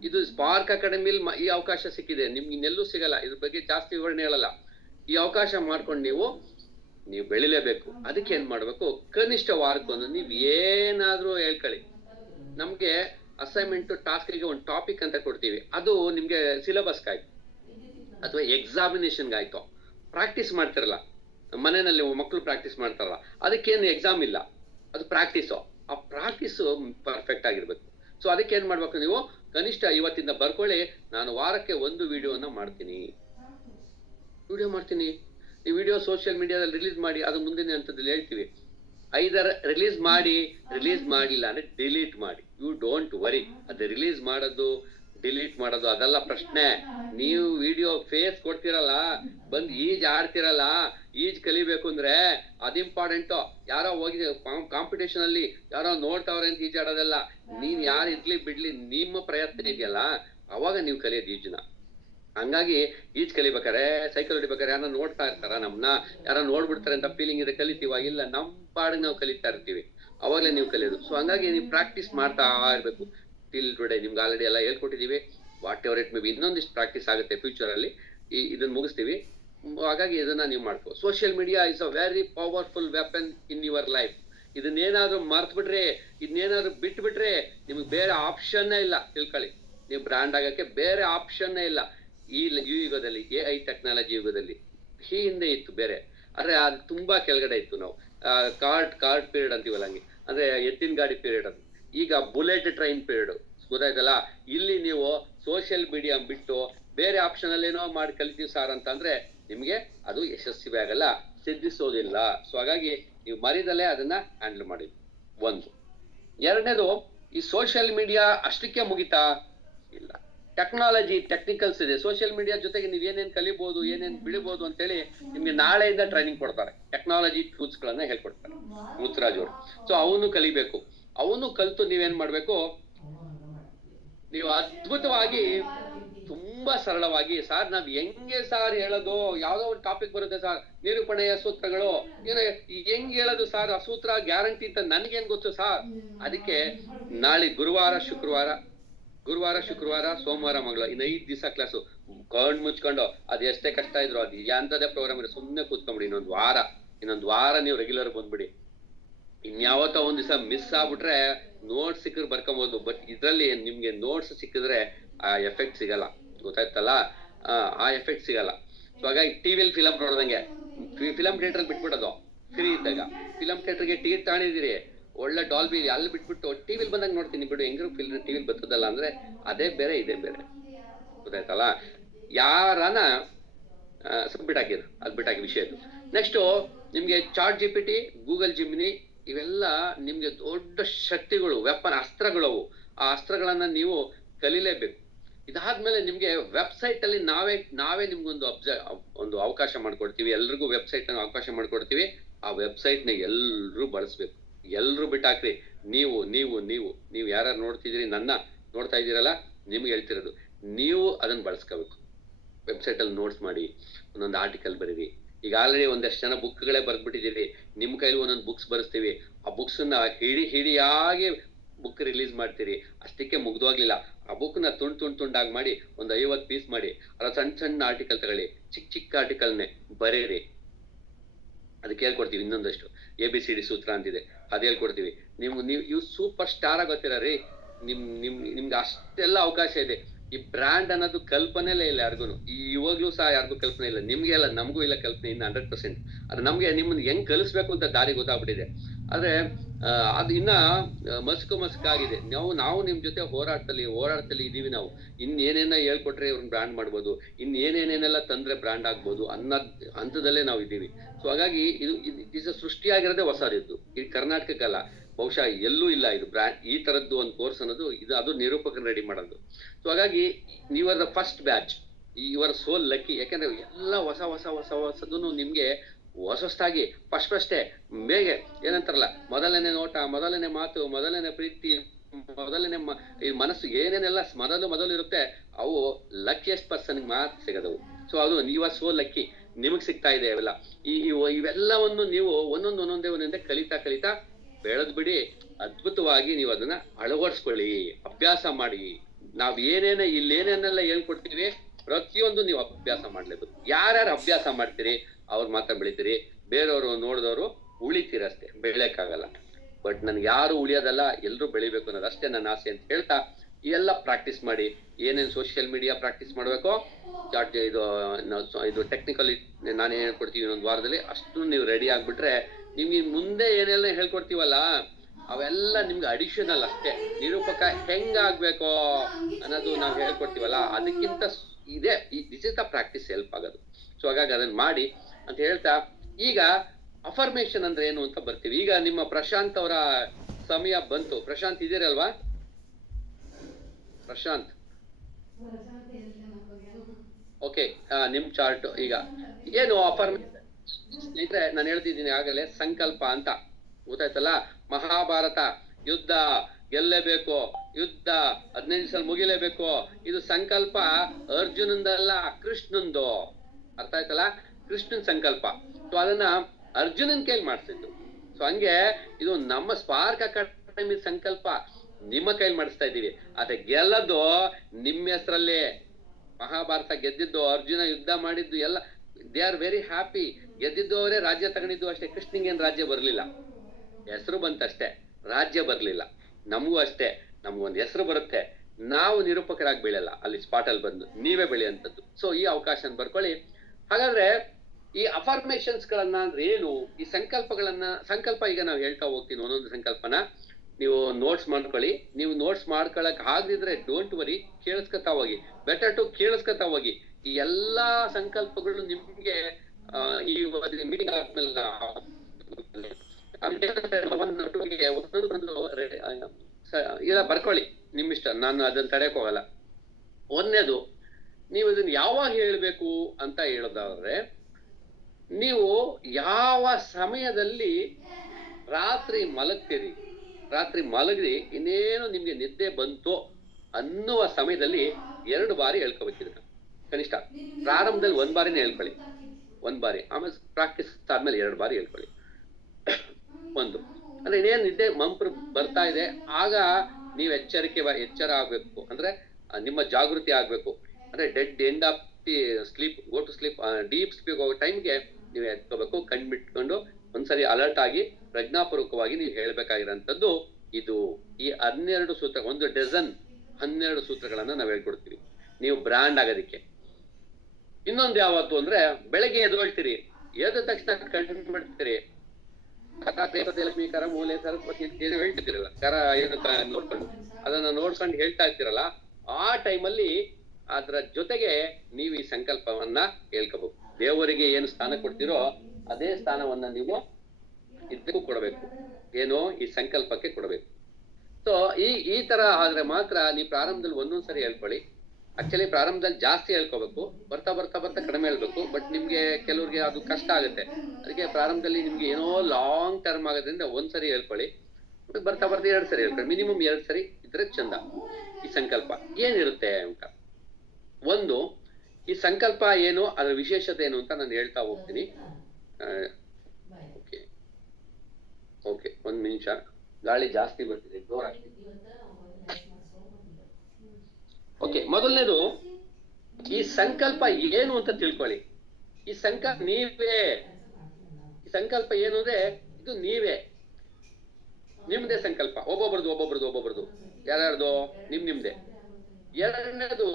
ಇದು ಸ್ಪಾರ್ಕ್ ಅಕಾಡೆಮಿಲಿ ಈ ಅವಕಾಶ ಸಿಕ್ಕಿದೆ, ನಿಮ್ಗೆ ಇನ್ನೆಲ್ಲೂ ಸಿಗಲ್ಲ. ಇದ್ರ ಬಗ್ಗೆ ಜಾಸ್ತಿ ವಿವರಣೆ ಹೇಳಲ್ಲ. ಈ ಅವಕಾಶ ಮಾಡ್ಕೊಂಡು ನೀವು ಬೆಳಿಲೇಬೇಕು. ಅದಕ್ಕೆ ಏನ್ ಮಾಡ್ಬೇಕು, ಕನಿಷ್ಠ ವಾರಕ್ಕೊಂದು ನೀವ್ ಏನಾದ್ರೂ ಹೇಳ್ಕೊಳ್ಳಿ. ನಮ್ಗೆ ಅಸೈನ್ಮೆಂಟ್ ಟಾಸ್ಕ್ಗೆ ಒಂದು ಟಾಪಿಕ್ ಅಂತ ಕೊಡ್ತೀವಿ, ಅದು ನಿಮ್ಗೆ ಸಿಲೆಬಸ್ಗಾಯ್ತು ಅಥವಾ ಎಕ್ಸಾಮಿನೇಷನ್ಗಾಯ್ತು. ಪ್ರಾಕ್ಟೀಸ್ ಮಾಡ್ತಿರಲ್ಲ ಮನೆಯಲ್ಲಿ, ಮಕ್ಕಳು ಪ್ರಾಕ್ಟೀಸ್ ಮಾಡ್ತಾರಲ್ಲ, ಅದಕ್ಕೇನು ಎಕ್ಸಾಮ್ ಇಲ್ಲ, ಅದು ಪ್ರಾಕ್ಟೀಸು. ಆ ಪ್ರಾಕ್ಟೀಸು ಪರ್ಫೆಕ್ಟ್ ಆಗಿರ್ಬೇಕು. ಸೊ ಅದಕ್ಕೆ ಏನ್ ಮಾಡ್ಬೇಕು, ನೀವು ಕನಿಷ್ಠ ಇವತ್ತಿಂದ ಬರ್ಕೊಳ್ಳಿ, ನಾನು ವಾರಕ್ಕೆ ಒಂದು ವಿಡಿಯೋನ ಮಾಡ್ತೀನಿ. ಈ ವಿಡಿಯೋ ಸೋಷಿಯಲ್ ಮೀಡಿಯಾದಲ್ಲಿ ರಿಲೀಸ್ ಮಾಡಿ, ಅದು ಮುಂದಿನ ಹಂತದಲ್ಲಿ ಹೇಳ್ತೀವಿ. ಐದರ ರಿಲೀಸ್ ಮಾಡಿಲ್ಲ ಅಂದ್ರೆ ಡಿಲೀಟ್ ಮಾಡಿ. You don't worry. ಅದು ರಿಲೀಸ್ ಮಾಡೋದು ಡಿಲೀಟ್ ಮಾಡೋದು ಅದೆಲ್ಲ ಪ್ರಶ್ನೆ. ನೀವು ವಿಡಿಯೋ ಫೇಸ್ ಕೊಡ್ತಿರಲ್ಲ, ಬಂದ್ ಈಜ್ ಆಡ್ತಿರಲ್ಲ, ಈಜ್ ಕಲಿಬೇಕು ಅಂದ್ರೆ ಅದು ಇಂಪಾರ್ಟೆಂಟು. ಯಾರೋ ಹೋಗಿ ಕಾಂಪಿಟೇಷನ್ ಅಲ್ಲಿ ಯಾರೋ ನೋಡ್ತಾವ್ರೆ ಅಂತ ಈಜ್ ಆಡೋದಲ್ಲ. ನೀನ್ ಯಾರು ಇರ್ಲಿ ಬಿಡ್ಲಿ, ನಿಮ್ಮ ಪ್ರಯತ್ನ ಇದೆಯಲ್ಲ ಅವಾಗ ನೀವು ಕಲಿಯೋದು ಈಜ್ನ. ಹಂಗಾಗಿ ಈಜ್ ಕಲಿಬೇಕಾರೆ, ಸೈಕಲ್ ಹೊಡಿಬೇಕಾರೆ ಯಾರನ್ನ ನೋಡ್ತಾ ಇರ್ತಾರ, ನಮ್ನ ಯಾರೋ ನೋಡ್ಬಿಡ್ತಾರೆ ಅಂತ ಫೀಲಿಂಗ್ ಇದೆ, ಕಲಿತೀವ? ಇಲ್ಲ, ನಮ್ ಪಾಡಿಗೆ ನಾವು ಕಲಿತಾ ಇರ್ತೀವಿ, ಅವಾಗ್ಲೇ ನೀವು ಕಲಿಯೋದು. ಸೊ ಹಂಗಾಗಿ ನೀವು ಪ್ರಾಕ್ಟೀಸ್ ಮಾಡ್ತಾ ಇರ್ಬೇಕು. ಟಿಲ್ ಟುಡೇ ನಿಮ್ಗೆ ಆಲ್ರೆಡಿ ಎಲ್ಲ ಹೇಳ್ಕೊಟ್ಟಿದೀವಿ. Whatever it may be, ಇನ್ನೊಂದಿಷ್ಟು ಪ್ರಾಕ್ಟೀಸ್ ಆಗುತ್ತೆ ಫ್ಯೂಚರ್ ಅಲ್ಲಿ. ಇದನ್ನ ಮುಗಿಸ್ತೀವಿ. ಹಾಗಾಗಿ ಇದನ್ನ ನೀವು ಮಾಡ್ಕೋ. Social media is a very powerful weapon in your life. ಇದನ್ನೇನಾದ್ರೂ ಮರ್ತ್ ಬಿಟ್ರೆ, ಇದನ್ನೇನಾದ್ರೂ ಬಿಟ್ಬಿಟ್ರೆ ನಿಮ್ಗೆ ಬೇರೆ ಆಪ್ಷನ್ನೇ ಇಲ್ಲ. ತಿಳ್ಕೊಳ್ಳಿ, ನೀವು ಬ್ರ್ಯಾಂಡ್ ಆಗಕ್ಕೆ ಬೇರೆ ಆಪ್ಷನ್ನೇ ಇಲ್ಲ. ಈ ಯುಗದಲ್ಲಿ, AI ಟೆಕ್ನಾಲಜಿ ಯುಗದಲ್ಲಿ. ಹಿಂದೆ ಇತ್ತು ಬೇರೆ, ಆದ್ರೆ ಅದು ತುಂಬಾ ಕೆಳಗಡೆ ಇತ್ತು. ನಾವು ಕಾರ್ಡ್ ಪೀರಿಯಡ್ ಅಂತೀವಲ್ಲ, ಹಂಗೆ ಅಂದ್ರೆ ಎತ್ತಿನ ಗಾಡಿ ಪೀರಿಯಡ್ ಅದು. ಈಗ ಬುಲೆಟ್ ಟ್ರೈನ್ ಪೀರಿಯಡ್, ಗೊತ್ತಾಯ್ತಲ್ಲ? ಇಲ್ಲಿ ನೀವು ಸೋಷಿಯಲ್ ಮೀಡಿಯಾ ಬಿಟ್ಟು ಬೇರೆ ಆಪ್ಷನ್ ಅಲ್ಲಿ ಏನೋ ಮಾಡಿ ಕಲಿತೀವಿ ಸಾರ್ ಅಂತ ಅಂದ್ರೆ ನಿಮ್ಗೆ ಅದು ಯಶಸ್ವಿ ಆಗಲ್ಲ, ಸಿದ್ಧಿಸೋದಿಲ್ಲ. ಸೊ ಹಾಗಾಗಿ ನೀವು ಮರಿದಲ್ಲೇ ಅದನ್ನ ಹ್ಯಾಂಡಲ್ ಮಾಡಿ. ಒಂದು. ಎರಡನೇದು, ಈ ಸೋಷಿಯಲ್ ಮೀಡಿಯಾ ಅಷ್ಟಕ್ಕೆ ಮುಗಿತಾ? ಇಲ್ಲ. ಟೆಕ್ನಾಲಜಿ, ಟೆಕ್ನಿಕಲ್ಸ್ ಇದೆ. ಸೋಷಿಯಲ್ ಮೀಡಿಯಾ ಜೊತೆಗೆ ನೀವ್ ಏನೇನ್ ಕಲಿಬಹುದು, ಏನೇನ್ ಬಿಡಬಹುದು ಅಂತೇಳಿ ನಿಮ್ಗೆ ನಾಳೆಯಿಂದ ಟ್ರೈನಿಂಗ್ ಕೊಡ್ತಾರೆ. ಟೆಕ್ನಾಲಜಿ ಟೂಲ್ಸ್ ಗಳನ್ನ ಹೇಳ್ಕೊಡ್ತಾರೆ ಮುತ್ತರಾಜ್ ಅವರು. ಸೊ ಅವನು ಕಲಿಬೇಕು. ಅವನು ಕಲ್ತು ನೀವೇನ್ ಮಾಡ್ಬೇಕು, ನೀವು ಅದ್ಭುತವಾಗಿ ತುಂಬಾ ಸರಳವಾಗಿ, ಸಾರ್ ನಾವ್ ಹೆಂಗೆ ಸಾರ್ ಹೇಳೋದು, ಯಾವ್ದೋ ಒಂದು ಟಾಪಿಕ್ ಬರುತ್ತೆ ಸಾರ್, ನಿರೂಪಣೆಯ ಸೂತ್ರಗಳು ಏನೋ ಹೆಂಗ್ ಹೇಳೋದು ಸಾರ್, ಆ ಸೂತ್ರ ಗ್ಯಾರಂಟಿ ಅಂತ ನನ್ಗೇನ್ ಗೊತ್ತು ಸಾರ್. ಅದಕ್ಕೆ ನಾಳೆ ಗುರುವಾರ, ಶುಕ್ರವಾರ, ಸೋಮವಾರ, ಮಂಗಳವಾರ, ಇನ್ನು 5 ದಿವಸ ಕ್ಲಾಸು. ಕಣ್ ಮುಚ್ಕೊಂಡು ಅದು ಎಷ್ಟೇ ಕಷ್ಟ ಇದ್ರು, ಅದು ಎಂತದೇ ಪ್ರೋಗ್ರಾಮ್ ಇರೋ ಸುಮ್ನೆ ಕೂತ್ಕೊಂಡ್ಬಿಡಿ. ಇನ್ನೊಂದು ವಾರ ನೀವು ರೆಗ್ಯುಲರ್ ಬಂದ್ಬಿಡಿ. ಇನ್ಯಾವತ್ತೋ ಒಂದ್ ದಿವಸ ಮಿಸ್ ಆಗ್ಬಿಟ್ರೆ ನೋಟ್ಸ್ ಸಿಕ್ಕಿದ್ರೆ ಬರ್ಕೊಬಹುದು. ಬಟ್ ಇದ್ರಲ್ಲಿ ನಿಮ್ಗೆ ನೋಟ್ಸ್ ಸಿಕ್ಕಿದ್ರೆ ಆ ಎಫೆಕ್ಟ್ ಸಿಗಲ್ಲ, ಗೊತ್ತಾಯ್ತಲ್ಲ? ಆ ಎಫೆಕ್ಟ್ ಸಿಗಲ್ಲ. ಸೊ ಹಾಗಾಗಿ ಟಿವಿಲಿ ಫಿಲಮ್ ನೋಡ್ದಂಗೆ ಫಿಲಮ್ ಥಿಯೇಟರ್ ಬಿಟ್ಬಿಡೋದು. ಫ್ರೀ ಇದ್ದಾಗ ಫಿಲಮ್ ಥಿಯೇಟರ್ಗೆ ಟಿಕೆಟ್ ತಗೊಂಡಿದ್ದೀರಿ, ಒಳ್ಳೆ ಡಾಲ್ಬಿ ಅಲ್ಲಿ ಬಿಟ್ಬಿಟ್ಟು ಟಿವಿಲಿ ಬಂದಾಗ ನೋಡ್ತೀನಿ ಬಿಡು, ಹೆಂಗ್ರು ಟಿವಿಲಿ ಬರ್ತದಲ್ಲ ಅಂದ್ರೆ ಅದೇ ಬೇರೆ ಇದೇ ಬೇರೆ, ಗೊತ್ತಾಯ್ತಲ್ಲ? ಯಾರನ ಬಿಟ್ಟಾಕಿದ್ರು, ಅದು ಬಿಟ್ಟಾಕಿ ವಿಷಯದ್ದು. ನೆಕ್ಸ್ಟ್ ನಿಮ್ಗೆ ಚಾಟ್ GPT, ಗೂಗಲ್ ಜಿಮಿನಿ, ಇವೆಲ್ಲ ನಿಮ್ಗೆ ದೊಡ್ಡ ಶಕ್ತಿಗಳು, ವೆಪನ್, ಅಸ್ತ್ರಗಳವು. ಆ ಅಸ್ತ್ರಗಳನ್ನ ನೀವು ಕಲಿಲೇಬೇಕು. ಇದಾದ್ಮೇಲೆ ನಿಮ್ಗೆ ವೆಬ್ಸೈಟ್ ಅಲ್ಲಿ ನಾವೇ ನಿಮ್ಗೊಂದು ಒಂದು ಅವಕಾಶ ಮಾಡ್ಕೊಡ್ತೀವಿ. ಎಲ್ರಿಗೂ ವೆಬ್ಸೈಟ್ ಅನ್ನು ಅವಕಾಶ ಮಾಡ್ಕೊಡ್ತೀವಿ. ಆ ವೆಬ್ಸೈಟ್ ನ ಎಲ್ರು ಬಳಸ್ಬೇಕು. ಎಲ್ರು ಬಿಟ್ಟಾಕ್ರಿ. ನೀವು ಯಾರು ನೋಡ್ತಿದ್ದೀರಿ, ನನ್ನ ನೋಡ್ತಾ ಇದ್ದೀರಲ್ಲ, ನಿಮ್ಗೆ ಹೇಳ್ತಿರೋದು, ನೀವು ಅದನ್ನ ಬಳಸ್ಕೋಬೇಕು. ವೆಬ್ಸೈಟ್ ಅಲ್ಲಿ ನೋಟ್ಸ್ ಮಾಡಿ, ಒಂದೊಂದು ಆರ್ಟಿಕಲ್ ಬರೀರಿ. ಈಗ ಆಲ್ರೆಡಿ ಒಂದಷ್ಟು ಜನ ಬುಕ್ಗಳೇ ಬರ್ದ್ಬಿಟ್ಟಿದ್ದೀರಿ. ನಿಮ್ ಕೈಲಿ ಒಂದೊಂದು ಬುಕ್ಸ್ ಬರೆಸ್ತೀವಿ. ಆ ಬುಕ್ಸ್ ನ ಹಿಡಿಯಾಗಿ ಬುಕ್ ರಿಲೀಸ್ ಮಾಡ್ತೀರಿ. ಅಷ್ಟಕ್ಕೆ ಮುಗ್ದೋಗ್ಲಿಲ್ಲ. ಆ ಬುಕ್ ನ ತುಂಡಾಗಿ ಮಾಡಿ ಒಂದು 50 ಪೀಸ್ ಮಾಡಿ, ಅದ್ರ ಸಣ್ಣ ಆರ್ಟಿಕಲ್ ತಗೊಳ್ಳಿ, ಚಿಕ್ಕ ಆರ್ಟಿಕಲ್ನೇ ಬರೀರಿ. ಅದಕ್ಕೆ ಹೇಳ್ಕೊಡ್ತೀವಿ. ಇನ್ನೊಂದಷ್ಟು ABCD ಸೂತ್ರ ಅಂತಿದೆ, ಅದ್ ಹೇಳ್ಕೊಡ್ತೀವಿ. ನೀವು ಸೂಪರ್ ಸ್ಟಾರ್ ಆಗೋತೀರಿ. ನಿಮ್ಗೆ ಅಷ್ಟೆಲ್ಲ ಅವಕಾಶ ಇದೆ. ಈ ಬ್ರ್ಯಾಂಡ್ ಅನ್ನೋದು ಕಲ್ಪನೆಲೇ ಇಲ್ಲ ಯಾರಿಗೂ. ಇವಾಗ್ಲೂ ಸಹ ಯಾರಿಗೂ ಕಲ್ಪನೆ ಇಲ್ಲ. ನಿಮ್ಗೆ ಇಲ್ಲ, ನಮಗೂ ಇಲ್ಲ ಕಲ್ಪನೆ ಇನ್ನು 100%. ಅದು ನಮ್ಗೆ ನಿಮ್ಮನ್ನ ಹೆಂಗ್ ಕಲಿಸ್ಬೇಕು ಅಂತ ದಾರಿ ಗೊತ್ತಾಗ್ಬಿಟ್ಟಿದೆ. ಆದ್ರೆ ಅದು ಇನ್ನ ಮಸ್ಕಾಗಿದೆ. ನಾವು ನಿಮ್ ಜೊತೆ ಹೋರಾಟದಲ್ಲಿ ಇದೀವಿ. ನಾವು ಇನ್ನೇನೇನ ಹೇಳ್ಕೊಟ್ರೆ ಇವ್ರನ್ನ ಬ್ರ್ಯಾಂಡ್ ಮಾಡ್ಬೋದು, ಏನೇನೆಲ್ಲ ತಂದ್ರೆ ಬ್ರ್ಯಾಂಡ್ ಆಗ್ಬೋದು ಅನ್ನೋ ಹಂತದಲ್ಲೇ ನಾವು ಇದ್ದೀವಿ. ಸೊ ಹಾಗಾಗಿ ಇದು ಸೃಷ್ಟಿಯಾಗಿರೋದೇ ಹೊಸದಿದ್ದು. ಇದು ಕರ್ನಾಟಕಕ್ಕಲ್ಲ, ಬಹುಶಃ ಎಲ್ಲೂ ಇಲ್ಲ ಇದು ಬ್ರ್ಯಾಂಡ್. ಈ ತರದ್ದು ಒಂದು ಕೋರ್ಸ್ ಅನ್ನೋದು ಅದು ನಿರೂಪಕರು ರೆಡಿ ಮಾಡೋದು. ಸೊ ಹಾಗಾಗಿ you are the first batch. You are so lucky. ಯಾಕಂದ್ರೆ ಎಲ್ಲ ಹೊಸದನ್ನು ನಿಮ್ಗೆ ಹೊಸದಾಗಿ ಫಸ್ಟೇ ಬೇಗ ಏನಂತಾರಲ್ಲ, ಮೊದಲನೇ ನೋಟ, ಮೊದಲನೇ ಮಾತು, ಮೊದಲನೇ ಪ್ರೀತಿ, ಮೊದಲನೇ ಈ ಮನಸ್ಸು, ಏನೇನೆಲ್ಲ ಮೊದಲು ಇರುತ್ತೆ, ಅವು ಲಕ್ಕಿಯಸ್ಟ್ ಪರ್ಸನ್ಗೆ ಮಾತ್ರ ಸಿಗದವು. ಸೊ ಅದು ಯು ಆರ್ ಸೋ ಲಕ್ಕಿ. ನಿಮಗ್ ಸಿಗ್ತಾ ಇದೆ ಅವೆಲ್ಲ. ಇವೆಲ್ಲವನ್ನು ನೀವು ಒಂದೊಂದೇ ಕಲಿತಾ ಬೆಳೆದ್ ಬಿಡಿ. ಅದ್ಭುತವಾಗಿ ನೀವು ಅದನ್ನ ಅಳವಡಿಸ್ಕೊಳ್ಳಿ, ಅಭ್ಯಾಸ ಮಾಡಿ. ನಾವ್ ಇಲ್ಲೇನೇನೆಲ್ಲ ಹೇಳ್ಕೊಡ್ತೀವಿ ಪ್ರತಿಯೊಂದು ನೀವು ಅಭ್ಯಾಸ ಮಾಡ್ಲೇಬೇಕು. ಯಾರ್ಯಾರು ಅಭ್ಯಾಸ ಮಾಡ್ತೀರಿ ಅವ್ರು ಮಾತ್ರ ಬೆಳಿತೀರಿ, ಬೇರೆಯವರು ನೋಡಿದವರು ಉಳಿತೀರಷ್ಟೇ, ಬೆಳೆಯಕ್ಕಾಗಲ್ಲ. ಬಟ್ ನನ್ಗೆ ಯಾರು ಉಳಿಯೋದಲ್ಲ, ಎಲ್ರು ಬೆಳಿಬೇಕು ಅನ್ನೋದು ಅಷ್ಟೇ ನನ್ನ ಆಸೆ ಅಂತ ಹೇಳ್ತಾ ಎಲ್ಲ ಪ್ರಾಕ್ಟೀಸ್ ಮಾಡಿ. ಏನೇನು ಸೋಷಿಯಲ್ ಮೀಡಿಯಾ ಪ್ರಾಕ್ಟೀಸ್ ಮಾಡ್ಬೇಕೋ, ಇದು ಟೆಕ್ನಿಕಲ್ ನಾನು ಏನ್ ಹೇಳ್ಕೊಡ್ತೀವಿ ಇನ್ನೊಂದು ವಾರದಲ್ಲಿ ಅಷ್ಟು ನೀವು ರೆಡಿ ಆಗ್ಬಿಟ್ರೆ ನಿಮ್ಗೆ ಮುಂದೆ ಏನೆಲ್ಲ ಹೇಳ್ಕೊಡ್ತೀವಲ್ಲ ಅವೆಲ್ಲ ನಿಮ್ಗೆ ಅಡಿಷನಲ್ ಅಷ್ಟೇ. ನಿರೂಪಕ ಹೆಂಗಾಗ್ಬೇಕೋ ಅನ್ನೋದು ನಾವು ಹೇಳ್ಕೊಡ್ತೀವಲ್ಲ ಅದಕ್ಕಿಂತ this is the practice help ಆಗೋದು. ಸೊ ಹಾಗಾಗಿ ಅದನ್ನ ಮಾಡಿ ಅಂತ ಹೇಳ್ತಾ ಈಗ ಅಫರ್ಮೇಶನ್ ಅಂದ್ರೆ ಏನು ಅಂತ ಬರ್ತೀವಿ. ಈಗ ನಿಮ್ಮ ಪ್ರಶಾಂತ್ ಅವರ ಸಮಯ ಬಂತು. ಪ್ರಶಾಂತ್ ಇದೀರಲ್ವಾ? ಪ್ರಶಾಂತ್ ಓಕೆ, ನಿಮ್ ಚಾರ್ಟ್ ಈಗ ಏನು ಅಫರ್ಮೇಶನ್ ಸ್ನೇಹಿತರೆ ನಾನು ಹೇಳ್ತಿದ್ದೀನಿ ಆಗಲೇ, ಸಂಕಲ್ಪ ಅಂತ ಗೊತ್ತಾಯ್ತಲ್ಲ. ಮಹಾಭಾರತ ಯುದ್ಧ ಗೆಲ್ಲೇಬೇಕು, ಯುದ್ಧ 15 ದಿವಸ ಮುಗಿಲೇಬೇಕು. ಇದು ಸಂಕಲ್ಪ ಅರ್ಜುನಂದಲ್ಲ, ಕೃಷ್ಣಂದು. ಅರ್ಥ ಆಯ್ತಲ್ಲ? ಕೃಷ್ಣನ್ ಸಂಕಲ್ಪ. ಸೊ ಅದನ್ನ ಅರ್ಜುನನ್ ಕೈಲಿ ಮಾಡಿಸ್ತಿದ್ದು. ಸೊ ಹಂಗೆ ಇದು ನಮ್ಮ ಸ್ಪಾರ್ಕ್ ಅಕಾಡೆಮಿ ಸಂಕಲ್ಪ ನಿಮ್ಮ ಕೈಲಿ ಮಾಡಿಸ್ತಾ ಇದ್ದೀವಿ. ಅದೇ ಗೆಲ್ಲದು ನಿಮ್ಮ ಹೆಸರಲ್ಲಿ. ಮಹಾಭಾರತ ಗೆದ್ದಿದ್ದು, ಅರ್ಜುನ ಯುದ್ಧ ಮಾಡಿದ್ದು ಎಲ್ಲ ದೇ ಆರ್ ವೆರಿ ಹ್ಯಾಪಿ. ಗೆದ್ದಿದ್ದು ಅವರೇ, ರಾಜ್ಯ ತಗೊಂಡಿದ್ದು ಅಷ್ಟೇ. ಕೃಷ್ಣಂಗೇನ್ ರಾಜ್ಯ ಬರ್ಲಿಲ್ಲ, ಹೆಸರು ಬಂತಷ್ಟೇ, ರಾಜ್ಯ ಬರ್ಲಿಲ್ಲ. ನಮಗೂ ಅಷ್ಟೇ, ನಮ್ಗೊಂದು ಹೆಸರು ಬರುತ್ತೆ, ನಾವು ನಿರೂಪಕರಾಗಿ ಬೆಳೆಯಲ್ಲ, ಅಲ್ಲಿ ಸ್ಪಾಟ್ ಅಲ್ಲಿ ಬಂದು ನೀವೇ ಬೆಳೆಯುವಂಥದ್ದು. ಸೊ ಈ ಅವಕಾಶ ಬರ್ಕೊಳ್ಳಿ. ಹಾಗಾದ್ರೆ ಈ ಅಫರ್ಮೇಶನ್ಸ್ ಗಳನ್ನ ಅಂದ್ರೆ ಏನು, ಈ ಸಂಕಲ್ಪ ಈಗ ನಾವು ಹೇಳ್ತಾ ಹೋಗ್ತೀನಿ ಒಂದೊಂದು ಸಂಕಲ್ಪನ. ನೀವು ನೋಟ್ಸ್ ಮಾಡ್ಕೊಳ್ಳಿ. ನೀವು ನೋಟ್ಸ್ ಮಾಡ್ಕೊಳಕ್ ಆಗದಿದ್ರೆ ಡೋಂಟ್ ವರಿ, ಕೇಳಿಸ್ಕೊತಾ ಹೋಗಿ. ಬೆಟರ್ ಟು ಕೇಳಿಸ್ಕೊತಾ ಹೋಗಿ. ಈ ಎಲ್ಲಾ ಸಂಕಲ್ಪಗಳು ನಿಮ್ಗೆ ಈ ಮೀಟಿಂಗ್ ಆದ್ಮೇಲೆ ಇಲ್ಲ ಬರ್ಕೊಳ್ಳಿ, ನಿಮ್ಮಿಷ್ಟ, ನಾನು ಅದನ್ನ ತಡೆಯಕ್ ಹೋಗಲ್ಲ. ಒಂದನೇದು, ನೀವು ಇದನ್ನ ಯಾವಾಗ ಹೇಳ್ಬೇಕು ಅಂತ ಹೇಳೋದಾದ್ರೆ, ನೀವು ಯಾವ ಸಮಯದಲ್ಲಿ ರಾತ್ರಿ ಮಲಗ್ರಿ ಇನ್ನೇನು ನಿಮ್ಗೆ ನಿದ್ದೆ ಬಂತು ಅನ್ನುವ ಸಮಯದಲ್ಲಿ 2 ಬಾರಿ ಹೇಳ್ಕೊಬೇಕಿದ್ರೆ ಕನಿಷ್ಠ. ಪ್ರಾರಂಭದಲ್ಲಿ 1 ಬಾರಿನೇ ಹೇಳ್ಕೊಳ್ಳಿ, 1 ಬಾರಿ. ಆಮೇಲೆ ಪ್ರಾಕ್ಟೀಸ್ ಆದ್ಮೇಲೆ 2 ಬಾರಿ ಹೇಳ್ಕೊಳ್ಳಿ. ಒಂದು ಅಂದ್ರೆ ಇನ್ನೇನು ನಿದ್ದೆ ಮಂಪ್ರು ಬರ್ತಾ ಇದೆ, ಆಗ ನೀವು ಎಚ್ಚರ ಆಗ್ಬೇಕು. ಅಂದ್ರೆ ನಿಮ್ಮ ಜಾಗೃತಿ ಆಗ್ಬೇಕು. ಅಂದ್ರೆ dead end of the sleep, go to sleep, deep sleep ಹೋಗೋ ಟೈಮ್ಗೆ ನೀವು ಎತ್ಕೋಬೇಕು. ಕಣ್ಬಿಟ್ಕೊಂಡು ಒಂದ್ಸರಿ ಅಲರ್ಟ್ ಆಗಿ ಪ್ರಜ್ಞಾಪೂರ್ವಕವಾಗಿ ನೀವು ಹೇಳ್ಬೇಕಾಗಿರೋಂಥದ್ದು ಇದು. ಈ 12 ಸೂತ್ರ, 1 ಡಜನ್ 12 ಸೂತ್ರಗಳನ್ನ ನಾವು ಹೇಳ್ಕೊಡ್ತೀವಿ ನೀವು ಬ್ರ್ಯಾಂಡ್ ಆಗೋದಕ್ಕೆ. ಇನ್ನೊಂದು ಯಾವತ್ತು ಅಂದ್ರೆ, ಬೆಳಗ್ಗೆ ಎದ್ದು ತಕ್ಷಣ ಕಣ್ಬಿಡ್ತೀರಿ, ಲಕ್ಷ್ಮೀ ಕರ ಮೂಲೆ ಸರಸ್ವತಿ ಅಂತ ಏನು ಹೇಳ್ತಿದ್ದೀರಲ್ಲ, ಕರ ಏನು ನೋಡ್ಕೊಂಡು ಅದನ್ನ ನೋಡ್ಕೊಂಡು ಹೇಳ್ತಾ ಇರ್ತೀರಲ್ಲ, ಆ ಟೈಮಲ್ಲಿ ಅದ್ರ ಜೊತೆಗೆ ನೀವು ಈ ಸಂಕಲ್ಪವನ್ನ ಹೇಳ್ಕೋಬೇಕು. ದೇವರಿಗೆ ಏನು ಸ್ಥಾನ ಕೊಡ್ತೀರೋ ಅದೇ ಸ್ಥಾನವನ್ನ ನೀವು ಇದಕ್ಕೂ ಕೊಡಬೇಕು. ಏನು, ಈ ಸಂಕಲ್ಪಕ್ಕೆ ಕೊಡಬೇಕು. ಸೊ ಈ ತರ ಆದ್ರೆ ಮಾತ್ರ ನೀವು ಪ್ರಾರಂಭದಲ್ಲಿ ಒಂದೊಂದ್ಸರಿ ಹೇಳ್ಕೊಳ್ಳಿ. ಆಕ್ಚುಲಿ ಪ್ರಾರಂಭದಲ್ಲಿ ಜಾಸ್ತಿ ಹೇಳ್ಕೋಬೇಕು, ಬರ್ತಾ ಕಡಿಮೆ ಹೇಳ್ಬೇಕು. ಬಟ್ ನಿಮ್ಗೆ ಕೆಲವ್ರಿಗೆ ಅದು ಕಷ್ಟ ಆಗುತ್ತೆ. ಅದಕ್ಕೆ ಪ್ರಾರಂಭದಲ್ಲಿ ನಿಮ್ಗೆ ಏನೋ ಲಾಂಗ್ ಟರ್ಮ್ ಆಗೋದ್ರಿಂದ 1 ಸರಿ ಹೇಳ್ಕೊಳ್ಳಿ, ಬರ್ತಾ 2 ಸರಿ ಹೇಳ್ಕೊಳ್ಳಿ. ಮಿನಿಮಮ್ 2 ಸರಿ ಇದ್ರೆ ಚಂದ. ಈ ಸಂಕಲ್ಪ ಏನಿರುತ್ತೆ ಅಂತ, ಒಂದು ಈ ಸಂಕಲ್ಪ ಏನು, ಅದರ ವಿಶೇಷತೆ ಏನು ಅಂತ ನಾನು ಹೇಳ್ತಾ ಹೋಗ್ತೀನಿ. ಓಕೆ 1 ನಿಮಿಷ, ಗಾಳಿ ಜಾಸ್ತಿ ಬರ್ತಿದೆ, ಜೋರಾಗ್ತಿದೆ. ಓಕೆ, ಮೊದಲನೇದು ಈ ಸಂಕಲ್ಪ ಏನು ಅಂತ ತಿಳ್ಕೊಳ್ಳಿ. ಈ ಸಂಕಲ್ಪ ನೀವೇ. ಈ ಸಂಕಲ್ಪ ಏನು ಅಂದ್ರೆ ಇದು ನೀವೇ, ನಿಮ್ದೇ ಸಂಕಲ್ಪ. ಒಬ್ಬೊಬ್ರದು ಯಾರ್ಯಾರ್ದು ನಿಮ್ದೇ. ಎರಡನೇದು,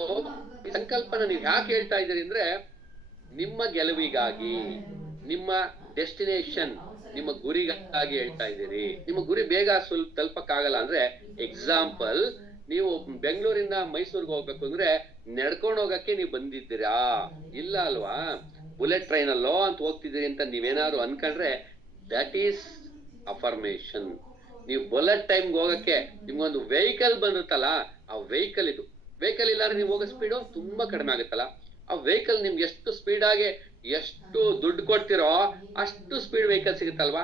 ಈ ಸಂಕಲ್ಪನ ನೀವು ಯಾಕೆ ಹೇಳ್ತಾ ಇದ್ದೀರಿ ಅಂದ್ರೆ, ನಿಮ್ಮ ಗೆಲುವಿಗಾಗಿ, ನಿಮ್ಮ ಡೆಸ್ಟಿನೇಷನ್, ನಿಮ್ಮ ಗುರಿಗಾಗಿ ಹೇಳ್ತಾ ಇದ್ದೀರಿ. ನಿಮ್ಮ ಗುರಿ ಬೇಗ ತಲುಪಕ್ಕಾಗಲ್ಲ ಅಂದ್ರೆ, ಎಕ್ಸಾಂಪಲ್ ನೀವು ಬೆಂಗಳೂರಿಂದ ಮೈಸೂರ್ಗೆ ಹೋಗ್ಬೇಕು ಅಂದ್ರೆ ನಡ್ಕೊಂಡು ಹೋಗಕ್ಕೆ ನೀವು ಬಂದಿದ್ದೀರಾ, ಇಲ್ಲ ಅಲ್ವಾ? ಬುಲೆಟ್ ಟ್ರೈನ್ ಅಲ್ಲೋ ಅಂತ ಹೋಗ್ತಿದ್ದೀರಿ ಅಂತ ನೀವೇನಾದ್ರು ಅನ್ಕೊಂಡ್ರೆ ದಟ್ ಈಸ್ ಅಫರ್ಮೇಶನ್. ನೀವು ಬುಲೆಟ್ ಟೈಮ್ಗೆ ಹೋಗಕ್ಕೆ ನಿಮ್ಗೊಂದು ವೆಹಿಕಲ್ ಬಂದಿರುತ್ತಲ್ಲ, ಆ ವೆಹಿಕಲ್ ಇದು. ವೆಹಿಕಲ್ ಇಲ್ಲಾಂದ್ರೆ ನೀವು ಹೋಗೋ ಸ್ಪೀಡು ತುಂಬಾ ಕಡಿಮೆ ಆಗುತ್ತಲ್ಲ. ಆ ವೆಹಿಕಲ್ ನಿಮ್ಗೆ ಎಷ್ಟು ಸ್ಪೀಡ್ ಆಗಿ ಎಷ್ಟು ದುಡ್ಡು ಕೊಡ್ತಿರೋ ಅಷ್ಟು ಸ್ಪೀಡ್ ವೆಹಿಕಲ್ ಸಿಗುತ್ತಲ್ವಾ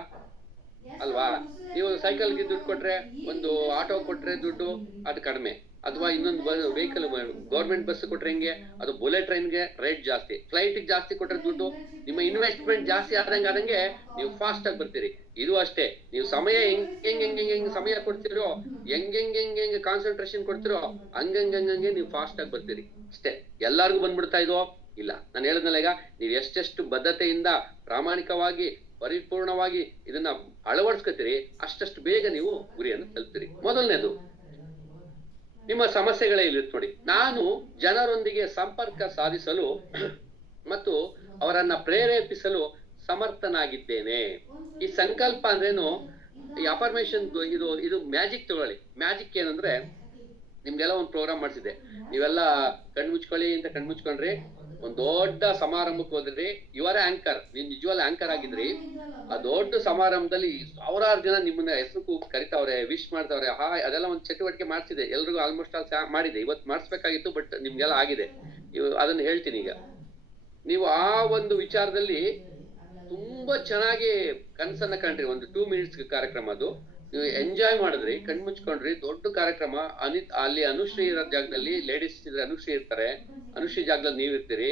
ಅಲ್ವಾ? ನೀವು ಸೈಕಲ್ಗೆ ದುಡ್ಡು ಕೊಟ್ರೆ, ಒಂದು ಆಟೋ ಕೊಟ್ರೆ ದುಡ್ಡು ಅದು ಕಡಿಮೆ, ಅಥವಾ ಇನ್ನೊಂದು ವೆಹಿಕಲ್ ಗೌರ್ಮೆಂಟ್ ಬಸ್ ಕೊಟ್ರೆ ಹೆಂಗೆ, ಅದು ಬುಲೆಟ್ ಟ್ರೈನ್ಗೆ ರೇಟ್ ಜಾಸ್ತಿ, ಫ್ಲೈಟ್ ಜಾಸ್ತಿ ಕೊಟ್ರೆ ದುಡ್ಡು, ನಿಮ್ಮ ಇನ್ವೆಸ್ಟ್ಮೆಂಟ್ ಜಾಸ್ತಿ ಆದಂಗೆ ನೀವು ಫಾಸ್ಟ್ ಆಗಿ ಬರ್ತೀರಿ. ಇದು ಅಷ್ಟೇ, ನೀವು ಸಮಯ ಹೆಂಗ್ ಸಮಯ ಕೊಡ್ತಿರೋ, ಹೆಂಗ್ ಕಾನ್ಸಂಟ್ರೇಷನ್ ಕೊಡ್ತಿರೋ ಹಂಗಂಗೆ ನೀವು ಫಾಸ್ಟ್ ಆಗಿ ಬರ್ತೀರಿ ಅಷ್ಟೇ. ಎಲ್ಲಾರ್ಗು ಬಂದ್ಬಿಡ್ತಾ ಇದೋ ಇಲ್ಲ. ನಾನು ಹೇಳಿದ್ನಲ್ಲ, ಈಗ ನೀವು ಎಷ್ಟೆಷ್ಟು ಬದ್ಧತೆಯಿಂದ ಪ್ರಾಮಾಣಿಕವಾಗಿ ಪರಿಪೂರ್ಣವಾಗಿ ಇದನ್ನ ಅಳವಡಿಸ್ಕೊತೀರಿ ಅಷ್ಟಷ್ಟು ಬೇಗ ನೀವು ಗುರಿಯನ್ನು ತಲುಪ್ತೀರಿ. ಮೊದಲನೇದು ನಿಮ್ಮ ಸಮಸ್ಯೆಗಳೇ ಇಲ್ಲಿರುತ್ತೆ ನೋಡಿ. ನಾನು ಜನರೊಂದಿಗೆ ಸಂಪರ್ಕ ಸಾಧಿಸಲು ಮತ್ತು ಅವರನ್ನ ಪ್ರೇರೇಪಿಸಲು ಸಮರ್ಥನಾಗಿದ್ದೇನೆ. ಈ ಸಂಕಲ್ಪ ಅಂದ್ರೇನು? ಈ ಅಫರ್ಮೇಶನ್ ಇದು ಮ್ಯಾಜಿಕ್ ತಗೊಳ್ಳಿ. ಮ್ಯಾಜಿಕ್ ಏನಂದ್ರೆ, ನಿಮ್ಗೆಲ್ಲ ಒಂದು ಪ್ರೋಗ್ರಾಮ್ ಮಾಡಿಸಿದೆ, ನೀವೆಲ್ಲ ಕಣ್ಮುಚ್ಕೊಳ್ಳಿ ಅಂತ ಕಣ್ಮುಚ್ಕೊಂಡ್ರಿ, ಒಂದ್ ದೊಡ್ಡ ಸಮಾರಂಭಕ್ಕೆ ಹೋದ್ರಿ, ಇವರೇ ಆಂಕರ್, ನೀವು ನಿಜವಾಗ್ಲೂ ಆಂಕರ್ ಆಗಿದ್ರಿ. ಆ ದೊಡ್ಡ ಸಮಾರಂಭದಲ್ಲಿ ಸಾವಿರಾರು ಜನ ನಿಮ್ಮನ್ನ ಹೆಸರು ಕರಿತಾವ್ರೆ, ವಿಶ್ ಮಾಡ್ತಾವ್ರೆ, ಹಾಯ್, ಅದೆಲ್ಲ ಒಂದು ಚಟುವಟಿಕೆ ಮಾಡಿಸಿದೆ, ಎಲ್ರಿಗೂ ಆಲ್ಮೋಸ್ಟ್ ಆಲ್ ಮಾಡಿದೆ. ಇವತ್ತು ಮಾಡಿಸ್ಬೇಕಾಗಿತ್ತು, ಬಟ್ ನಿಮ್ಗೆಲ್ಲ ಆಗಿದೆ. ಅದನ್ನ ಹೇಳ್ತೀನಿ. ಈಗ ನೀವು ಆ ಒಂದು ವಿಚಾರದಲ್ಲಿ ತುಂಬಾ ಚೆನ್ನಾಗಿ ಕನಸನ್ನ ಕಂಡ್ರಿ. ಒಂದು 2 minutes ಕಾರ್ಯಕ್ರಮ, ಅದು ನೀವು ಎಂಜಾಯ್ ಮಾಡಿದ್ರಿ, ಕಣ್ಮುಚ್ಕೊಂಡ್ರಿ, ದೊಡ್ಡ ಕಾರ್ಯಕ್ರಮ. ಅಲ್ಲಿ ಅನುಶ್ರೀ ಇರೋ ಜಾಗದಲ್ಲಿ ಲೇಡೀಸ್ ಇದ್ರೆ ಅನುಶ್ರೀ ಇರ್ತಾರೆ, ಅನುಶ್ರೀ ಜಾಗದಲ್ಲಿ ನೀವ್ ಇರ್ತೀರಿ.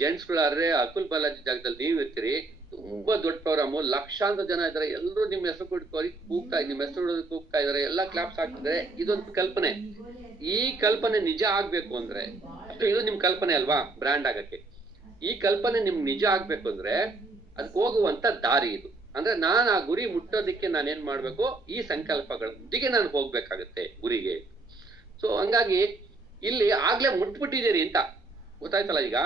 ಜೆಂಟ್ಸ್ ಗಳಾದ್ರೆ ಅಕುಲ್ ಬಾಲಾಜಿ ಜಾಗದಲ್ಲಿ ನೀವ್ ಇರ್ತೀರಿ. ತುಂಬಾ ದೊಡ್ಡ ಪ್ರೋಗ್ರಾಮು, ಲಕ್ಷಾಂತರ ಜನ ಇದಾರೆ, ಎಲ್ಲರೂ ನಿಮ್ಮ ಹೆಸರು ಕೊಟ್ಟು ಕೂಗ್ತಾ, ನಿಮ್ಮ ಹೆಸರು ಕೂಗ್ತಾ ಇದಾರೆ, ಎಲ್ಲಾ ಕ್ಲಾಪ್ಸ್ ಹಾಕ್ತಿದ್ರೆ. ಇದೊಂದು ಕಲ್ಪನೆ. ಈ ಕಲ್ಪನೆ ನಿಜ ಆಗ್ಬೇಕು ಅಂದ್ರೆ, ಇದು ನಿಮ್ ಕಲ್ಪನೆ ಅಲ್ವಾ ಬ್ರ್ಯಾಂಡ್ ಆಗಕ್ಕೆ. ಈ ಕಲ್ಪನೆ ನಿಮ್ ನಿಜ ಆಗ್ಬೇಕು ಅಂದ್ರೆ ಅದಕ್ಕೆ ಹೋಗುವಂತ ದಾರಿ ಇದು. ಅಂದ್ರೆ ನಾನು ಆ ಗುರಿ ಮುಟ್ಟೋದಿಕ್ಕೆ ನಾನೇನ್ ಮಾಡ್ಬೇಕು, ಈ ಸಂಕಲ್ಪಗಳೊಂದಿಗೆ ನಾನು ಹೋಗ್ಬೇಕಾಗತ್ತೆ ಗುರಿಗೆ. ಸೊ ಹಂಗಾಗಿ ಇಲ್ಲಿ ಆಗ್ಲೇ ಮುಟ್ಬಿಟ್ಟಿದ್ದೀರಿ ಅಂತ ಗೊತ್ತಾಯ್ತಲ್ಲ. ಈಗ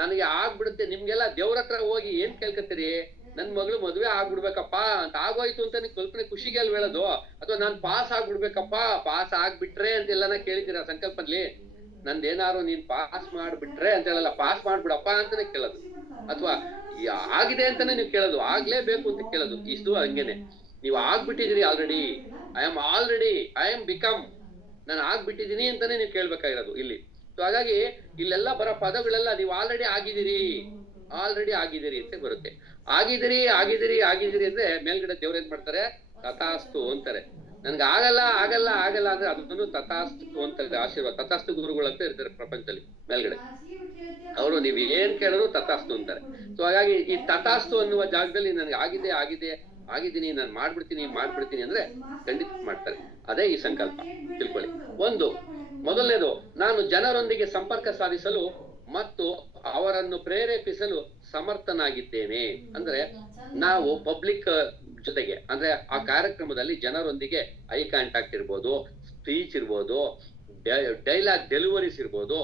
ನನಗೆ ಆಗ್ಬಿಡುತ್ತೆ, ನಿಮ್ಗೆಲ್ಲ ದೇವ್ರ ಹತ್ರ ಹೋಗಿ ಏನ್ ಕೇಳ್ಕತ್ತೀರಿ, ನನ್ ಮಗಳು ಮದ್ವೆ ಆಗ್ಬಿಡ್ಬೇಕಪ್ಪ ಅಂತ ಆಗೋಯ್ತು ಅಂತ ನೀವು ಕಲ್ಪನೆ ಖುಷಿಗೆ ಅಲ್ವ ಹೇಳೋದು, ಅಥವಾ ನಾನ್ ಪಾಸ್ ಆಗ್ಬಿಡ್ಬೇಕಪ್ಪ, ಪಾಸ್ ಆಗ್ಬಿಟ್ರೆ ಅಂತೆಲ್ಲ ಕೇಳಿದ್ದೀರಾ ಸಂಕಲ್ಪದಲ್ಲಿ. ನಂದೇನಾರು ನೀನ್ ಪಾಸ್ ಮಾಡ್ಬಿಟ್ರೆ ಅಂತ ಹೇಳಲ್ಲ, ಪಾಸ್ ಮಾಡ್ಬಿಡಪ್ಪ ಅಂತಾನೆ ಕೇಳೋದು, ಅಥವಾ ಆಗಿದೆ ಅಂತಾನೆ ನೀವು ಕೇಳೋದು, ಆಗ್ಲೇಬೇಕು ಅಂತ ಕೇಳೋದು. ಇಷ್ಟು ಹಂಗೇನೆ, ನೀವು ಆಗ್ಬಿಟ್ಟಿದ್ದೀರಿ ಆಲ್ರೆಡಿ. ಐ ಆಮ್ ಬಿಕಮ್, ನಾನು ಆಗ್ಬಿಟ್ಟಿದೀನಿ ಅಂತಾನೆ ನೀವು ಕೇಳ್ಬೇಕಾಗಿರೋದು ಇಲ್ಲಿ. ಸೊ ಹಾಗಾಗಿ ಇಲ್ಲೆಲ್ಲ ಬರೋ ಪದಗಳೆಲ್ಲ ನೀವು ಆಲ್ರೆಡಿ ಆಗಿದ್ದೀರಿ ಅಂತ ಬರುತ್ತೆ. ಆಗಿದ್ದೀರಿ ಅಂದ್ರೆ ಮೇಲ್ಗಡೆ ದೇವ್ರ ಏನ್ ಮಾಡ್ತಾರೆ, ತಥಾಸ್ತು ಅಂತಾರೆ. ನನ್ಗೆ ಆಗಲ್ಲ ಅಂದ್ರೆ ಅದನ್ನು ತಥಾಸ್ತು ಅಂತಾರೆ. ಆಶೀರ್ವಾದ, ತಥಾಸ್ತು ಗುರುಗಳಂತ ಇರ್ತಾರೆ ಪ್ರಪಂಚದಲ್ಲಿ ಮೇಲ್ಗಡೆ. ಅವರು ನೀವ್ ಏನ್ ಕೇಳಿದ್ರು ತಥಾಸ್ತು ಅಂತಾರೆ. ಸೊ ಹಾಗಾಗಿ ಈ ತಥಾಸ್ತು ಅನ್ನುವ ಜಾಗದಲ್ಲಿ ನನ್ಗೆ ಆಗಿದ್ದೀನಿ, ನಾನು ಮಾಡ್ಬಿಡ್ತೀನಿ ಅಂದ್ರೆ ಖಂಡಿತ ಮಾಡ್ತಾರೆ. ಅದೇ ಈ ಸಂಕಲ್ಪ, ತಿಳ್ಕೊಳ್ಳಿ. ಮೊದಲನೇದು, ನಾನು ಜನರೊಂದಿಗೆ ಸಂಪರ್ಕ ಸಾಧಿಸಲು ಮತ್ತು ಅವರನ್ನು ಪ್ರೇರೇಪಿಸಲು ಸಮರ್ಥನಾಗಿದ್ದೇನೆ. ಅಂದ್ರೆ ನಾವು ಪಬ್ಲಿಕ್ ಜೊತೆಗೆ, ಅಂದ್ರೆ ಆ ಕಾರ್ಯಕ್ರಮದಲ್ಲಿ ಜನರೊಂದಿಗೆ ಐ ಕಾಂಟ್ಯಾಕ್ಟ್ ಇರ್ಬೋದು, ಸ್ಪೀಚ್ ಇರ್ಬೋದು, ಡೈಲಾಗ್ ಡೆಲಿವರೀಸ್ ಇರ್ಬೋದು,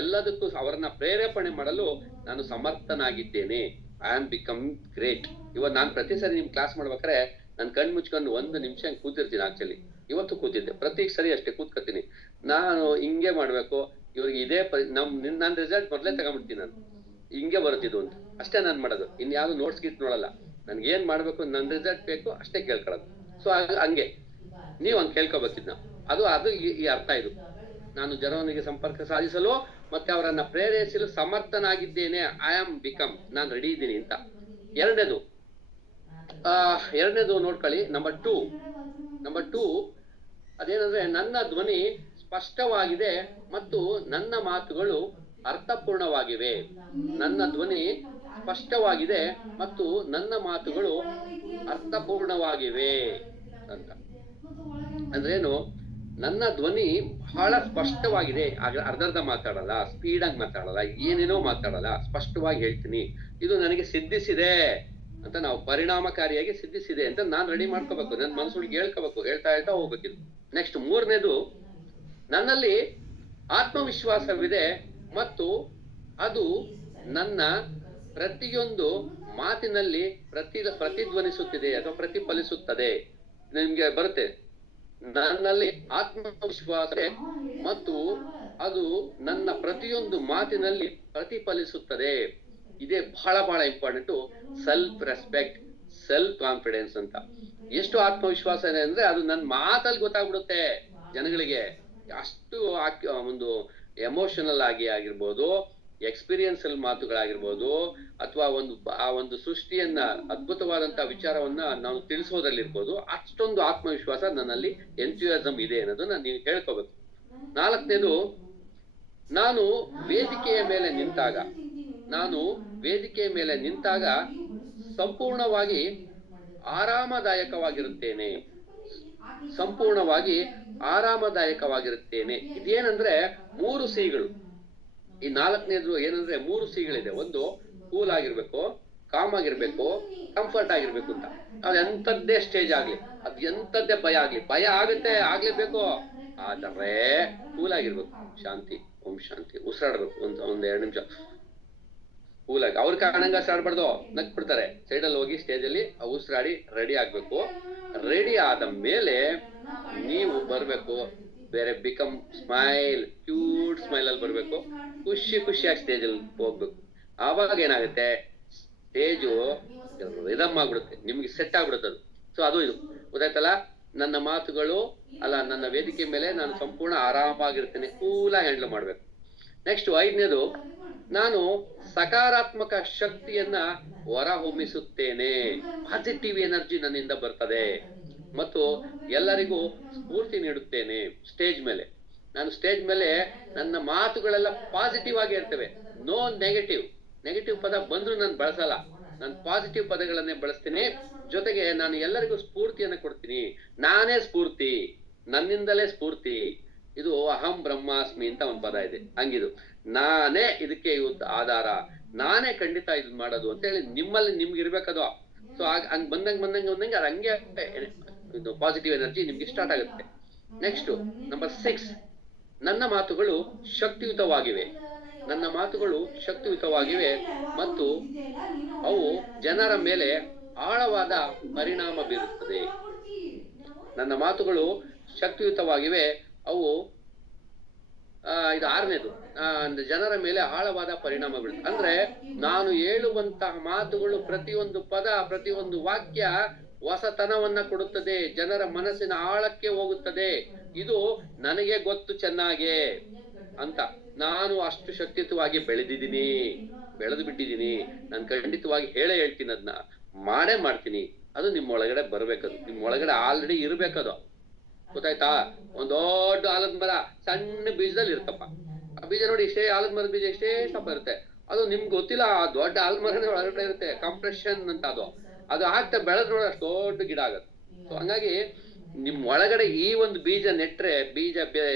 ಎಲ್ಲದಕ್ಕೂ ಅವರನ್ನ ಪ್ರೇರೇಪಣೆ ಮಾಡಲು ನಾನು ಸಮರ್ಥನಾಗಿದ್ದೇನೆ. I am become great. ಇವತ್ತು ನಾನು ಪ್ರತಿ ಸರಿ ನಿಮ್ ಕ್ಲಾಸ್ ಮಾಡ್ಬೇಕಾರೆ ನಾನು ಕಣ್ ಮುಚ್ಕೊಂಡು 1 ನಿಮಿಷ ಕೂತಿರ್ತೀನಿ. ಆಕ್ಚುಲಿ ಇವತ್ತು ಕೂತಿದ್ದೆ, ಪ್ರತಿ ಸರಿ ಅಷ್ಟೇ ಕೂತ್ಕೊತೀನಿ. ನಾನು ಹಿಂಗೆ ಮಾಡ್ಬೇಕು, ಇವ್ರಿಗೆ ಇದೇ ನನ್ನ ರಿಸಲ್ಟ್ ಮೊದಲೇ ತಗೊಂಡ್ಬಿಡ್ತೀನಿ, ನಾನು ಹಿಂಗೆ ಬರುತ್ತಿದ್ದು ಅಂತ ಅಷ್ಟೇ ನಾನು ಮಾಡೋದು. ಇನ್ಯಾವುದು ನೋಟ್ಸ್ ಗಿಟ್ ನೋಡಲ್ಲ. ನನ್ಗೆ ಏನ್ ಮಾಡ್ಬೇಕು, ನನ್ನ ರಿಸಲ್ಟ್ ಬೇಕು ಅಷ್ಟೇ ಕೇಳ್ಕೊಳ್ಳೋದು. ಸೊ ಹಂಗೆ ನೀವು ಹಂಗೆ ಕೇಳ್ಕೊಬೇಕಿದ್ನ. ಅದು ಈ ಅರ್ಥ. ಇದು ನಾನು ಜನರೊಂದಿಗೆ ಸಂಪರ್ಕ ಸಾಧಿಸಲು ಮತ್ತೆ ಅವರನ್ನ ಪ್ರೇರೇಪಿಸಲು ಸಮರ್ಥನಾಗಿದ್ದೇನೆ. ಐ ಆಮ್ ಬಿಕಮ್, ನಾನು ರೆಡಿ ಇದ್ದೀನಿ ಅಂತ. ಎರಡನೇದು ನೋಡ್ಕೊಳ್ಳಿ. ನಂಬರ್ ಟೂ ಅದೇನಂದ್ರೆ, ನನ್ನ ಧ್ವನಿ ಸ್ಪಷ್ಟವಾಗಿದೆ ಮತ್ತು ನನ್ನ ಮಾತುಗಳು ಅರ್ಥಪೂರ್ಣವಾಗಿವೆ. ನನ್ನ ಧ್ವನಿ ಸ್ಪಷ್ಟವಾಗಿದೆ ಮತ್ತು ನನ್ನ ಮಾತುಗಳು ಅರ್ಥಪೂರ್ಣವಾಗಿವೆ ಅಂತ. ಅಂದ್ರೇನು? ನನ್ನ ಧ್ವನಿ ಬಹಳ ಸ್ಪಷ್ಟವಾಗಿದೆ, ಅರ್ಧರ್ಧ ಮಾತಾಡಲ್ಲ, ಸ್ಪೀಡಾಗಿ ಮಾತಾಡಲ್ಲ, ಏನೇನೋ ಮಾತಾಡಲ್ಲ, ಸ್ಪಷ್ಟವಾಗಿ ಹೇಳ್ತೀನಿ. ಇದು ನನಗೆ ಸಿದ್ಧಿಸಿದೆ ಅಂತ, ನಾವು ಪರಿಣಾಮಕಾರಿಯಾಗಿ ಸಿದ್ಧಿಸಿದೆ ಅಂತ ನಾನು ರೆಡಿ ಮಾಡ್ಕೋಬೇಕು, ನನ್ನ ಮನಸ್ಸೊಳಗೆ ಹೇಳ್ತಾ ಹೋಗ್ಬೇಕಿದು. ನೆಕ್ಸ್ಟ್ 3ನೇದು, ನನ್ನಲ್ಲಿ ಆತ್ಮವಿಶ್ವಾಸವಿದೆ ಮತ್ತು ಅದು ನನ್ನ ಪ್ರತಿಯೊಂದು ಮಾತಿನಲ್ಲಿ ಪ್ರತಿಧ್ವನಿಸುತ್ತಿದೆ ಅಥವಾ ಪ್ರತಿಫಲಿಸುತ್ತದೆ. ನಿಮ್ಗೆ ಬರುತ್ತೆ, ನನ್ನಲ್ಲಿ ಆತ್ಮವಿಶ್ವಾಸ ಮತ್ತು ಅದು ನನ್ನ ಪ್ರತಿಯೊಂದು ಮಾತಿನಲ್ಲಿ ಪ್ರತಿಫಲಿಸುತ್ತದೆ. ಇದೇ ಬಹಳ important. Self respect, self confidence ಅಂತ. ಎಷ್ಟು ಆತ್ಮವಿಶ್ವಾಸ ಇದೆ ಅಂದ್ರೆ ಅದು ನನ್ನ ಮಾತಲ್ಲಿ ಗೊತ್ತಾಗ್ಬಿಡುತ್ತೆ ಜನಗಳಿಗೆ. ಅಷ್ಟು ಒಂದು ಎಮೋಷನಲ್ ಆಗಿರ್ಬೋದು, ಎಕ್ಸ್ಪೀರಿಯನ್ಸ್ ಮಾತುಗಳಾಗಿರ್ಬೋದು, ಅಥವಾ ಆ ಒಂದು ಸೃಷ್ಟಿಯನ್ನ ಅದ್ಭುತವಾದಂತ ವಿಚಾರವನ್ನ ನಾವು ತಿಳಿಸೋದ್ರಲ್ಲಿರ್ಬೋದು, ಅಷ್ಟೊಂದು ಆತ್ಮವಿಶ್ವಾಸ ನನ್ನಲ್ಲಿ ಎಂಥ್ಯೂಸಿಯಾಸಮ್ ಇದೆ ಅನ್ನೋದನ್ನ ನೀವು ಹೇಳ್ಕೋಬೇಕು. 4ನೇದು, ನಾನು ವೇದಿಕೆಯ ಮೇಲೆ ನಿಂತಾಗ ಸಂಪೂರ್ಣವಾಗಿ ಆರಾಮದಾಯಕವಾಗಿರುತ್ತೇನೆ. ಇದೇನಂದ್ರೆ 3 ಸಿಗಳು. ಈ 4ನೇದು ಏನಂದ್ರೆ 3 ಸಿಗಳಿದೆ. ಒಂದು ಕೂಲ್ ಆಗಿರ್ಬೇಕು, ಕಾಮ್ ಆಗಿರ್ಬೇಕು, ಕಂಫರ್ಟ್ ಆಗಿರ್ಬೇಕು ಅಂತ. ಅದು ಎಂಥದ್ದೇ ಸ್ಟೇಜ್ ಆಗ್ಲಿ, ಅದು ಎಂಥದ್ದೇ ಭಯ ಆಗ್ಲೇಬೇಕು, ಆದ್ರೆ ಕೂಲ್ ಆಗಿರ್ಬೇಕು. ಶಾಂತಿ, ಓಂ ಶಾಂತಿ. ಉಸಿರಾಡ್ಬೇಕು ಒಂದ್ 2 ನಿಮಿಷ ಕೂಲ್ ಆಗಿ. ಅವ್ರ ಕಾರಣಂಗ ಉಸಿರಾಡ್ಬಾರ್ದು, ನಕ್ ಬಿಡ್ತಾರೆ. ಸೈಡಲ್ಲಿ ಹೋಗಿ ಸ್ಟೇಜ್ ಅಲ್ಲಿ ಉಸಿರಾಡಿ ರೆಡಿ ಆಗ್ಬೇಕು. ರೆಡಿ ಆದ ಮೇಲೆ ನೀವು ಬರ್ಬೇಕು, ಬೇರೆ ಬಿಕಮ್ ಸ್ಮೈಲ್, ಕ್ಯೂಟ್ ಸ್ಮೈಲ್ ಅಲ್ಲಿ ಬರ್ಬೇಕು, ಖುಷಿಯಾಗಿ ಸ್ಟೇಜ್ ಅಲ್ಲಿ ಹೋಗ್ಬೇಕು. ಆವಾಗ ಏನಾಗುತ್ತೆ, ಸ್ಟೇಜು ರಿದಮ್ ಆಗ್ಬಿಡುತ್ತೆ, ನಿಮ್ಗೆ ಸೆಟ್ ಆಗ್ಬಿಡುತ್ತೆ ಅದು. ಸೊ ಅದು ಇದು ಗೊತ್ತಾಯ್ತಲ್ಲ. ನನ್ನ ಮಾತುಗಳು ಅಲ್ಲ, ನನ್ನ ವೇದಿಕೆ ಮೇಲೆ ನಾನು ಸಂಪೂರ್ಣ ಆರಾಮಾಗಿರ್ತೇನೆ, ಕೂಲಾಗಿ ಹ್ಯಾಂಡಲ್ ಮಾಡ್ಬೇಕು. ನೆಕ್ಸ್ಟ್ 5ನೇದು, ನಾನು ಸಕಾರಾತ್ಮಕ ಶಕ್ತಿಯನ್ನ ಹೊರಹೊಮ್ಮಿಸುತ್ತೇನೆ. ಪಾಸಿಟಿವ್ ಎನರ್ಜಿ ನನ್ನಿಂದ ಬರ್ತದೆ ಮತ್ತು ಎಲ್ಲರಿಗೂ ಸ್ಫೂರ್ತಿ ನೀಡುತ್ತೇನೆ. ಸ್ಟೇಜ್ ಮೇಲೆ ನನ್ನ ಮಾತುಗಳೆಲ್ಲ ಪಾಸಿಟಿವ್ ಆಗಿ ಇರ್ತವೆ. ನೋ ನೆಗೆಟಿವ್ ಪದ ಬಂದ್ರು ನಾನು ಬಳಸಲ್ಲ, ನಾನು ಪಾಸಿಟಿವ್ ಪದಗಳನ್ನೇ ಬಳಸ್ತೀನಿ. ಜೊತೆಗೆ ನಾನು ಎಲ್ಲರಿಗೂ ಸ್ಫೂರ್ತಿಯನ್ನ ಕೊಡ್ತೀನಿ. ನಾನೇ ಸ್ಫೂರ್ತಿ, ನನ್ನಿಂದಲೇ ಸ್ಫೂರ್ತಿ. ಇದು ಅಹಂ ಬ್ರಹ್ಮಾಸ್ಮಿ ಅಂತ ಒಂದು ಪದ ಇದೆ, ಹಂಗಿದು. ನಾನೇ ಇದಕ್ಕೆ ಇವತ್ತು ಆಧಾರ, ನಾನೇ ಖಂಡಿತ ಇದು ಮಾಡೋದು ಅಂತ ಹೇಳಿ ನಿಮ್ಗೆ ಇರ್ಬೇಕದು. ಸೊ ಹಂಗ್ ಬಂದಂಗೆ ಅದು ಹಂಗೆ ಇದು ಪಾಸಿಟಿವ್ ಎನರ್ಜಿ ನಿಮ್ಗೆ ಸ್ಟಾರ್ಟ್ ಆಗುತ್ತೆ. ನೆಕ್ಸ್ಟ್ ನಂಬರ್ 6, ನನ್ನ ಮಾತುಗಳು ಶಕ್ತಿಯುತವಾಗಿವೆ ಮತ್ತು ಅವು ಜನರ ಮೇಲೆ ಆಳವಾದ ಪರಿಣಾಮ ಬೀರುತ್ತದೆ. ನನ್ನ ಮಾತುಗಳು ಶಕ್ತಿಯುತವಾಗಿವೆ, ಅವು ಇದು 6ನೇದು, ಜನರ ಮೇಲೆ ಆಳವಾದ ಪರಿಣಾಮ ಬೀಳುತ್ತೆ. ಅಂದ್ರೆ ನಾನು ಹೇಳುವಂತಹ ಮಾತುಗಳು, ಪ್ರತಿಯೊಂದು ಪದ, ಪ್ರತಿಯೊಂದು ವಾಕ್ಯ ಹೊಸತನವನ್ನ ಕೊಡುತ್ತದೆ, ಜನರ ಮನಸ್ಸಿನ ಆಳಕ್ಕೆ ಹೋಗುತ್ತದೆ. ಇದು ನನಗೆ ಗೊತ್ತು ಚೆನ್ನಾಗೆ ಅಂತ. ನಾನು ಅಷ್ಟು ಶಕ್ತಿಯುತವಾಗಿ ಬೆಳೆದು ಬಿಟ್ಟಿದ್ದೀನಿ. ನಾನು ಖಂಡಿತವಾಗಿ ಹೇಳ್ತೀನಿ, ಅದನ್ನ ಮಾಡ್ತೀನಿ. ಅದು ನಿಮ್ಮ ಒಳಗಡೆ ಬರ್ಬೇಕದು, ನಿಮ್ಮ ಒಳಗಡೆ ಆಲ್ರೆಡಿ ಇರ್ಬೇಕದು. ಗೊತ್ತಾಯ್ತಾ? ಒಂದ್ ದೊಡ್ಡ ಆಲದ ಮರ ಸಣ್ಣ ಬೀಜದಲ್ಲಿ ಇರ್ತಪ್ಪ. ಆ ಬೀಜ ನೋಡಿ, ಆಲದ ಮರದ ಬೀಜ ಎಷ್ಟೇ ಸ್ವಲ್ಪ ಇರುತ್ತೆ. ಅದು ನಿಮ್ಗೆ ಗೊತ್ತಿಲ್ಲ, ಆ ದೊಡ್ಡ ಆಲದ ಮರನೇ ಒಳಗಡೆ ಇರುತ್ತೆ. ಕಂಪ್ರೆಷನ್ ಅಂತ ಅದು ಆಗ್ತಾ ಬೆಳೆದ್ ನೋಡಿ ಅಷ್ಟು ದೊಡ್ಡ ಗಿಡ ಆಗತ್ತೆ. ಸೊ ಹಂಗಾಗಿ ನಿಮ್ ಒಳಗಡೆ ಈ ಒಂದು ಬೀಜ ನೆಟ್ರೆ,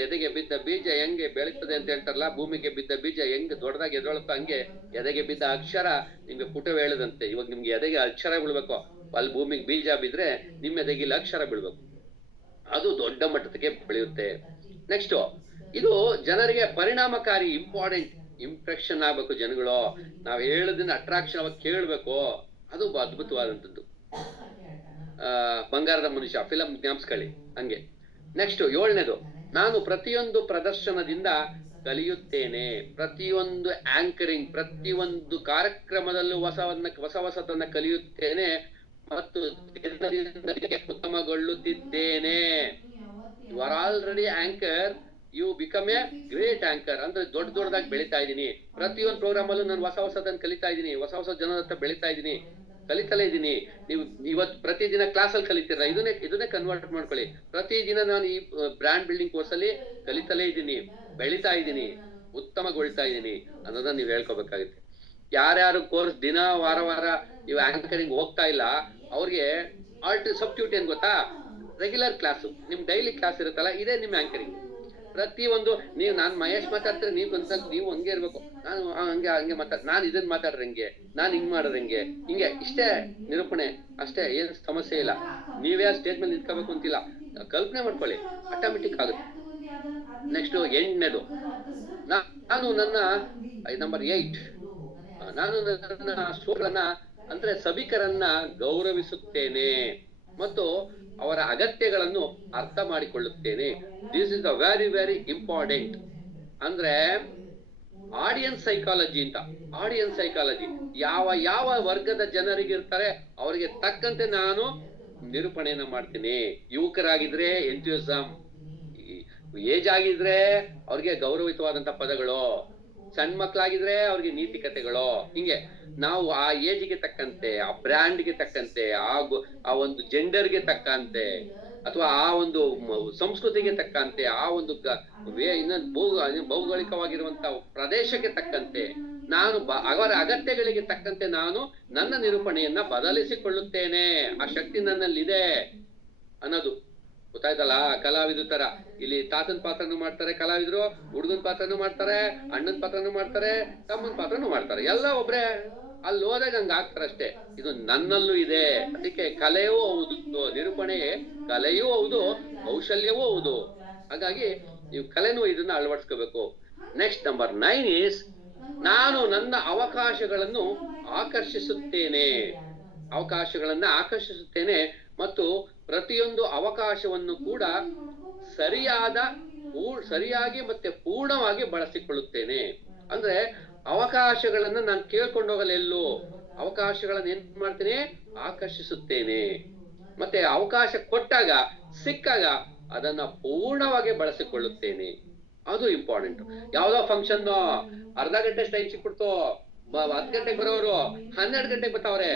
ಎದೆಗೆ ಬಿದ್ದ ಬೀಜ ಹೆಂಗೆ ಬೆಳೀತದೆ ಅಂತ ಹೇಳ್ತಾರಲ್ಲ, ಭೂಮಿಗೆ ಬಿದ್ದ ಬೀಜ ಹೆಂಗೆ ದೊಡ್ಡದಾಗಿ ಎದೊಳುತ್ತೋ ಹಂಗೆ ಎದೆಗೆ ಬಿದ್ದ ಅಕ್ಷರ ನಿಮ್ಗೆ ಪುಟವೇ ಹೇಳದಂತೆ. ಇವಾಗ ನಿಮ್ಗೆ ಎದೆಗೆ ಅಕ್ಷರ ಬೀಳ್ಬೇಕು, ಅಲ್ಲಿ ಭೂಮಿಗೆ ಬೀಜ ಬಿದ್ರೆ ನಿಮ್ಮ ಎದೆಗೆ ಇಲ್ಲಿ ಅಕ್ಷರ ಬೀಳ್ಬೇಕು. ಅದು ದೊಡ್ಡ ಮಟ್ಟಕ್ಕೆ ಬೆಳೆಯುತ್ತೆ. ನೆಕ್ಸ್ಟ್, ಇದು ಜನರಿಗೆ ಪರಿಣಾಮಕಾರಿ, ಇಂಪ್ರೆಷನ್ ಆಗ್ಬೇಕು. ಜನಗಳು ನಾವ್ ಹೇಳೋದನ್ನ ಅಟ್ರಾಕ್ಷನ್ ಅವಾಗ ಕೇಳ್ಬೇಕು. ಅದು ಅದ್ಭುತವಾದಂಥದ್ದು. ಬಂಗಾರದ ಮನುಷ್ಯ ಫಿಲಂ ಜ್ಞಾಪಿಸ್ಕೊಳ್ಳಿ ಹಂಗೆ. ನೆಕ್ಸ್ಟ್ 7ನೇದು, ನಾನು ಪ್ರತಿಯೊಂದು ಪ್ರದರ್ಶನದಿಂದ ಕಲಿಯುತ್ತೇನೆ. ಪ್ರತಿಯೊಂದು ಆಂಕರಿಂಗ್, ಪ್ರತಿಯೊಂದು ಕಾರ್ಯಕ್ರಮದಲ್ಲೂ ಹೊಸತನ್ನ ಕಲಿಯುತ್ತೇನೆ ಮತ್ತು ಉತ್ತಮಗೊಳ್ಳುತ್ತಿದ್ದೇನೆ. You are already anchor, you become a great anchor. ಅಂದ್ರೆ ದೊಡ್ಡದಾಗಿ ಬೆಳೀತಾ ಇದ್ದೀನಿ. ಪ್ರತಿಯೊಂದು ಪ್ರೋಗ್ರಾಮ್ ಅಲ್ಲೂ ನಾನು ಹೊಸದನ್ನ ಕಲಿತಾ ಇದ್ದೀನಿ, ಹೊಸ ಜನರ ಹತ್ರ ಬೆಳೀತಾ ಇದ್ದೀನಿ, ಕಲಿತಲೇ ಇದ್ದೀನಿ. ನೀವು ಇವತ್ತು ಪ್ರತಿದಿನ ಕ್ಲಾಸಲ್ಲಿ ಕಲಿತೀರ, ಇದನ್ನೇ ಕನ್ವರ್ಟ್ ಮಾಡ್ಕೊಳ್ಳಿ. ಪ್ರತಿದಿನ ನಾನು ಈ ಬ್ರ್ಯಾಂಡ್ ಬಿಲ್ಡಿಂಗ್ ಕೋರ್ಸ್ ಅಲ್ಲಿ ಕಲಿತಲೇ ಇದ್ದೀನಿ, ಬೆಳೀತಾ ಇದ್ದೀನಿ, ಉತ್ತಮಗೊಳ್ತಾ ಇದ್ದೀನಿ ಅನ್ನೋದನ್ನ ನೀವು ಹೇಳ್ಕೋಬೇಕಾಗುತ್ತೆ. ಯಾರ್ಯಾರು ಕೋರ್ಸ್ ದಿನ ವಾರ ನೀವು ಆಂಕರಿಂಗ್ ಹೋಗ್ತಾ ಇಲ್ಲ, ಅವ್ರಿಗೆ ಸಬ್ಸ್ಟಿಟ್ಯೂಟ್ ಏನ್ ಗೊತ್ತಾ, ರೆಗ್ಯುಲರ್ ಕ್ಲಾಸು, ನಿಮ್ ಡೈಲಿ ಕ್ಲಾಸ್ ಇರುತ್ತಲ್ಲ, ಇದೇ ನಿಮ್ ಆಂಕರಿಂಗ್. ಪ್ರತಿಯೊಂದು ನಾನು ಮಹೇಶ್ ಮಾತಾಡ್ತಾರೆ, ನೀವು ಹಂಗೆ ಇರ್ಬೇಕು, ನಾನು ಹಂಗೆ ನಾನು ಇದನ್ನ ಮಾತಾಡ್ರೆ ಹಂಗೆ, ನಾನು ಹಿಂಗ್ ಮಾಡಿದ್ರೆ ಹಿಂಗೆ ಇಷ್ಟೇ ನಿರೂಪಣೆ ಅಷ್ಟೇ, ಏನ್ ಸಮಸ್ಯೆ ಇಲ್ಲ. ನೀವೇ ಸ್ಟೇಜ್ ಮೇಲೆ ನಿಂತ್ಕೋಬೇಕು ಅಂತಿಲ್ಲ, ಕಲ್ಪನೆ ಮಾಡ್ಕೊಳ್ಳಿ, ಆಟೋಮೆಟಿಕ್ ಆಗುತ್ತೆ. ನೆಕ್ಸ್ಟ್ 8ನೇದು, ನಾನು ನನ್ನ ನಂಬರ್ 8, ನಾನು ನನ್ನ ಶ್ರೋತೃಗಳನ್ನ ಅಂದ್ರೆ ಸಭಿಕರನ್ನ ಗೌರವಿಸುತ್ತೇನೆ ಮತ್ತು ಅವರ ಅಗತ್ಯಗಳನ್ನು ಅರ್ಥ ಮಾಡಿಕೊಳ್ಳುತ್ತೇನೆ. This is the very very important. ಅಂದ್ರೆ ಆಡಿಯನ್ಸ್ ಸೈಕಾಲಜಿ ಅಂತ. ಆಡಿಯನ್ಸ್ ಸೈಕಾಲಜಿ ಯಾವ ವರ್ಗದ ಜನರಿಗಿರ್ತಾರೆ ಅವರಿಗೆ ತಕ್ಕಂತೆ ನಾನು ನಿರೂಪಣೆಯನ್ನ ಮಾಡ್ತೀನಿ. ಯುವಕರಾಗಿದ್ರೆ ಎಂಥ್ಯೂಸಮ್, ಏಜ್ ಆಗಿದ್ರೆ ಅವ್ರಿಗೆ ಗೌರವಿತವಾದಂತ ಪದಗಳು, ಸಣ್ಣ ಮಕ್ಳಾಗಿದ್ರೆ ಅವ್ರಿಗೆ ನೀತಿ ಕಥೆಗಳು. ಹಿಂಗೆ ನಾವು ಆ ಏಜ್ಗೆ ತಕ್ಕಂತೆ, ಆ ಬ್ರ್ಯಾಂಡ್ಗೆ ತಕ್ಕಂತೆ, ಆ ಒಂದು ಜೆಂಡರ್ಗೆ ತಕ್ಕಂತೆ ಅಥವಾ ಆ ಒಂದು ಸಂಸ್ಕೃತಿಗೆ ತಕ್ಕಂತೆ, ಆ ಒಂದು ಇನ್ನೊಂದು ಭೌಗೋಳಿಕವಾಗಿರುವಂತಹ ಪ್ರದೇಶಕ್ಕೆ ತಕ್ಕಂತೆ ನಾನು ಅವರ ಅಗತ್ಯಗಳಿಗೆ ತಕ್ಕಂತೆ ನಾನು ನನ್ನ ನಿರೂಪಣೆಯನ್ನ ಬದಲಿಸಿಕೊಳ್ಳುತ್ತೇನೆ. ಆ ಶಕ್ತಿ ನನ್ನಲ್ಲಿದೆ ಅನ್ನೋದು ಗೊತ್ತಾಯ್ತಲ್ಲ. ಕಲಾವಿದ್ರ ತರ ಇಲ್ಲಿ ತಾತನ ಪಾತ್ರನೂ ಮಾಡ್ತಾರೆ ಕಲಾವಿದ್ರು, ಹುಡುಗನ ಪಾತ್ರನೂ ಮಾಡ್ತಾರೆ, ಅಣ್ಣನ ಪಾತ್ರನೂ ಮಾಡ್ತಾರೆ, ತಮ್ಮನ ಪಾತ್ರನೂ ಮಾಡ್ತಾರೆ, ಎಲ್ಲ ಒಬ್ರೆ. ಅಲ್ಲಿ ಹೋದಾಗ ಹಂಗ ಆಗ್ತಾರಷ್ಟೇ. ಇದು ನನ್ನಲ್ಲೂ ಇದೆ. ಅದಕ್ಕೆ ಕಲೆಯೂ ಹೌದು, ನಿರೂಪಣೆ ಕಲೆಯೂ ಹೌದು, ಕೌಶಲ್ಯವೂ ಹೌದು. ಹಾಗಾಗಿ ನೀವು ಕಲೆನೂ ಇದನ್ನ ಅಳವಡಿಸ್ಕೋಬೇಕು. ನೆಕ್ಸ್ಟ್ ನಂಬರ್ 9 ಈಸ್ ನಾನು ನನ್ನ ಅವಕಾಶಗಳನ್ನು ಆಕರ್ಷಿಸುತ್ತೇನೆ. ಮತ್ತು ಪ್ರತಿಯೊಂದು ಅವಕಾಶವನ್ನು ಕೂಡ ಸರಿಯಾಗಿ ಮತ್ತೆ ಪೂರ್ಣವಾಗಿ ಬಳಸಿಕೊಳ್ಳುತ್ತೇನೆ. ಅಂದ್ರೆ ಅವಕಾಶಗಳನ್ನ ನಾನು ಕೇಳ್ಕೊಂಡು ಹೋಗಲೆಲ್ಲೋ ಅವಕಾಶಗಳನ್ನ ಏನ್ ಮಾಡ್ತೇನೆ, ಆಕರ್ಷಿಸುತ್ತೇನೆ. ಮತ್ತೆ ಅವಕಾಶ ಕೊಟ್ಟಾಗ ಸಿಕ್ಕಾಗ ಅದನ್ನ ಪೂರ್ಣವಾಗಿ ಬಳಸಿಕೊಳ್ಳುತ್ತೇನೆ. ಅದು ಇಂಪಾರ್ಟೆಂಟ್. ಯಾವ್ದೋ ಫಂಕ್ಷನ್ ಅರ್ಧ ಗಂಟೆ ಟೈಮ್ ಸಿಕ್ಬಿಡ್ತು, 10 ಗಂಟೆಗೆ ಬರೋರು 12 ಗಂಟೆಗೆ ಬರ್ತಾವ್ರೆ,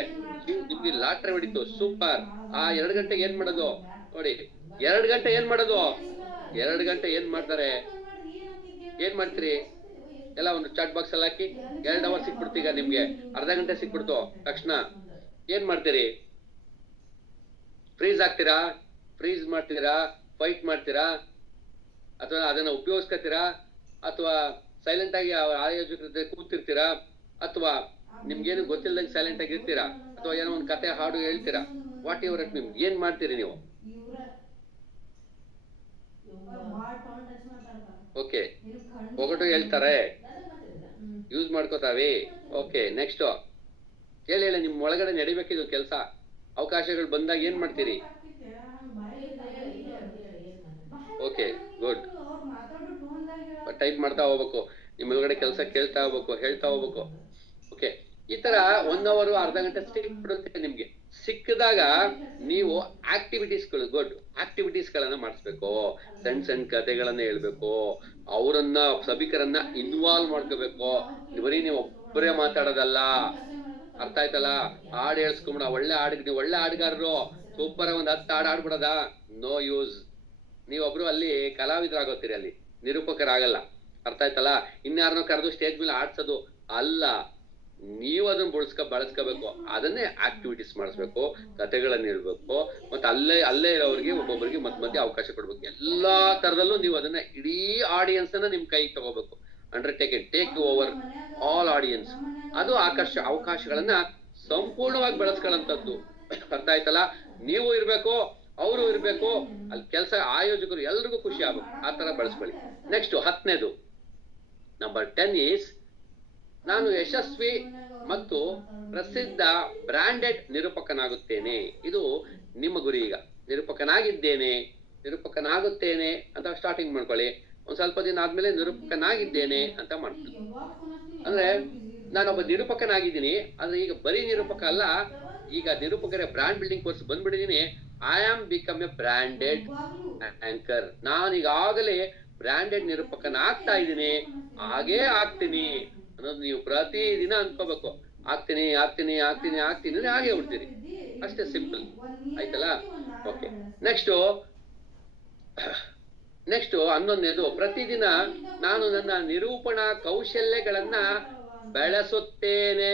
ನಿಮ್ಗೆ ಲಾಟ್ರಿ ಹೊಡಿತು, ಸೂಪರ್. ಆ 2 ಗಂಟೆಗೆ ಏನ್ ಮಾಡೋದು ನೋಡಿ, 2 ಗಂಟೆ ಏನ್ ಮಾಡೋದು, 2 ಗಂಟೆ ಏನ್ ಮಾಡ್ತಾರೆ, ಏನ್ ಮಾಡ್ತೀರಿ ಎಲ್ಲ ಒಂದು ಚಾಟ್ ಬಾಕ್ಸ್ ಅಲ್ಲಿ ಹಾಕಿ 2 ಅವರ್ ಸಿಕ್ಬಿಡ್ತು. ಈಗ ನಿಮ್ಗೆ ಅರ್ಧ ಗಂಟೆ ಸಿಕ್ಬಿಡ್ತು ತಕ್ಷಣ ಏನ್ ಮಾಡ್ತೀರಿ, ಫ್ರೀಸ್ ಆಗ್ತೀರಾ, ಫ್ರೀಸ್ ಮಾಡ್ತೀರಾ, ಫೈಟ್ ಮಾಡ್ತೀರಾ, ಅಥವಾ ಅದನ್ನ ಉಪಯೋಗಿಸ್ಕೊತೀರಾ, ಅಥವಾ ಸೈಲೆಂಟ್ ಆಗಿ ಆಯೋಜಕರ ಜೊತೆ ಕೂತಿರ್ತೀರಾ, ಅಥವಾ ನಿಮ್ಗೇನು ಗೊತ್ತಿಲ್ಲದಂಗೆ ಸೈಲೆಂಟ್ ಆಗಿ ಇರ್ತೀರಾ, ಅಥವಾ ಏನೋ ಒಂದು ಕತೆ ಹಾಡು ಹೇಳ್ತೀರಾ, ವಾಟ್ ಎವರ್ ಇಟ್ ನಿಮ್ಗೆ ಏನ್ ಮಾಡ್ತೀರಿ ನೀವು. ಓಕೆ, ಒಗಟು ಹೇಳ್ತಾರೆ, ಯೂಸ್ ಮಾಡ್ಕೋತಾವೆ. ಓಕೆ, ನೆಕ್ಸ್ಟ್ ಹೇಳಿ ನಿಮ್ ಒಳಗಡೆ ನಡಿಬೇಕಿದು ಕೆಲಸ. ಅವಕಾಶಗಳು ಬಂದಾಗ ಏನ್ ಮಾಡ್ತೀರಿ? Okay, good. ಟೈಪ್ ಮಾಡ್ತಾ ಹೋಗ್ಬೇಕು, ನಿಮ್ ಒಳಗಡೆ ಕೆಲಸ ಕೇಳ್ತಾ ಹೋಗ್ಬೇಕು, ಹೇಳ್ತಾ ಹೋಗ್ಬೇಕು. ಓಕೆ, ಈ ತರ 1 ಅವರ್ ಅರ್ಧ ಗಂಟೆ ಸಿಕ್ಬಿಡುತ್ತೆ ನಿಮ್ಗೆ. ಸಿಕ್ಕಿದಾಗ ನೀವು ಆಕ್ಟಿವಿಟೀಸ್ಗಳು, ಗುಡ್ ಆಕ್ಟಿವಿಟೀಸ್ ಗಳನ್ನ ಮಾಡಿಸ್ಬೇಕು. ಸಣ್ಣ ಕಥೆಗಳನ್ನ ಹೇಳ್ಬೇಕು, ಅವರನ್ನ ಸಭಿಕರನ್ನ ಇನ್ವಾಲ್ವ್ ಮಾಡ್ಕೋಬೇಕು. ಬರೀ ನೀವು ಒಬ್ಬರೇ ಮಾತಾಡೋದಲ್ಲ, ಅರ್ಥ ಆಯ್ತಲ್ಲ? ಹಾಡು ಹೇಳ್ಸ್ಕೊಂಬಿಡ, ಒಳ್ಳೆ ಹಾಡುಗಾರರು, ಸೂಪರ್ ಒಂದ್ 10 ಹಾಡು ಆಡ್ಬಿಡೋದ, ನೋ ಯೂಸ್. ನೀವೊಬ್ರು ಅಲ್ಲಿ ಕಲಾವಿದರಾಗೋತೀರಿ, ಅಲ್ಲಿ ನಿರೂಪಕರಾಗಲ್ಲ. ಅರ್ಥ ಆಯ್ತಲ್ಲ? ಇನ್ಯಾರನ್ನೋ ಕರೆದು ಸ್ಟೇಜ್ ಮೇಲೆ ಆಡ್ಸೋದು ಅಲ್ಲ, ನೀವು ಅದನ್ನ ಬಳಸ್ಕೋಬೇಕು. ಅದನ್ನೇ ಆಕ್ಟಿವಿಟೀಸ್ ಮಾಡಿಸ್ಬೇಕು, ಕಥೆಗಳನ್ನ ಹೇಳ್ಬೇಕು, ಮತ್ತೆ ಅಲ್ಲೇ ಇರೋರಿಗೆ ಒಬ್ಬೊಬ್ಬರಿಗೆ ಮಧ್ಯೆ ಅವಕಾಶ ಕೊಡ್ಬೇಕು. ಎಲ್ಲಾ ತರದಲ್ಲೂ ನೀವು ಅದನ್ನ ಇಡೀ ಆಡಿಯನ್ಸ್ ಅನ್ನ ನಿಮ್ ಕೈ ತಗೋಬೇಕು. Take over all audience. ಅದು ಅವಕಾಶಗಳನ್ನ ಸಂಪೂರ್ಣವಾಗಿ ಬಳಸ್ಕೊಳ್ಳಂತದ್ದು. ಅರ್ಥ ಆಯ್ತಲ್ಲ? ನೀವು ಇರ್ಬೇಕು, ಅವರು ಇರ್ಬೇಕು, ಅಲ್ಲಿ ಕೆಲಸ ಆಯೋಜಕರು ಎಲ್ರಿಗೂ ಖುಷಿ ಆಗ್ಬೇಕು. ಆ ತರ ಬಳಸ್ಕೊಳ್ಳಿ. ನೆಕ್ಸ್ಟ್ 10ನೇದು ನಂಬರ್ 10 ಈಸ್ ನಾನು ಯಶಸ್ವಿ ಮತ್ತು ಪ್ರಸಿದ್ಧ ಬ್ರಾಂಡೆಡ್ ನಿರೂಪಕನಾಗುತ್ತೇನೆ. ಇದು ನಿಮ್ಮ ಗುರಿ. ಈಗ ನಿರೂಪಕನಾಗುತ್ತೇನೆ ಅಂತ ಸ್ಟಾರ್ಟಿಂಗ್ ಮಾಡ್ಕೊಳ್ಳಿ. ಒಂದ್ ಸ್ವಲ್ಪ ದಿನ ಆದ್ಮೇಲೆ ನಿರೂಪಕನಾಗಿದ್ದೇನೆ ಅಂತ ಮಾಡ್ಕೊಳ್ಳಿ. ಅಂದ್ರೆ ನಾನೊಬ್ಬ ನಿರೂಪಕನಾಗಿದ್ದೀನಿ, ಆದ್ರೆ ಈಗ ಬರೀ ನಿರೂಪಕ ಅಲ್ಲ, ಈಗ ನಿರೂಪಕರ ಬ್ರಾಂಡ್ ಬಿಲ್ಡಿಂಗ್ ಕೋರ್ಸ್ ಬಂದ್ಬಿಟ್ಟಿದೀನಿ. I am become a branded anchor. ನಾನು ಈಗಾಗಲೇ ಬ್ರಾಂಡೆಡ್ ನಿರೂಪಕನಾಗ್ತಾ ಇದ್ದೀನಿ, ಹಾಗೇ ಆಗ್ತೀನಿ ಅನ್ನೋದು ನೀವು ಪ್ರತಿ ದಿನ ಅನ್ಕೋಬೇಕು. ಆಗ್ತೀನಿ ಹಾಗೆ ಹುಡ್ತೀರಿ. ಅಷ್ಟೇ, ಸಿಂಪಲ್. ಆಯ್ತಲ್ಲ? ಓಕೆ, ನೆಕ್ಸ್ಟ್ 11ನೇದು ಪ್ರತಿದಿನ ನಾನು ನನ್ನ ನಿರೂಪಣಾ ಕೌಶಲ್ಯಗಳನ್ನ ಬೆಳೆಸುತ್ತೇನೆ.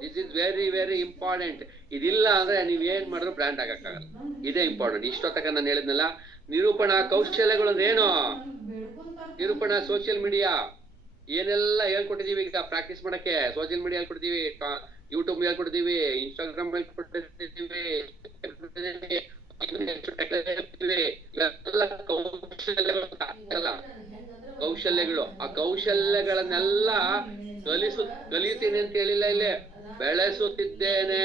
This is very very important. ಇದಿಲ್ಲ ಅಂದ್ರೆ ನೀವ್ ಏನ್ ಮಾಡಿದ್ರು ಬ್ರ್ಯಾಂಡ್ ಆಗಕ್ಕಾಗಲ್ಲ. ಇದೇ ಇಂಪಾರ್ಟೆಂಟ್. ಇಷ್ಟೊತ್ತಕ ನಾನು ಹೇಳಿದ್ನಲ್ಲ, ನಿರೂಪಣಾ ಕೌಶಲ್ಯಗಳು ಏನು, ನಿರೂಪಣಾ ಸೋಷಿಯಲ್ ಮೀಡಿಯಾ ಏನೆಲ್ಲ ಹೇಳ್ಕೊಟ್ಟಿದೀವಿ. ಈಗ ಪ್ರಾಕ್ಟೀಸ್ ಮಾಡಕ್ಕೆ ಸೋಷಿಯಲ್ ಮೀಡಿಯಾ ಹೇಳ್ಕೊಡ್ತೀವಿ, ಯೂಟ್ಯೂಬ್ ಹೇಳ್ಕೊಡ್ತೀವಿ, ಇನ್ಸ್ಟಾಗ್ರಾಮ್ ಹೇಳ್ಕೊಡ್ತೀವಿ, ಕೌಶಲ್ಯಗಳು. ಆ ಕೌಶಲ್ಯಗಳನ್ನೆಲ್ಲ ಕಲಿಯುತ್ತೀನಿ ಅಂತ ಹೇಳಿಲ್ಲ, ಇಲ್ಲೇ ಬೆಳೆಸುತ್ತಿದ್ದೇನೆ,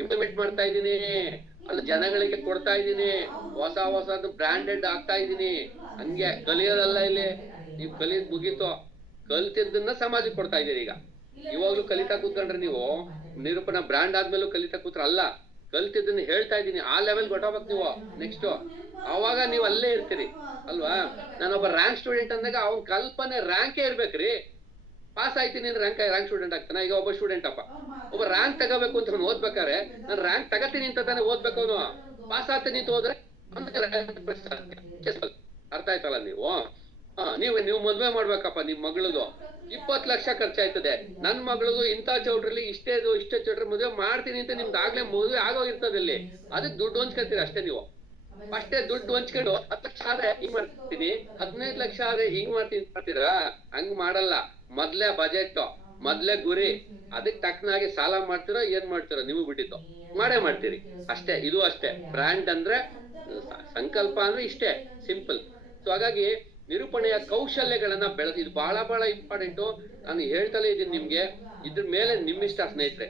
ಇಂಪ್ಲಿಮೆಂಟ್ ಮಾಡ್ತಾ ಇದ್ದೀನಿ, ಅಲ್ಲಿ ಜನಗಳಿಗೆ ಕೊಡ್ತಾ ಇದ್ದೀನಿ, ಹೊಸದು ಬ್ರಾಂಡೆಡ್ ಆಗ್ತಾ ಇದ್ದೀನಿ. ಹಂಗೆ ಕಲಿಯೋದಲ್ಲ, ಇಲ್ಲಿ ನೀವು ಕಲಿಯೋದ್ ಮುಗೀತು, ಕಲ್ತಿದ್ದನ್ನ ಸಮಾಜಕ್ಕೆ ಕೊಡ್ತಾ ಇದ್ದೀರಿ. ಈಗ ಇವಾಗ್ಲೂ ಕಲಿತಾ ಕೂತ್ಕೊಂಡ್ರೆ ನೀವು ನಿರೂಪಣಾ ಬ್ರಾಂಡ್ ಆದ್ಮೇಲೂ ಕಲಿತಾ ಕೂತ್ರ ಅಲ್ಲ, ಕಲ್ತಿದ್ದನ್ನ ಹೇಳ್ತಾ ಇದ್ದೀನಿ. ಆ ಲೆವೆಲ್ ಗೊತ್ತಾಗ್ಬೇಕು ನೀವು. ನೆಕ್ಸ್ಟ್ ಅವಾಗ ನೀವು ಅಲ್ಲೇ ಇರ್ತೀರಿ ಅಲ್ವಾ? ನಾನೊಬ್ಬ ರ್ಯಾಂಕ್ ಸ್ಟೂಡೆಂಟ್ ಅಂದಾಗ ಅವ್ನ ಕಲ್ಪನೆ ರ್ಯಾಂಕೇ ಇರ್ಬೇಕ್ರಿ. ಪಾಸ್ ಆಯ್ತೀನಿ ಅಂದ್ರೆ ರ್ಯಾಂಕ್ ಸ್ಟೂಡೆಂಟ್ ಆಗ್ತಾನ? ಈಗ ಒಬ್ಬ ಸ್ಟೂಡೆಂಟ್ ಒಬ್ಬ ರ್ಯಾಂಕ್ ತಗೋಬೇಕು ಅಂತ ಓದ್ಬೇಕಾರೆ ನಾನು ರ್ಯಾಂಕ್ ತಗತೀನಿ ಅಂತ ತಾನೇ ಓದ್ಬೇಕು ಅವನು. ಪಾಸ್ ಆಗ್ತಾ ನಿಂತು ಹೋದ್ರೆ ಅರ್ಥ ಆಯ್ತಲ್ಲ ನೀವು. ನೀವು ಮದ್ವೆ ಮಾಡ್ಬೇಕಪ್ಪ, ನಿಮ್ ಮಗಳದು 20 ಲಕ್ಷ ಖರ್ಚಾಯ್ತದೆ. ನನ್ ಮಗಳದು ಇಂಥ ಚೌಟ್ರಲ್ಲಿ ಇಷ್ಟೇ ಚೌಟ್ರಿ ಮದ್ವೆ ಮಾಡ್ತೀನಿ ಅಂತ ನಿಮ್ದು ಆಗ್ಲೇ ಮದ್ವೆ ಆಗೋಗಿರ್ತದೆ. ಅಲ್ಲಿ ಅದಕ್ಕೆ ದುಡ್ಡು ಹೊಂಚ್ಕೊತೀರಿ ಅಷ್ಟೇ. ನೀವು ಅಷ್ಟೇ ದುಡ್ಡು ಹೊಂಚ್ಕೊಂಡು 10 ಲಕ್ಷ ಆದ್ರೆ ಹಿಂಗ್ ಮಾಡ್ತೀನಿ, 15 ಲಕ್ಷ ಆದ್ರೆ ಹಿಂಗ್ ಮಾಡ್ತೀರಾ? ಹಂಗ್ ಮಾಡಲ್ಲ. ಮೊದ್ಲೇ ಬಜೆಟ್, ಮೊದ್ಲೇ ಗುರಿ, ಅದಕ್ಕೆ ತಕ್ಕನಾಗಿ ಸಾಲ ಮಾಡ್ತೀರೋ ಏನ್ ಮಾಡ್ತೀರೋ ನಿಮಗ್ ಬಿಟ್ಟಿತ್ತು, ಮಾಡೇ ಮಾಡ್ತೀರಿ ಅಷ್ಟೇ. ಇದು ಅಷ್ಟೇ. ಬ್ರ್ಯಾಂಡ್ ಅಂದ್ರೆ ಸಂಕಲ್ಪ ಅಂದ್ರೆ ಇಷ್ಟೇ ಸಿಂಪಲ್. ಸೊ ಹಾಗಾಗಿ ನಿರೂಪಣೆಯ ಕೌಶಲ್ಯಗಳನ್ನ ಇದು ಬಹಳ ಬಹಳ ಇಂಪಾರ್ಟೆಂಟು. ನಾನು ಹೇಳ್ತಲೇ ಇದ್ದೀನಿ ನಿಮ್ಗೆ. ಇದ್ರ ಮೇಲೆ ನಿಮ್ಮಿಷ್ಟ ಸ್ನೇಹಿತರೆ,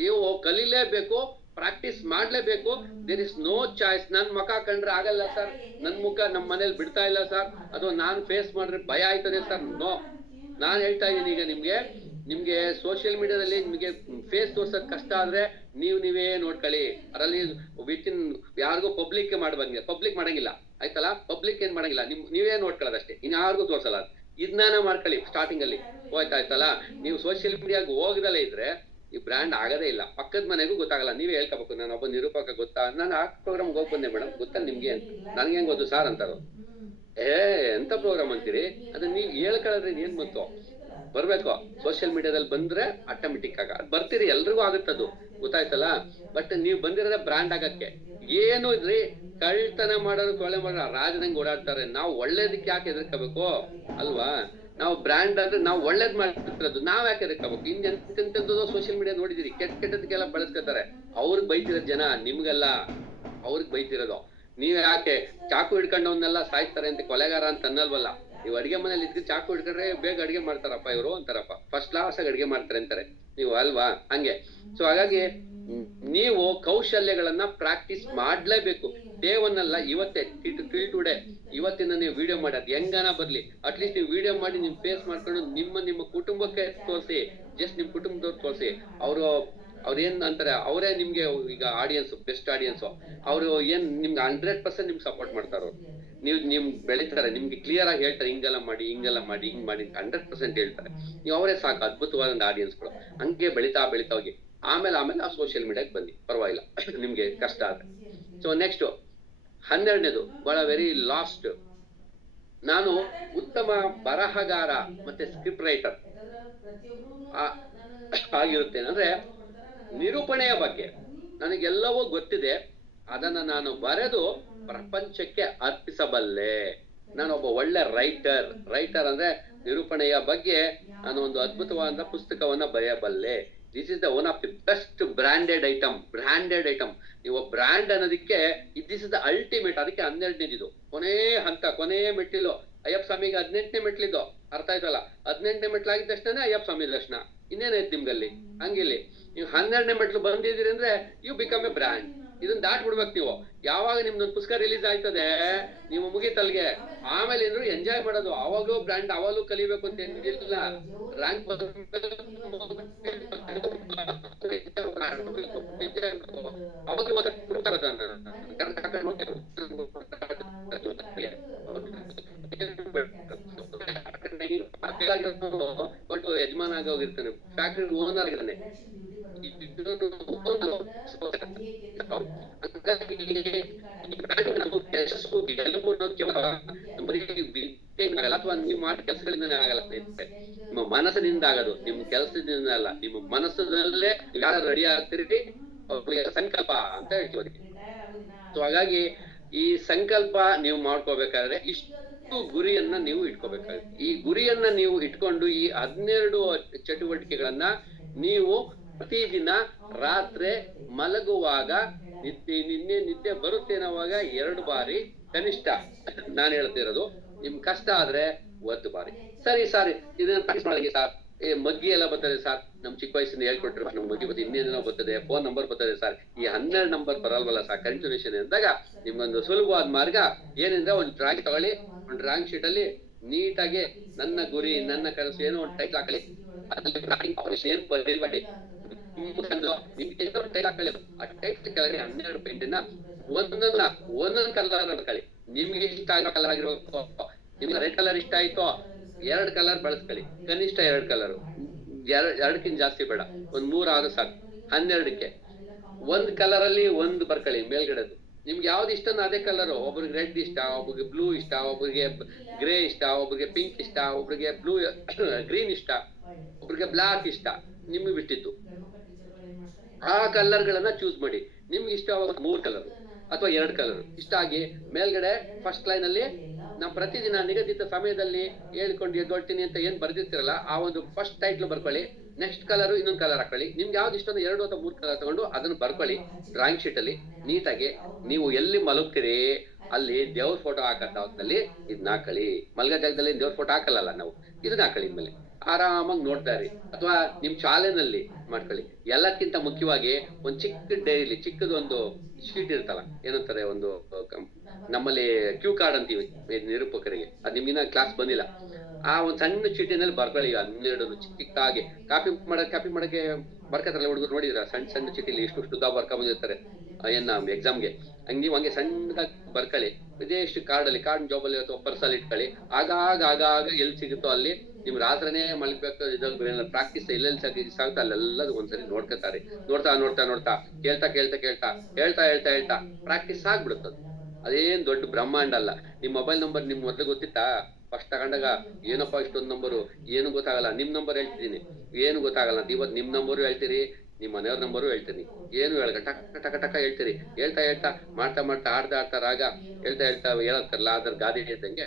ನೀವು ಕಲೀಲೇಬೇಕು, ಪ್ರಾಕ್ಟೀಸ್ ಮಾಡ್ಲೇಬೇಕು. There is no choice. ನನ್ ಮುಖ ಕಂಡ್ರೆ ಆಗಲ್ಲ ಸರ್, ನನ್ ಮುಖ ನಮ್ ಮನೇಲಿ ಬಿಡ್ತಾ ಇಲ್ಲ ಸರ್, ಅದು ನಾನ್ ಫೇಸ್ ಮಾಡಿದ್ರೆ ಭಯ ಆಯ್ತದೆ ಸರ್. ನೋ, ನಾನ್ ಹೇಳ್ತಾ ಇದ್ದೀನಿ ಈಗ ನಿಮ್ಗೆ ಸೋಷಿಯಲ್ ಮೀಡಿಯಾದಲ್ಲಿ ನಿಮ್ಗೆ ಫೇಸ್ ತೋರ್ಸೋದ್ ಕಷ್ಟ ಆದ್ರೆ ನೀವೇ ನೋಡ್ಕೊಳ್ಳಿ. ಅದರಲ್ಲಿ ವಿತಿನ್ ಯಾರಿಗೂ ಪಬ್ಲಿಕ್ ಮಾಡಂಗಿಲ್ಲ ಆಯ್ತಲ್ಲ. ಪಬ್ಲಿಕ್ ಏನ್ ಮಾಡಂಗಿಲ್ಲ, ನೀವೇ ನೋಡ್ಕೊಳ್ಳೋದಷ್ಟೇ, ಇನ್ಯಾರಿಗೂ ತೋರ್ಸಲ್ಲ. ಇದನ್ನ ಮಾಡ್ಕೊಳ್ಳಿ ಸ್ಟಾರ್ಟಿಂಗ್ ಅಲ್ಲಿ. ಹೋಯ್ತಾಯ್ತಲ್ಲ. ನೀವು ಸೋಷಿಯಲ್ ಮೀಡಿಯಾಗ ಹೋಗದಲ್ಲೇ ಇದ್ರೆ ಈ ಬ್ರ್ಯಾಂಡ್ ಆಗದೇ ಇಲ್ಲ. ಪಕ್ಕದ ಮನೆಗೂ ಗೊತ್ತಾಗಲ್ಲ. ನೀವೇ ಹೇಳ್ಕೋಬೇಕು, ನಾನು ಒಬ್ಬ ನಿರೂಪಕ ಗೊತ್ತಾ, ನಾನು ಆ ಪ್ರೋಗ್ರಾಮ್ ಹೋಗಿ ಬಂದೆ ಮೇಡಮ್, ಗೊತ್ತಾ ನಿಮ್ಗೆ? ನನ್ಗೆ ಹೆಂಗ್ ಗೊತ್ತು ಸಾರ್ ಅಂತಾರು. ಎಂತ ಪ್ರೋಗ್ರಾಮ್ ಅಂತೀರಿ? ಅದನ್ನ ನೀವ್ ಹೇಳ್ಕೊಳ್ಳೋದ್ರೆ ಏನ್ ಬಂತು? ಬರ್ಬೇಕು. ಸೋಷಿಯಲ್ ಮೀಡಿಯಾದಲ್ಲಿ ಬಂದ್ರೆ ಆಟೋಮೆಟಿಕ್ ಬರ್ತೀರಿ, ಎಲ್ರಿಗೂ ಆಗುತ್ತದು, ಗೊತ್ತಾಯ್ತಲ್ಲ. ಬಟ್ ನೀವ್ ಬಂದಿರೋದೇ ಬ್ರ್ಯಾಂಡ್ ಆಗಕ್ಕೆ. ಏನು ಇದ್ರಿ, ಕಳ್ತನ ಮಾಡೋರು ಕೊಳೆ ಮಾಡೋರು ರಾಜನಂಗ್ ಓಡಾಡ್ತಾರೆ. ನಾವು ಒಳ್ಳೇದಕ್ಕೆ ಯಾಕೆ ಎದುರ್ಕೋಬೇಕು ಅಲ್ವಾ? ನಾವು ಬ್ರ್ಯಾಂಡ್ ಅಂದ್ರೆ ನಾವು ಒಳ್ಳೇದ್ ಮಾಡ್ತಿರೋದು, ನಾವ್ ಯಾಕೆ ಎದುರ್ಕೋಬೇಕು? ಎಂತೆಂತದ್ದು ಸೋಷಿಯಲ್ ಮೀಡಿಯಾ ನೋಡಿದಿರಿ, ಕೆಟ್ಟದಕ್ಕೆಲ್ಲ ಬಳಸ್ಕೊತಾರೆ. ಅವ್ರಿಗೆ ಬೈತಿರೋದ್ ಜನ, ನಿಮ್ಗಲ್ಲ ಅವ್ರಿಗೆ ಬೈತಿರೋದು. ನೀವ್ ಯಾಕೆ ಚಾಕು ಹಿಡ್ಕೊಂಡವನ್ನೆಲ್ಲ ಸಾಯ್ತಾರೆ ಅಂತ ಕೊಲೆಗಾರ ಅಂತ ಅನ್ನಲ್ವಲ್ಲ. ನೀವು ಅಡಿಗೆ ಮನೇಲಿ ಇದ್ಕೆ ಚಾಕು ಹಿಡ್ಕೊಂಡ್ರೆ ಬೇಗ ಅಡಿಗೆ ಮಾಡ್ತಾರಪ್ಪ ಇವರು ಅಂತಾರಪ್ಪ, ಫಸ್ಟ್ ಕ್ಲಾಸ್ ಆಗಿ ಅಡಿಗೆ ಮಾಡ್ತಾರೆ ಅಂತಾರೆ ನೀವು ಅಲ್ವಾ? ಹಂಗೆ. ಸೊ ಹಾಗಾಗಿ ನೀವು ಕೌಶಲ್ಯಗಳನ್ನ ಪ್ರಾಕ್ಟೀಸ್ ಮಾಡ್ಲೇಬೇಕು. ಡೇ ಒನ್ ಅಲ್ಲ, ಇವತ್ತೇ ಟಿಲ್ ಟುಡೇ, ಇವತ್ತಿನ ನೀವು ವಿಡಿಯೋ ಮಾಡಿ, ಅದ್ ಹೆಂಗನ ಬರ್ಲಿ, ಅಟ್ಲೀಸ್ಟ್ ನೀವು ವಿಡಿಯೋ ಮಾಡಿ ನಿಮ್ ಫೇಸ್ ಮಾಡ್ಕೊಂಡು ನಿಮ್ಮ ಕುಟುಂಬಕ್ಕೆ ತೋರಿಸಿ, ಜಸ್ಟ್ ನಿಮ್ ಕುಟುಂಬದವ್ರು ತೋರಿಸಿ. ಅವ್ರು ಏನ್ ಅಂತಾರೆ, ಅವರೇ ನಿಮ್ಗೆ ಈಗ ಆಡಿಯನ್ಸ್, ಬೆಸ್ಟ್ ಆಡಿಯನ್ಸ್. ಅವ್ರು ಏನ್ ನಿಮ್ಗೆ 100% ನಿಮ್ಗೆ ಸಪೋರ್ಟ್ ಮಾಡ್ತಾರ. ನಿಮ್ ಬೆಳಿತಾರೆ, ನಿಮ್ಗೆ ಕ್ಲಿಯರ್ ಆಗಿ ಹೇಳ್ತಾರೆ, ಹಿಂಗೆಲ್ಲ ಮಾಡಿ ಹಿಂಗ್ ಮಾಡಿ 100% ಹೇಳ್ತಾರೆ. ನೀವು ಅವರೇ ಸಾಕು, ಅದ್ಭುತವಾದ ಆಡಿಯನ್ಸ್ಗಳು. ಹಂಗೆ ಬೆಳಿತಾ ಹೋಗಿ ಆಮೇಲೆ ಆ ಸೋಷಿಯಲ್ ಮೀಡಿಯಾಕ್ಕೆ ಬನ್ನಿ, ಪರವಾಗಿಲ್ಲ ನಿಮ್ಗೆ ಕಷ್ಟ ಆದ್ರೆ. ಸೊ ನೆಕ್ಸ್ಟ್ 12ನೇದು ಬಹಳ ವೆರಿ ಲಾಸ್ಟ್. ನಾನು ಉತ್ತಮ ಬರಹಗಾರ ಮತ್ತೆ ಸ್ಕ್ರಿಪ್ಟ್ ರೈಟರ್ ಆಗಿರುತ್ತೇನೆ. ಅಂದ್ರೆ ನಿರೂಪಣೆಯ ಬಗ್ಗೆ ನನಗೆಲ್ಲವೂ ಗೊತ್ತಿದೆ, ಅದನ್ನ ನಾನು ಬರೆದು ಪ್ರಪಂಚಕ್ಕೆ ಅರ್ಪಿಸಬಲ್ಲೆ. ನಾನೊಬ್ಬ ಒಳ್ಳೆ ರೈಟರ್ ಅಂದ್ರೆ ನಿರೂಪಣೆಯ ಬಗ್ಗೆ ನಾನು ಒಂದು ಅದ್ಭುತವಾದ ಪುಸ್ತಕವನ್ನ ಬರೆಯಬಲ್ಲೆ. This is the one of the best branded item. ನೀವು ಬ್ರ್ಯಾಂಡ್ ಅನ್ನೋದಕ್ಕೆ ದಿಸ್ ಇಸ್ ದ ಅಲ್ಟಿಮೇಟ್. ಅದಕ್ಕೆ 12ನೇದು ಕೊನೆ ಹಂತ, ಕೊನೆ ಮೆಟ್ಟಿಲು. ಅಯ್ಯಪ್ಪ ಸ್ವಾಮಿಗೆ 18ನೇ ಮೆಟ್ಲಿದ್ದು, ಅರ್ಥ ಆಯ್ತಲ್ಲ. 18ನೇ ಮೆಟ್ಲಾಗಿದ ತಕ್ಷಣ ಅಯ್ಯಪ್ಪ ಸ್ವಾಮಿ ದರ್ಶನ. ಇನ್ನೇನೈತಿ ನಿಮ್ಗಲ್ಲಿ? ಹಂಗಿಲ್ಲಿ ನೀವು 12ನೇ ಮೆಟ್ಲು ಬಂದಿದ್ದೀರಿ ಅಂದ್ರೆ ಯು ಬಿಕಮ್ ಎ ಬ್ರ್ಯಾಂಡ್. ಇದನ್ನ ದಾಟ್ಬಿಡ್ಬೇಕು ನೀವು. ಯಾವಾಗ ನಿಮ್ದೊಂದು ಪುಸ್ತಕ ರಿಲೀಸ್ ಆಯ್ತದೆ, ನೀವು ಮುಗಿತಲ್ಗೆ, ಆಮೇಲೆ ಏನಾದ್ರು ಎಂಜಾಯ್ ಮಾಡೋದು. ಅವಾಗ್ಲೂ ಬ್ರ್ಯಾಂಡ್, ಅವಾಗ್ಲೂ ಕಲಿಬೇಕು ಅಂತ ಏನಿಲ್ಲ. ರ್ಯಾಂಕ್ ಯಜಮಾನ ಆಗಿ ಹೋಗಿರ್ತಾನೆ, ಫ್ಯಾಕ್ಟ್ರಿ ಓನರ್ ಆಗಿರ್ತಾನೆ. ಅಥವಾ ನೀವು ಮಾಡಿ ಕೆಲಸಗಳಿಂದ ಆಗಲ್ಲ ಸ್ನೇಹಿತರೆ, ನಿಮ್ಮ ಮನಸ್ಸಿನಿಂದ ಆಗೋದು. ನಿಮ್ಮ ಕೆಲಸದಿಂದ ಅಲ್ಲ, ನಿಮ್ಮ ಮನಸ್ಸಿನಲ್ಲೇ ಯಾರು ರೆಡಿ ಆಗ್ತಿರಿ ಸಂಕಲ್ಪ ಅಂತ ಹೇಳ್ತೀವಿ. ಸೊ ಹಾಗಾಗಿ ಈ ಸಂಕಲ್ಪ ನೀವು ಮಾಡ್ಕೋಬೇಕಾದ್ರೆ ಇಷ್ಟು ಗುರಿಯನ್ನ ನೀವು ಇಟ್ಕೋಬೇಕಾಗುತ್ತೆ. ಈ ಗುರಿಯನ್ನ ನೀವು ಇಟ್ಕೊಂಡು ಈ 12 ಚಟುವಟಿಕೆಗಳನ್ನ ನೀವು ಪ್ರತಿದಿನ ರಾತ್ರಿ ಮಲಗುವಾಗ, ನಿದ್ದೆ ಬರುತ್ತೇನವಾಗ 2 ಬಾರಿ ಕನಿಷ್ಠ, ನಾನು ಹೇಳ್ತಿರೋದು. ನಿಮ್ ಕಷ್ಟ ಆದ್ರೆ 1 ಬಾರಿ. ಸರಿ ಇದನ್ನ ಪ್ರಾಕ್ಟೀಸ್ ಮಾಡಿ ಸರ್. ಮಗ್ಗಿ ಎಲ್ಲ ಬರ್ತದೆ ಸರ್, ನಮ್ ಚಿಕ್ಕ ವಯಸ್ಸಿಂದ ಹೇಳ್ಕೊಟ್ರು ನಮ್ ಮಗ್ಗಿ ಬರ್ತದೆ, ಇನ್ನೇನೋ ಬರ್ತದೆ, ಫೋನ್ ನಂಬರ್ ಬರ್ತದೆ ಸರ್. ಈ 12 ನಂಬರ್ ಬರಲ್ವಲ್ಲ ಸರ್ ಕಂಟಿನ್ಯೂಷನ್ ಅಂದಾಗ ನಿಮ್ಗೊಂದು ಸುಲಭವಾದ ಮಾರ್ಗ ಏನಂದ್ರೆ, ಒಂದು ಡ್ರಾಯಿಂಗ್ ತಗೊಳ್ಳಿ. ಒಂದು ಡ್ರಾಯಿಂಗ್ ಶೀಟ್ ಅಲ್ಲಿ ನೀಟಾಗಿ ನನ್ನ ಗುರಿ, ನನ್ನ ಕನಸು ಏನೋ ಒಂದು ಟೈಟ್ ಹಾಕಲಿ. ಏನ್ ಬರೀಬೇಡಿ, ಟೈಟ್ ಹಾಕಲಿ. ಆ ಟೈಟ್ ಕೆಳಗೆ 12 ಪೇಂಟಿನ ಒಂದೊಂದು ಕಲರ್ ಹಾಕಲಿ. ನಿಮ್ಗೆ ಇಷ್ಟ ಆಗೋ ಕಲರ್ ಆಗಿರ್ಬೇಕು. ನಿಮ್ಗೆ ರೆಡ್ ಕಲರ್ ಇಷ್ಟ ಆಯ್ತು, 2 ಕಲರ್ ಬಳಸ್ಕೊಳ್ಳಿ. ಕನಿಷ್ಠ 2 ಕಲರ್, 2ಕ್ಕಿಂತ ಜಾಸ್ತಿ ಬೇಡ. ಒಂದ್ 3 ಆದ್ರೂ ಸಾಕು. 12ಕ್ಕೆ ಒಂದ್ ಕಲರ್ ಅಲ್ಲಿ ಒಂದು ಬರ್ಕೊಳ್ಳಿ ಮೇಲ್ಗಡೆದು. ನಿಮ್ಗೆ ಯಾವ್ದು ಇಷ್ಟನೋ ಅದೇ ಕಲರ್. ಒಬ್ರಿಗೆ ರೆಡ್ ಇಷ್ಟ, ಒಬ್ರಿಗೆ ಬ್ಲೂ ಇಷ್ಟ, ಒಬ್ರಿಗೆ ಗ್ರೇ ಇಷ್ಟ, ಒಬ್ರಿಗೆ ಪಿಂಕ್ ಇಷ್ಟ, ಒಬ್ರಿಗೆ ಬ್ಲೂ ಗ್ರೀನ್ ಇಷ್ಟ, ಒಬ್ರಿಗೆ ಬ್ಲಾಕ್ ಇಷ್ಟ, ನಿಮ್ಗೆ ಬಿಟ್ಟಿದ್ದು. ಆ ಕಲರ್ ಗಳನ್ನ ಚೂಸ್ ಮಾಡಿ. ನಿಮ್ಗೆ ಇಷ್ಟವಾದ 3 ಕಲರ್ ಅಥವಾ 2 ಕಲರ್ ಇಷ್ಟ ಆಗಿ ಮೇಲ್ಗಡೆ ಫಸ್ಟ್ ಲೈನ್ ಅಲ್ಲಿ ನಾವು ಪ್ರತಿದಿನ ನಿಗದಿತ ಸಮಯದಲ್ಲಿ ಹೇಳ್ಕೊಂಡು ಎದ್ದೊಳ್ತೀನಿ ಅಂತ ಏನ್ ಬರ್ದಿರ್ತಿರಲ್ಲ, ಆ ಒಂದು ಫಸ್ಟ್ ಟೈಟ್ಲ್ ಬರ್ಕೊಳ್ಳಿ. ನೆಕ್ಸ್ಟ್ ಕಲರ್ ಇನ್ನೊಂದು ಕಲರ್ ಹಾಕೊಳ್ಳಿ. ನಿಮ್ಗೆ ಯಾವ್ದು ಇಷ್ಟ 2 ಅಥವಾ 3 ಕಲರ್ ತಗೊಂಡು ಅದನ್ನ ಬರ್ಕೊಳ್ಳಿ ಡ್ರಾಯಿಂಗ್ ಶೀಟ್ ಅಲ್ಲಿ ನೀಟಾಗಿ. ನೀವು ಎಲ್ಲಿ ಮಲಗ್ತೀರಿ ಅಲ್ಲಿ ದೇವ್ರ ಫೋಟೋ ಹಾಕತ್ತ ಹೊತ್ತಲ್ಲಿ ಇದನ್ನ ಹಾಕೊಳ್ಳಿ. ಮಲ್ಗ ಜಾಗದಲ್ಲಿ ದೇವ್ರ ಫೋಟೋ ಹಾಕಲ್ಲ ನಾವು, ಇದನ್ನ ಹಾಕೊಳ್ಳಿ. ಇನ್ಮೇಲೆ ಆರಾಮಾಗಿ ನೋಡ್ತಾ ಇರಿ. ಅಥವಾ ನಿಮ್ ಶಾಲೆನಲ್ಲಿ ಮಾಡ್ಕೊಳ್ಳಿ. ಎಲ್ಲಕ್ಕಿಂತ ಮುಖ್ಯವಾಗಿ ಒಂದ್ ಚಿಕ್ಕ ಡೈಲಿ ಚಿಕ್ಕದೊಂದು ಶೀಟ್ ಇರ್ತಲ್ಲ, ಏನಂತಾರೆ ಒಂದು ನಮ್ಮಲ್ಲಿ ಕ್ಯೂ ಕಾರ್ಡ್ ಅಂತೀವಿ ನಿರೂಪಕರಿಗೆ, ಅದ್ ನಿಮ್ಗಿನ್ನ ಕ್ಲಾಸ್ ಬಂದಿಲ್ಲ. ಆ ಒಂದ್ ಸಣ್ಣ ಚೀಟಿನಲ್ಲಿ ಬರ್ಕೊಳ್ಳಿ 12 ಚಿಕ್ಕಾಗಿ. ಕಾಪಿ ಮಾಡಕ್ಕೆ ಬರ್ಕತ್ತಲ್ಲ ಹುಡುಗರು, ನೋಡಿದ್ರ ಸಣ್ಣ ಚೀಟಿಲಿ ಇಷ್ಟು ಉದ್ದ ಬರ್ಕೊಂಬಂದಿರ್ತಾರೆ ಎಕ್ಸಾಮ್ಗೆ. ಹಂಗೆ ನೀವು ಹಂಗೆ ಸಣ್ಣದಾಗಿ ಬರ್ಕೊಳ್ಳಿ. ಇದೇಷ್ಟು ಕಾರ್ಡ್ ಜಾಬಲ್ಲಿ ಅಥವಾ ಪರ್ಸಲ್ಲಿ ಇಟ್ಕೊಳ್ಳಿ. ಆಗಾಗ ಎಲ್ಲಿ ಸಿಗುತ್ತೋ ಅಲ್ಲಿ ನಿಮ್ ರಾತ್ರಿನೇ ಮಲ್ಬೇಕು. ಇದ್ರಲ್ಲಿ ಪ್ರಾಕ್ಟೀಸ್ ಎಲ್ಲೆಲ್ಲಿ ಸಾಗುತ್ತೆ ಅಲ್ಲೆಲ್ಲ ಒಂದ್ಸರಿ ನೋಡ್ಕೊತಾರೆ. ನೋಡ್ತಾ ಹೇಳ್ತಾ ಪ್ರಾಕ್ಟೀಸ್ ಆಗ್ಬಿಡುತ್ತದು. ಅದೇನ್ ದೊಡ್ಡ ಬ್ರಹ್ಮಾಂಡ ಅಲ್ಲ. ನಿಮ್ ಮೊಬೈಲ್ ನಂಬರ್ ನಿಮ್ ಮೊದ್ಲು ಗೊತ್ತಿತ್ತಾ? ಫಸ್ಟ್ ತಗೊಂಡಾಗ ಏನಪ್ಪಾ ಇಷ್ಟೊಂದು ನಂಬರು, ಏನು ಗೊತ್ತಾಗಲ್ಲ. ನಿಮ್ ನಂಬರ್ ಹೇಳ್ತಿದ್ದೀನಿ, ಏನು ಗೊತ್ತಾಗಲ್ಲ. ಇವತ್ತು ನಿಮ್ ನಂಬರು ಹೇಳ್ತೀರಿ, ನಿಮ್ ಮನೆಯವ್ರ ನಂಬರು ಹೇಳ್ತೀನಿ, ಏನು ಟಕ ಹೇಳ್ತೀರಿ. ಹೇಳ್ತಾ ಮಾಡ್ತಾ ಆಡ್ತಾ ರಾಗ ಹೇಳ್ತಾ ಹೇಳತ್ತಲ್ಲ ಅದ್ರ ಗಾದೆ ಹೇಳ್ದಂಗೆ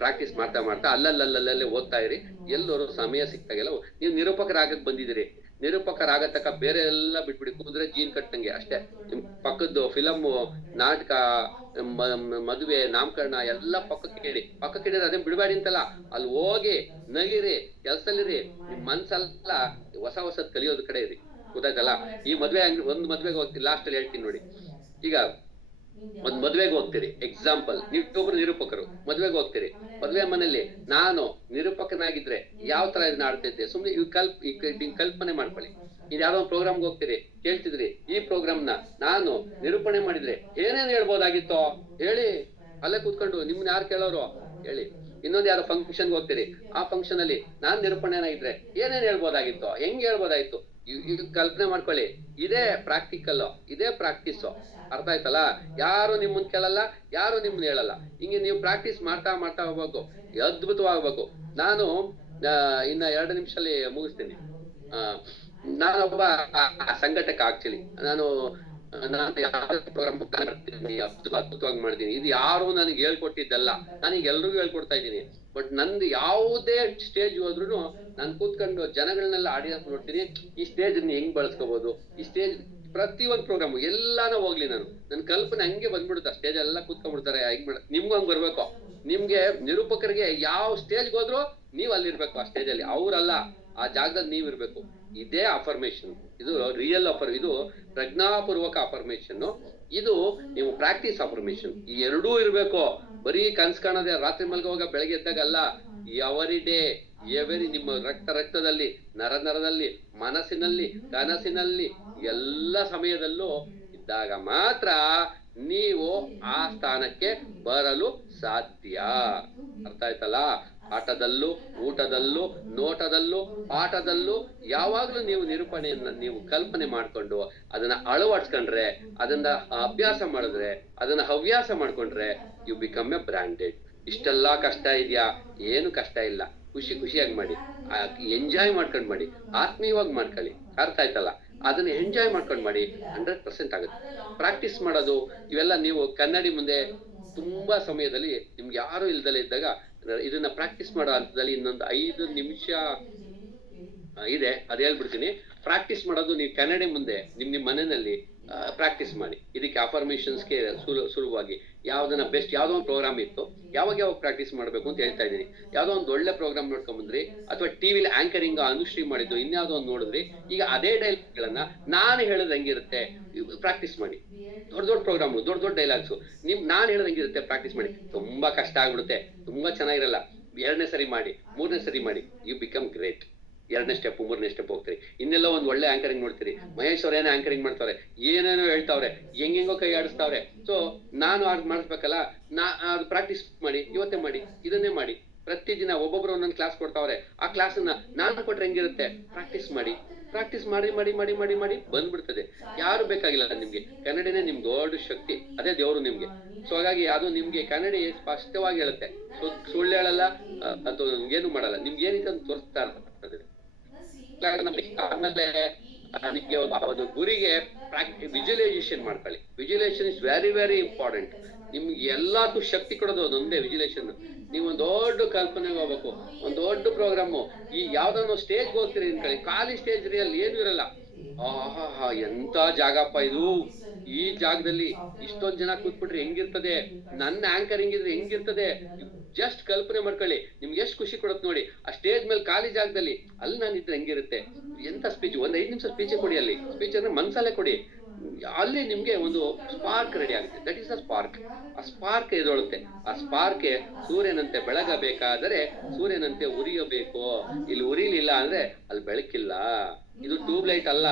ಪ್ರಾಕ್ಟೀಸ್ ಮಾಡ್ತಾ ಅಲ್ಲಲ್ಲೇ ಓದ್ತಾ ಇರಿ. ಎಲ್ಲರೂ ಸಮಯ ಸಿಕ್ತಾಗೆಲ್ಲ ನೀವು ನಿರೂಪಕರಾಗಕ್ ಬಂದಿದ್ದೀರಿ. ನಿರೂಪಕರಾಗತಕ್ಕ ಬೇರೆ ಎಲ್ಲ ಬಿಟ್ಬಿಡಿ. ಕೂದ್ರೆ ಜೀನ್ ಕಟ್ಟಂಗೆ ಅಷ್ಟೇ. ನಿಮ್ ಪಕ್ಕದ್ದು ಫಿಲಮ್, ನಾಟಕ, ಮದುವೆ, ನಾಮಕರಣ ಎಲ್ಲ ಪಕ್ಕಕ್ಕೆ ಇಡಿದ್ರೆ ಅದೇ ಬಿಡ್ಬೇಡಿ ಅಂತಲ್ಲ. ಅಲ್ಲಿ ಹೋಗಿ ನಗಿರಿ, ಕೆಲ್ಸಲ್ಲಿರಿ. ನಿಮ್ ಮನ್ಸಲ್ಲ ಹೊಸದ್ ಕಲಿಯೋದ್ ಕಡೆ ಇರಿ. ಗೊತ್ತಾಯ್ತಲ್ಲ? ಈ ಮದ್ವೆ ಒಂದ್ ಮದ್ವೆಗೆ ಹೋಗ್ತೀರಿ, ಲಾಸ್ಟ್ ಅಲ್ಲಿ ಹೇಳ್ತೀನಿ ನೋಡಿ. ಈಗ ಒಂದ್ ಮದ್ವೆಗೆ ಹೋಗ್ತೀರಿ, ಎಕ್ಸಾಂಪಲ್ ನೀವೊಬ್ರು ನಿರೂಪಕರು ಮದ್ವೆಗೆ ಹೋಗ್ತೀರಿ. ಮದ್ವೆ ಮನೇಲಿ ನಾನು ನಿರೂಪಕನಾಗಿದ್ರೆ ಯಾವ ತರ ಇದನ್ನ ಆಡ್ತಿದ್ದೆ ಸುಮ್ನೆ ಕಲ್ಪನೆ ಮಾಡ್ಕೊಳ್ಳಿ. ಇದು ಯಾವ್ದೋ ಒಂದು ಪ್ರೋಗ್ರಾಮ್ಗೆ ಹೋಗ್ತೀರಿ, ಕೇಳ್ತಿದ್ರಿ ಈ ಪ್ರೋಗ್ರಾಮ್ ನಾನು ನಿರೂಪಣೆ ಮಾಡಿದ್ರೆ ಏನೇನ್ ಹೇಳ್ಬೋದಾಗಿತ್ತೋ ಹೇಳಿ. ಅಲ್ಲೇ ಕೂತ್ಕೊಂಡು ನಿಮ್ನ ಯಾರು ಕೇಳೋರು ಹೇಳಿ. ಇನ್ನೊಂದು ಯಾವ್ದೋ ಫಂಕ್ಷನ್ಗೆ ಹೋಗ್ತೀರಿ, ಆ ಫಂಕ್ಷನ್ ಅಲ್ಲಿ ನಾನ್ ನಿರೂಪಣೆನಾಗಿದ್ರೆ ಏನೇನ್ ಹೇಳ್ಬೋದಾಗಿತ್ತೋ, ಹೆಂಗ್ ಹೇಳ್ಬೋದಾಗಿತ್ತು, ಇದು ಕಲ್ಪನೆ ಮಾಡ್ಕೊಳ್ಳಿ. ಇದೇ ಪ್ರಾಕ್ಟಿಕಲ್, ಇದೇ ಪ್ರಾಕ್ಟೀಸ್. ಅರ್ಥ ಆಯ್ತಲ್ಲ? ಯಾರು ನಿಮ್ಮನ್ ಕೇಳಲ್ಲ, ಯಾರು ನಿಮ್ಮನ್ನ ಹೇಳಲ್ಲ. ಹಿಂಗೆ ನೀವು ಪ್ರಾಕ್ಟೀಸ್ ಮಾಡ್ತಾ ಹೋಗ್ಬೇಕು, ಅದ್ಭುತವಾಗ್ಬೇಕು. ನಾನು ಇನ್ನ 2 ನಿಮಿಷದಲ್ಲಿ ಮುಗಿಸ್ತೀನಿ. ನಾನೊಬ್ಬ ಸಂಘಟಕ. ಆಕ್ಚುಲಿ ನಾನು ಪ್ರೋಗ್ರಾಮ್ ಮಾಡ್ತೀನಿ, ಅದ್ಭುತವಾಗಿ ಮಾಡ್ತೀನಿ. ಇದು ಯಾರು ನನಗೆ ಹೇಳ್ಕೊಟ್ಟಿದ್ದಲ್ಲ, ನಾನೀಗ ಎಲ್ರಿಗೂ ಹೇಳ್ಕೊಡ್ತಾ ಇದ್ದೀನಿ. ಬಟ್ ನಂದು ಯಾವುದೇ ಸ್ಟೇಜ್ ಹೋದ್ರು ನಾನು ಕೂತ್ಕೊಂಡು ಜನಗಳನ್ನೆಲ್ಲ ಆಡಿಯನ್ಸ್ ನೋಡ್ತೀನಿ. ಈ ಸ್ಟೇಜ್ ಹೆಂಗ್ ಬಳಸ್ಕೋಬಹುದು, ಈ ಸ್ಟೇಜ್ ಪ್ರತಿಯೊಂದು ಪ್ರೋಗ್ರಾಮ್ ಎಲ್ಲಾನು ಹೋಗ್ಲಿ, ನನ್ನ ಕಲ್ಪನೆ ಹಂಗೆ ಬಂದ್ಬಿಡುತ್ತೆ. ಸ್ಟೇಜ್ ಎಲ್ಲ ಕೂತ್ಕೊಂಡ್ಬಿಡ್ತಾರೆ. ಹೆಂಗ್ ನಿಮ್ಗೂ ಹಂಗ್ ಬರ್ಬೇಕು. ನಿಮ್ಗೆ ನಿರೂಪಕರಿಗೆ ಯಾವ ಸ್ಟೇಜ್ಗೆ ಹೋದ್ರು ನೀವ್ ಅಲ್ಲಿರ್ಬೇಕು. ಆ ಸ್ಟೇಜ್ ಅಲ್ಲಿ ಅವ್ರಲ್ಲ, ಆ ಜಾಗದಲ್ಲಿ ನೀವ್ ಇರ್ಬೇಕು. ಇದೇ ಅಫರ್ಮೇಶನ್. ಇದು ರಿಯಲ್ ಇದು ಪ್ರಜ್ಞಾಪೂರ್ವಕ ಅಫರ್ಮೇಶನ್. ಇದು ನೀವು ಪ್ರಾಕ್ಟೀಸ್ ಅಫರ್ಮೇಶನ್. ಈ ಎರಡೂ ಇರ್ಬೇಕು. ಬರೀ ಕನ್ಸ್ ಕಾಣೋದೇ ರಾತ್ರಿ ಮಲ್ಗೋವಾಗ ಬೆಳಗ್ಗೆ ಎದ್ದಾಗಲ್ಲ. ಎವರಿ ನಿಮ್ಮ ರಕ್ತದಲ್ಲಿ, ನರದಲ್ಲಿ, ಮನಸ್ಸಿನಲ್ಲಿ, ಕನಸಿನಲ್ಲಿ, ಎಲ್ಲ ಸಮಯದಲ್ಲೂ ಇದ್ದಾಗ ಮಾತ್ರ ನೀವು ಆ ಸ್ಥಾನಕ್ಕೆ ಬರಲು ಸಾಧ್ಯ. ಅರ್ಥ ಆಯ್ತಲ್ಲ? ಆಟದಲ್ಲೂ, ಊಟದಲ್ಲೂ, ನೋಟದಲ್ಲೂ, ಪಾಠದಲ್ಲೂ ಯಾವಾಗ್ಲೂ ನೀವು ನಿರೂಪಣೆಯನ್ನ ನೀವು ಕಲ್ಪನೆ ಮಾಡ್ಕೊಂಡು ಅದನ್ನ ಅಳವಡಿಸ್ಕೊಂಡ್ರೆ, ಅದನ್ನ ಅಭ್ಯಾಸ ಮಾಡಿದ್ರೆ, ಅದನ್ನ ಹವ್ಯಾಸ ಮಾಡ್ಕೊಂಡ್ರೆ ಯು ಬಿಕಮ್ ಎ ಬ್ರಾಂಡೆಡ್. ಇಷ್ಟೆಲ್ಲಾ ಕಷ್ಟ ಇದೆಯಾ? ಏನು ಕಷ್ಟ ಇಲ್ಲ. ಖುಷಿಯಾಗಿ ಮಾಡಿ, ಎಂಜಾಯ್ ಮಾಡ್ಕೊಂಡ್ ಮಾಡಿ, ಆತ್ಮೀಯವಾಗಿ ಮಾಡ್ಕೊಳ್ಳಿ. ಅರ್ಥ ಆಯ್ತಲ್ಲ? ಅದನ್ನ ಎಂಜಾಯ್ ಮಾಡ್ಕೊಂಡ್ ಮಾಡಿ. 100% ಆಗುತ್ತೆ. ಪ್ರಾಕ್ಟೀಸ್ ಮಾಡೋದು ಇವೆಲ್ಲ ನೀವು ಕನ್ನಡಿ ಮುಂದೆ ತುಂಬಾ ಸಮಯದಲ್ಲಿ ನಿಮ್ಗೆ ಯಾರು ಇಲ್ದಲೇ ಇದ್ದಾಗ ಇದನ್ನ ಪ್ರಾಕ್ಟೀಸ್ ಮಾಡೋ ಹಂತದಲ್ಲಿ ಇನ್ನೊಂದು 5 ನಿಮಿಷ ಇದೆ, ಅದ್ ಹೇಳ್ಬಿಡ್ತೀನಿ. ಪ್ರಾಕ್ಟೀಸ್ ಮಾಡೋದು ನೀವು ಕನ್ನಡಿ ಮುಂದೆ ನಿಮ್ ಮನೆಯಲ್ಲಿ ಪ್ರಾಕ್ಟೀಸ್ ಮಾಡಿ. ಇದಕ್ಕೆ ಅಫರ್ಮೇಶನ್ಸ್ಗೆ ಸುಲಭವಾಗಿ ಯಾವ್ದನ್ನ ಬೆಸ್ಟ್, ಯಾವ್ದೋ ಒಂದು ಪ್ರೋಗ್ರಾಮ್ ಇತ್ತು, ಯಾವಾಗ ಪ್ರಾಕ್ಟೀಸ್ ಮಾಡ್ಬೇಕು ಅಂತ ಹೇಳ್ತಾ ಇದೀನಿ. ಯಾವ್ದೋ ಒಂದು ಒಳ್ಳೆ ಪ್ರೋಗ್ರಾಮ್ ನೋಡ್ಕೊಂಡ್ ಬಂದ್ರಿ, ಅಥವಾ ಟಿವಿಲಿ ಆಂಕರಿಂಗ್ ಅನುಶ್ರೀ ಮಾಡಿದ್ದು ಇನ್ಯಾವುದೋ ಒಂದು ನೋಡಿದ್ರಿ. ಈಗ ಅದೇ ಡೈಲಾಗ್ಗಳನ್ನ ನಾನು ಹೇಳೋದ್ ಹೆಂಗಿರುತ್ತೆ ಪ್ರಾಕ್ಟೀಸ್ ಮಾಡಿ. ದೊಡ್ಡ ಪ್ರೋಗ್ರಾಮ್, ದೊಡ್ಡ ಡೈಲಾಗ್ಸು ನಾನು ಹೇಳೋದ್ ಹೆಂಗಿರುತ್ತೆ ಪ್ರಾಕ್ಟೀಸ್ ಮಾಡಿ. ತುಂಬಾ ಕಷ್ಟ ಆಗ್ಬಿಡುತ್ತೆ, ತುಂಬಾ ಚೆನ್ನಾಗಿರಲ್ಲ. 2ನೇ ಸರಿ ಮಾಡಿ, 3ನೇ ಸರಿ ಮಾಡಿ, ಯು ಬಿಕಮ್ ಗ್ರೇಟ್. 2ನೇ ಸ್ಟೆಪ್, 3ನೇ ಸ್ಟೆಪ್ ಹೋಗ್ತೀರಿ. ಇನ್ನೆಲ್ಲ ಒಂದ್ ಒಳ್ಳೆ ಆಂಕರಿಂಗ್ ನೋಡ್ತೀರಿ. ಮಹೇಶ್ ಅವ್ರ ಏನೋ ಆಂಕರಿಂಗ್ ಮಾಡ್ತಾರೆ, ಏನೇನೋ ಹೇಳ್ತಾವ್ರೆ, ಹೆಂಗೆಂಗೋ ಕೈ ಆಡಿಸ್ತಾವ್ರೆ. ಸೊ ನಾನು ಮಾಡಿಸ್ಬೇಕಲ್ಲ, ಅದು ಪ್ರಾಕ್ಟೀಸ್ ಮಾಡಿ. ಇವತ್ತೇ ಮಾಡಿ, ಇದನ್ನೇ ಮಾಡಿ. ಪ್ರತಿದಿನ ಒಬ್ಬೊಬ್ರು ಒಂದೊಂದು ಕ್ಲಾಸ್ ಕೊಡ್ತಾವ್ರೆ. ಆ ಕ್ಲಾಸನ್ನ ನಾನು ಕೊಟ್ರೆ ಹೆಂಗಿರುತ್ತೆ ಪ್ರಾಕ್ಟೀಸ್ ಮಾಡಿ. ಪ್ರಾಕ್ಟೀಸ್ ಮಾಡಿ ಮಾಡಿ ಮಾಡಿ ಮಾಡಿ ಮಾಡಿ ಬಂದ್ಬಿಡ್ತದೆ. ಯಾರು ಬೇಕಾಗಿಲ್ಲ ನಿಮ್ಗೆ, ಕನ್ನಡಿನೇ ನಿಮ್ ದೊಡ್ಡ ಶಕ್ತಿ, ಅದೇ ದೇವ್ರು ನಿಮ್ಗೆ. ಸೊ ಹಾಗಾಗಿ ಅದು ನಿಮ್ಗೆ ಕನ್ನಡಿ ಸ್ಪಷ್ಟವಾಗಿ ಹೇಳುತ್ತೆ, ಸುಳ್ಳು ಹೇಳಲ್ಲ ಅಥವಾ ಏನು ಮಾಡಲ್ಲ, ನಿಮ್ಗೆ ಏನಿದೆ ಅಂತ ತೋರಿಸ್ತಾ ಇರ್ತದೆ. ಆಮೇಲೆ ನಿಮ್ಗೆ ಒಂದು ಗುರಿಗೆ ವಿಜುವಲೈಸೇಷನ್ ಮಾಡ್ಕೊಳ್ಳಿ. Visualisation is very very important. ನಿಮ್ಗೆ ಎಲ್ಲದಕ್ಕೂ ಶಕ್ತಿ ಕೊಡೋದು ಒಂದೊಂದೇ ವಿಜುವಲೈಸೇಷನ್. ನೀವು ಒಂದ್ ದೊಡ್ಡ ಕಲ್ಪನೆಗೆ ಹೋಗ್ಬೇಕು, ಒಂದ್ ದೊಡ್ಡ ಪ್ರೋಗ್ರಾಮು. ಈ ಯಾವ್ದೋ ಸ್ಟೇಜ್ ಹೋಗ್ತೀರಿ ಅನ್ಕೊಳ್ಳಿ, ಖಾಲಿ ಸ್ಟೇಜ್ ರಿಯಲ್ಲಿ ಏನು ಇರಲ್ಲ. ಆಹಾ ಎಂತ ಜಾಗಪ್ಪ ಇದು, ಈ ಜಾಗದಲ್ಲಿ ಇಷ್ಟೊಂದ್ ಜನ ಕೂತ್ಬಿಟ್ರೆ ಹೆಂಗಿರ್ತದೆ, ನನ್ನ ಆಂಕರ್ ಹಿಂಗಿದ್ರೆ ಹೆಂಗಿರ್ತದೆ, ಜಸ್ಟ್ ಕಲ್ಪನೆ ಮಾಡ್ಕೊಳ್ಳಿ. ನಿಮ್ಗೆ ಎಷ್ಟು ಖುಷಿ ಕೊಡುತ್ತೆ ನೋಡಿ. ಆ ಸ್ಟೇಜ್ ಮೇಲೆ ಖಾಲಿ ಜಾಗದಲ್ಲಿ ಅಲ್ಲಿ ನಾನು ಇದ್ರೆ ಹೆಂಗಿರುತ್ತೆ, ಎಂತ ಸ್ಪೀಚ್, ಒಂದ್ 5 ನಿಮಿಷ ಸ್ಪೀಚ್ ಕೊಡಿ. ಅಲ್ಲಿ ಸ್ಪೀಚ್ ಅಂದ್ರೆ ಮನ್ಸಲ್ಲೇ ಕೊಡಿ. ಅಲ್ಲಿ ನಿಮ್ಗೆ ಒಂದು ಸ್ಪಾರ್ಕ್ ರೆಡಿ ಆಗುತ್ತೆ. That is a spark. ಆ ಸ್ಪಾರ್ಕ್ ಎದೊಳುತ್ತೆ. ಆ ಸ್ಪಾರ್ಕ್ ಸೂರ್ಯನಂತೆ ಬೆಳಗಬೇಕಾದರೆ ಸೂರ್ಯನಂತೆ ಉರಿಯಬೇಕು. ಇಲ್ಲಿ ಉರಿಲಿಲ್ಲ ಅಂದ್ರೆ ಅಲ್ಲಿ ಬೆಳಕಿಲ್ಲ. ಇದು ಟ್ಯೂಬ್ ಲೈಟ್ ಅಲ್ಲ,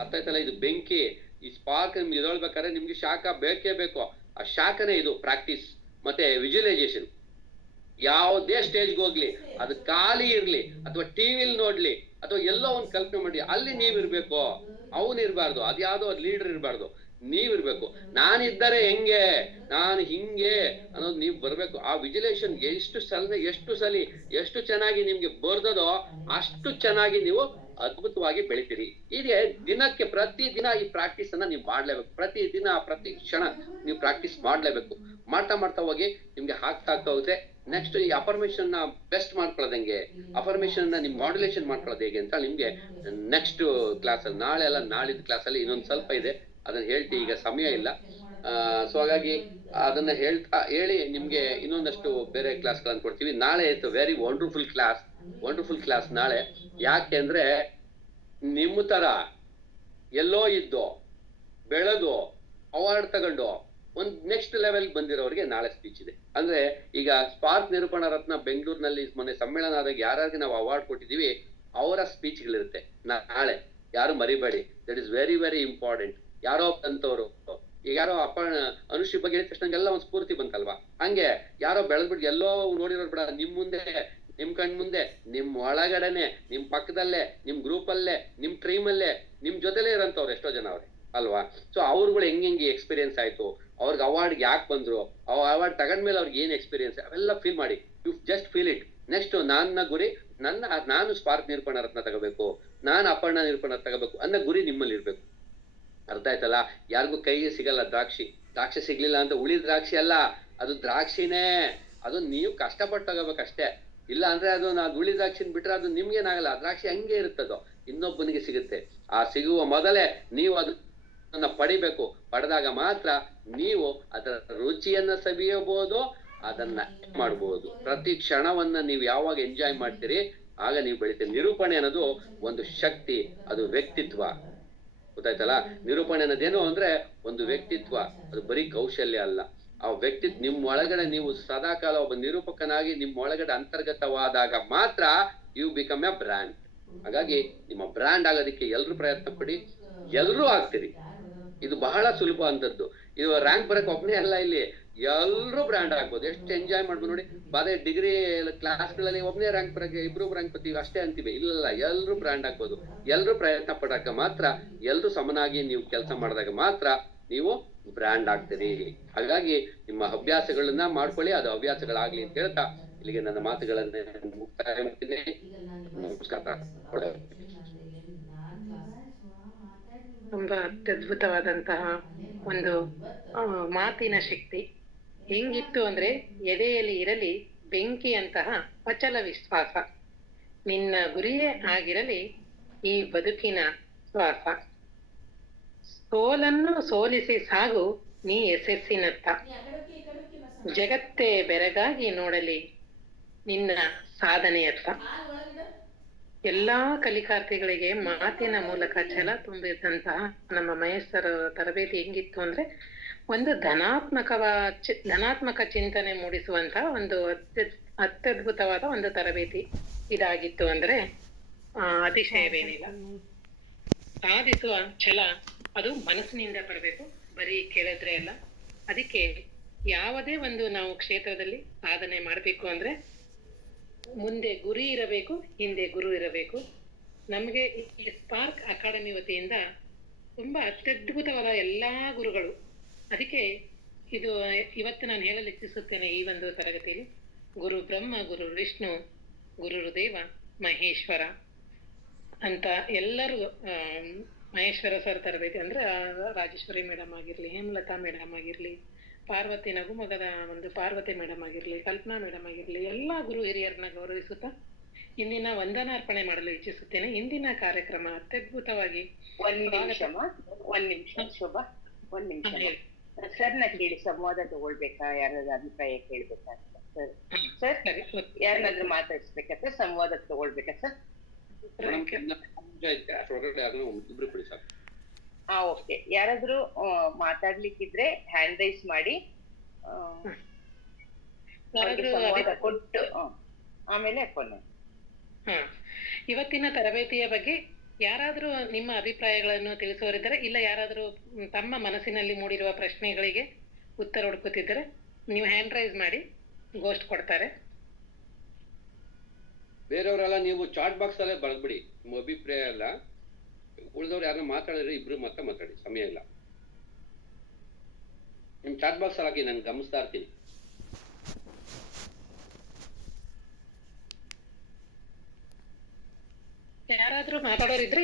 ಅರ್ಥ ಆಯ್ತಲ್ಲ, ಇದು ಬೆಂಕಿ. ಈ ಸ್ಪಾರ್ಕ್ ನಿಮ್ಗೆ ಎದೊಳ್ಬೇಕಾದ್ರೆ ನಿಮ್ಗೆ ಶಾಖ ಬೇಕೇ ಬೇಕು. ಆ ಶಾಖನೇ ಇದು ಪ್ರಾಕ್ಟೀಸ್ ಮತ್ತೆ ವಿಜುವಲೈಸೇಷನ್. ಯಾವುದೇ ಸ್ಟೇಜ್ಗೆ ಹೋಗ್ಲಿ, ಅದು ಖಾಲಿ ಇರ್ಲಿ ಅಥವಾ ಟಿವಿಲಿ ನೋಡ್ಲಿ ಅಥವಾ ಎಲ್ಲೋ ಒಂದ್ ಕಲ್ಪನೆ ಮಾಡಿ, ಅಲ್ಲಿ ನೀವಿರ್ಬೇಕು, ಅವನಿರ್ಬಾರ್ದು. ಅದ್ಯಾವುದೋ ಲೀಡರ್ ಇರ್ಬಾರ್ದು, ನೀವಿರ್ಬೇಕು. ನಾನಿದ್ದರೆ ಹೆಂಗೆ, ನಾನು ಹಿಂಗೆ ಅನ್ನೋದು ನೀವು ಬರ್ಬೇಕು. ಆ ವಿಜುವಲೈಸೇಷನ್ ಎಷ್ಟು ಸಲಿ ಎಷ್ಟು ಚೆನ್ನಾಗಿ ನಿಮ್ಗೆ ಬರ್ದದೋ ಅಷ್ಟು ಚೆನ್ನಾಗಿ ನೀವು ಅದ್ಭುತವಾಗಿ ಬೆಳಿತೀರಿ. ಹೀಗೆ ದಿನಕ್ಕೆ ಪ್ರತಿ ದಿನ ಈ ಪ್ರಾಕ್ಟೀಸ್ ಅನ್ನ ನೀವು ಮಾಡ್ಲೇಬೇಕು. ಪ್ರತಿ ದಿನ ಪ್ರತಿ ಕ್ಷಣ ನೀವು ಪ್ರಾಕ್ಟೀಸ್ ಮಾಡ್ಲೇಬೇಕು. ಮಾಡ್ತಾ ಮಾಡ್ತಾ ಹೋಗಿ ನಿಮ್ಗೆ ಆಗ್ತಾ ಹೋಗುತ್ತೆ. ನೆಕ್ಸ್ಟ್ ಈ ಅಫರ್ಮೇಶನ್ ನ ಬೆಸ್ಟ್ ಮಾಡ್ಕೊಳ್ಳೋದು ಹೆಂಗೆ, ಅಫರ್ಮೇಶನ್ ನ ನಿಮ್ ಮಾಡ್ಯುಲೇಷನ್ ಮಾಡ್ಕೊಳ್ಳೋದು ಹೇಗೆ ಅಂತ ನಿಮ್ಗೆ ನೆಕ್ಸ್ಟ್ ಕ್ಲಾಸ್ ಅಲ್ಲಿ, ನಾಳೆ ಅಲ್ಲ ನಾಳಿದ ಕ್ಲಾಸ್ ಅಲ್ಲಿ ಇನ್ನೊಂದ್ ಸ್ವಲ್ಪ ಇದೆ, ಅದನ್ನ ಹೇಳ್ತೀವಿ. ಈಗ ಸಮಯ ಇಲ್ಲ. ಸೊ ಹಾಗಾಗಿ ಅದನ್ನ ಹೇಳಿ ನಿಮ್ಗೆ ಇನ್ನೊಂದಷ್ಟು ಬೇರೆ ಕ್ಲಾಸ್ಗಳನ್ನ ಕೊಡ್ತೀವಿ. ನಾಳೆ ಇತ್ತು ವೆರಿ ವಂಡರ್ಫುಲ್ ಕ್ಲಾಸ್ ನಾಳೆ. ಯಾಕೆ ಅಂದ್ರೆ ನಿಮ್ಮ ತರ ಎಲ್ಲೋ ಇದ್ದು ಬೆಳೆದು ಅವಾರ್ಡ್ ತಗೊಂಡು ಒಂದ್ ನೆಕ್ಸ್ಟ್ ಲೆವೆಲ್ ಬಂದಿರೋರಿಗೆ ನಾಳೆ ಸ್ಪೀಚ್ ಇದೆ. ಅಂದ್ರೆ ಈಗ ಸ್ಪಾರ್ಕ್ ನಿರೂಪಣಾ ರತ್ನ ಬೆಂಗಳೂರಿನಲ್ಲಿ ಮೊನ್ನೆ ಸಮ್ಮೇಳನ ಆದಾಗ ಯಾರಿಗೆ ನಾವು ಅವಾರ್ಡ್ ಕೊಟ್ಟಿದೀವಿ ಅವರ ಸ್ಪೀಚ್ಗಳಿರುತ್ತೆ ನಾಳೆ. ಯಾರು ಮರಿಬೇಡಿ, that is very very important. ಯಾರೋ ಅಂತವ್ರು, ಈಗ ಯಾರೋ ಅನುಶ್ರೀ ಬಗ್ಗೆ ಹೇಳಿದ ತಕ್ಷಣ ಒಂದ್ ಸ್ಫೂರ್ತಿ ಬಂತಲ್ವಾ, ಹಂಗೆ ಯಾರೋ ಬೆಳೆದ್ಬಿಟ್ಟು ಎಲ್ಲೋ ನೋಡಿರೋರು ಬಿಡ, ನಿಮ್ ಮುಂದೆ, ನಿಮ್ ಕಣ್ ಮುಂದೆ, ನಿಮ್ ಒಳಗಡೆನೆ, ನಿಮ್ ಪಕ್ಕದಲ್ಲೇ, ನಿಮ್ ಗ್ರೂಪ್ ಅಲ್ಲೇ, ನಿಮ್ ಟ್ರೀಮ್ ಅಲ್ಲೇ, ನಿಮ್ ಜೊತೆಲೇ ಇರೋಂಥವ್ರು ಎಷ್ಟೋ ಜನ ಅವ್ರೆ ಅಲ್ವಾ. ಸೊ ಅವ್ರುಗಳು ಹೆಂಗೆ ಎಕ್ಸ್ಪೀರಿಯನ್ಸ್ ಆಯ್ತು, ಅವ್ರಿಗೆ ಅವಾರ್ಡ್ ಯಾಕೆ ಬಂದ್ರು, ಅವಾರ್ಡ್ ತಗೊಂಡ್ಮೇಲೆ ಅವ್ರಿಗೆ ಏನ್ ಎಕ್ಸ್ಪೀರಿಯನ್ಸ್, ಅವೆಲ್ಲ ಫೀಲ್ ಮಾಡಿ. You just feel it. Next ನನ್ನ ಗುರಿ, ನಾನು ಸ್ಪಾರ್ಕ್ ನಿರೂಪಣಾ ರತ್ನ ತಗೋಬೇಕು, ನಾನು ಅಪರ್ಣ ನಿರೂಪಣಾ ತಗೋಬೇಕು ಅನ್ನೋ ಗುರಿ ನಿಮ್ಮಲ್ಲಿ ಇರ್ಬೇಕು. ಅರ್ಥ ಆಯ್ತಲ್ಲ. ಯಾರಿಗೂ ಕೈಗೆ ಸಿಗಲ್ಲ ದ್ರಾಕ್ಷಿ ಸಿಗ್ಲಿಲ್ಲ ಅಂತ ಉಳಿ ದ್ರಾಕ್ಷಿ ಅಲ್ಲ, ಅದು ದ್ರಾಕ್ಷಿನೇ. ಅದು ನೀವು ಕಷ್ಟಪಟ್ಟು ತಗೋಬೇಕಷ್ಟೇ. ಇಲ್ಲ ಅಂದ್ರೆ ಅದು ನಾವು ಉಳಿ ದ್ರಾಕ್ಷಿನ ಬಿಟ್ರೆ ಅದು ನಿಮ್ಗೇನಾಗಲ್ಲ. ಆ ದ್ರಾಕ್ಷಿ ಹಂಗೆ ಇರುತ್ತದು, ಇನ್ನೊಬ್ಬನಿಗೆ ಸಿಗುತ್ತೆ. ಆ ಸಿಗುವ ಮೊದಲೇ ನೀವು ಅದನ್ನ ಪಡಿಬೇಕು. ಪಡೆದಾಗ ಮಾತ್ರ ನೀವು ಅದರ ರುಚಿಯನ್ನ ಸವಿಯಬಹುದು, ಅದನ್ನ ಮಾಡಬಹುದು. ಪ್ರತಿ ಕ್ಷಣವನ್ನ ನೀವು ಯಾವಾಗ ಎಂಜಾಯ್ ಮಾಡ್ತೀರಿ ಆಗ ನೀವು ಬೆಳಿತೀರಿ. ನಿರೂಪಣೆ ಅನ್ನೋದು ಒಂದು ಶಕ್ತಿ, ಅದು ವ್ಯಕ್ತಿತ್ವ. ಗೊತ್ತಾಯ್ತಲ್ಲ. ನಿರೂಪಣೆ ಅನ್ನೋದೇನು ಅಂದ್ರೆ ಒಂದು ವ್ಯಕ್ತಿತ್ವ, ಅದು ಬರೀ ಕೌಶಲ್ಯ ಅಲ್ಲ. ಆ ವ್ಯಕ್ತಿತ್ವ ನಿಮ್ ಒಳಗಡೆ ನೀವು ಸದಾಕಾಲ ಒಬ್ಬ ನಿರೂಪಕನಾಗಿ ನಿಮ್ ಒಳಗಡೆ ಅಂತರ್ಗತವಾದಾಗ ಮಾತ್ರ ಯು ಬಿಕಮ್ ಎ ಬ್ರ್ಯಾಂಡ್. ಹಾಗಾಗಿ ನಿಮ್ಮ ಬ್ರ್ಯಾಂಡ್ ಆಗೋದಕ್ಕೆ ಎಲ್ರು ಪ್ರಯತ್ನ ಪಡಿ, ಎಲ್ರೂ ಆಗ್ತೀರಿ. ಇದು ಬಹಳ ಸುಲಭ ಅಂತದ್ದು. ಇದು ರ್ಯಾಂಕ್ ಬರಕ್ ಒಬ್ಬನೇ ಅಲ್ಲ, ಇಲ್ಲಿ ಎಲ್ರು ಬ್ರ್ಯಾಂಡ್ ಆಗ್ಬೋದು. ಎಷ್ಟು ಎಂಜಾಯ್ ಮಾಡ್ಬೋದು ನೋಡಿ. ಬಾದೇ ಡಿಗ್ರಿ ಕ್ಲಾಸ್ಗಳಲ್ಲಿ ಒಬ್ಬನೇ ರ್ಯಾಂಕ್ ಬರಕ್ಕೆ, ಇಬ್ರು ರ್ಯಾಂಕ್ ಬರ್ತೀವಿ ಅಷ್ಟೇ ಅಂತೀವಿ. ಇಲ್ಲ, ಎಲ್ರು ಬ್ರ್ಯಾಂಡ್ ಆಗ್ಬೋದು. ಎಲ್ರು ಪ್ರಯತ್ನ ಪಡಾಕ ಮಾತ್ರ, ಎಲ್ರು ಸಮನಾಗಿ ನೀವು ಕೆಲಸ ಮಾಡಿದಾಗ ಮಾತ್ರ ನೀವು ಬ್ರ್ಯಾಂಡ್ ಆಗ್ತೀರಿ. ಹಾಗಾಗಿ ನಿಮ್ಮ ಅಭ್ಯಾಸಗಳನ್ನ ಮಾಡ್ಕೊಳ್ಳಿ, ಅದು ಹವ್ಯಾಸಗಳಾಗ್ಲಿ ಅಂತ ಹೇಳ್ತಾ ಇಲ್ಲಿಗೆ ನನ್ನ ಮಾತುಗಳನ್ನ ಮುಕ್ತಾಯ ಮಾಡ್ತೀನಿ. ನಮಸ್ಕಾರ. ತುಂಬಾ ಅತ್ಯದ್ಭುತವಾದಂತಹ ಒಂದು ಮಾತಿನ ಶಕ್ತಿ. ಹೆಂಗಿತ್ತು ಅಂದ್ರೆ, ಎದೆಯಲ್ಲಿ ಇರಲಿ ಬೆಂಕಿಯಂತಹ ಅಚಲ ವಿಶ್ವಾಸ, ನಿನ್ನ ಗುರಿಯೇ ಆಗಿರಲಿ ಈ ಬದುಕಿನ ಶ್ವಾಸ, ಸೋಲನ್ನು ಸೋಲಿಸಿ ಸಾಗು ನೀ ಯಶಸ್ಸಿನತ್ತ, ಜಗತ್ತೇ ಬೆರಗಾಗಿ ನೋಡಲಿ ನಿನ್ನ ಸಾಧನೆಯತ್ತ. ಎಲ್ಲಾ ಕಲಿಕಾರ್ಥಿಗಳಿಗೆ ಮಾತಿನ ಮೂಲಕ ಛಲ ತುಂಬಿದಂತಹ ನಮ್ಮ ಮಹೇಶ್ವರ ತರಬೇತಿ ಹೆಂಗಿತ್ತು ಅಂದ್ರೆ, ಒಂದು ಧನಾತ್ಮಕ ಚಿಂತನೆ ಮೂಡಿಸುವಂತಹ ಒಂದು ಅತ್ಯದ್ಭುತವಾದ ಒಂದು ತರಬೇತಿ ಇದಾಗಿತ್ತು ಅಂದ್ರೆ ಅತಿಶಯವೇನಿಲ್ಲ. ಸಾಧಿಸುವ ಛಲ ಅದು ಮನಸ್ಸಿನಿಂದ ಬರಬೇಕು, ಬರೀ ಕೇಳಿದ್ರೆ ಅಲ್ಲ. ಅದಕ್ಕೆ ಯಾವುದೇ ಒಂದು ನಾವು ಕ್ಷೇತ್ರದಲ್ಲಿ ಸಾಧನೆ ಮಾಡಬೇಕು ಅಂದ್ರೆ ಮುಂದೆ ಗುರಿ ಇರಬೇಕು, ಹಿಂದೆ ಗುರು ಇರಬೇಕು. ನಮಗೆ ಈ ಸ್ಪಾರ್ಕ್ ಅಕಾಡೆಮಿ ವತಿಯಿಂದ ತುಂಬಾ ಅತ್ಯದ್ಭುತವಾದ ಎಲ್ಲಾ ಗುರುಗಳು. ಅದಕ್ಕೆ ಇದು ಇವತ್ತು ನಾನು ಹೇಳಲು ಇಚ್ಛಿಸುತ್ತೇನೆ ಈ ಒಂದು ತರಗತಿಯಲ್ಲಿ ಗುರು ಬ್ರಹ್ಮ, ಗುರು ವಿಷ್ಣು, ಗುರುದೇವ ಮಹೇಶ್ವರ ಅಂತ ಎಲ್ಲರೂ ಮಹೇಶ್ವರ ಸರ್ ತರಬೇತಿ ಅಂದ್ರೆ ರಾಜೇಶ್ವರಿ ಮೇಡಮ್ ಆಗಿರ್ಲಿ, ಹೇಮಲತಾ ಮೇಡಮ್ ಆಗಿರ್ಲಿ, ಪಾರ್ವತಿ ನಗುಮೊಗದ ಒಂದು ಪಾರ್ವತಿ ಮೇಡಮ್ ಆಗಿರ್ಲಿ, ಕಲ್ಪನಾ ಮೇಡಮ್ ಆಗಿರ್ಲಿ, ಎಲ್ಲಾ ಗುರು ಹಿರಿಯರನ್ನ ಗೌರವಿಸುತ್ತಾ ಇಂದಿನ ವಂದನಾರ್ಪಣೆ ಮಾಡಲು ಇಚ್ಛಿಸುತ್ತೇನೆ. ಇಂದಿನ ಕಾರ್ಯಕ್ರಮ ಅತ್ಯದ್ಭುತವಾಗಿ ಒಂದ್ ನಿಮಿಷ ಶೋಭಾ, ಒಂದ್ ನಿಮಿಷ ಸರ್ನ ಕೇಳಿ ಸಂವಾದ ತಗೊಳ್ಬೇಕಾ, ಯಾರಾದ್ರೂ ಅಭಿಪ್ರಾಯ ಕೇಳ್ಬೇಕಾ ಅಂತ ಸರ್ ಯಾರನ್ನಾದ್ರೂ ಮಾತಾಡಿಸ್ಬೇಕಾದ್ರೆ ಸಂವಾದ ತಗೊಳ್ಬೇಕಾ ಸರ್? ಹಾ ಓಕೆ. ಯಾರಾದ್ರೂ ಮಾತಾಡ್ಲಿಕ್ಕಿದ್ರೆ ಹ್ಯಾಂಡ್ ರೈಸ್ ಮಾಡಿ ಸಂವಾದ ಕೊಟ್ಟು ಆಮೇಲೆ ಕೊನೆ. ಇವತ್ತಿನ ತರಬೇತಿಯ ಬಗ್ಗೆ ಯಾರಾದ್ರೂ ನಿಮ್ಮ ಅಭಿಪ್ರಾಯಗಳನ್ನು ತಿಳಿಸುವರಿದ್ದರೆ, ಇಲ್ಲ ಯಾರಾದ್ರೂ ತಮ್ಮ ಮನಸ್ಸಿನಲ್ಲಿ ಮೂಡಿರುವ ಪ್ರಶ್ನೆಗಳಿಗೆ ಉತ್ತರ ಹುಡುಕುತ್ತಿದ್ದರೆ ನೀವು ಹ್ಯಾಂಡ್ ರೈಸ್ ಮಾಡಿ, ಗೋಸ್ಟ್ ಕೊಡ್ತಾರೆ. ಬೇರೆಯವರೆಲ್ಲ ನೀವು ಚಾಟ್ ಬಾಕ್ಸ್ ಅಲ್ಲೇ ಬರ್ದ್ಬಿಡಿ ನಿಮ್ಮ ಅಭಿಪ್ರಾಯ ಎಲ್ಲ. ಉಳಿದವ್ರು ಯಾರನ್ನ ಮಾತಾಡಿದ್ರೆ ಇಬ್ರು ಮಾತಾಡಿ, ಸಮಯ ಇಲ್ಲ. ನಿಮ್ ಚಾಟ್ ಬಾಕ್ಸ್ ಅಲ್ಲಿ ಹಾಕಿ, ನಾನು ಗಮನಿಸ್ತಾ ಇರ್ತೀನಿ. ಯಾರಾದ್ರೂ ಮಾತಾಡೋರಿದ್ರೆ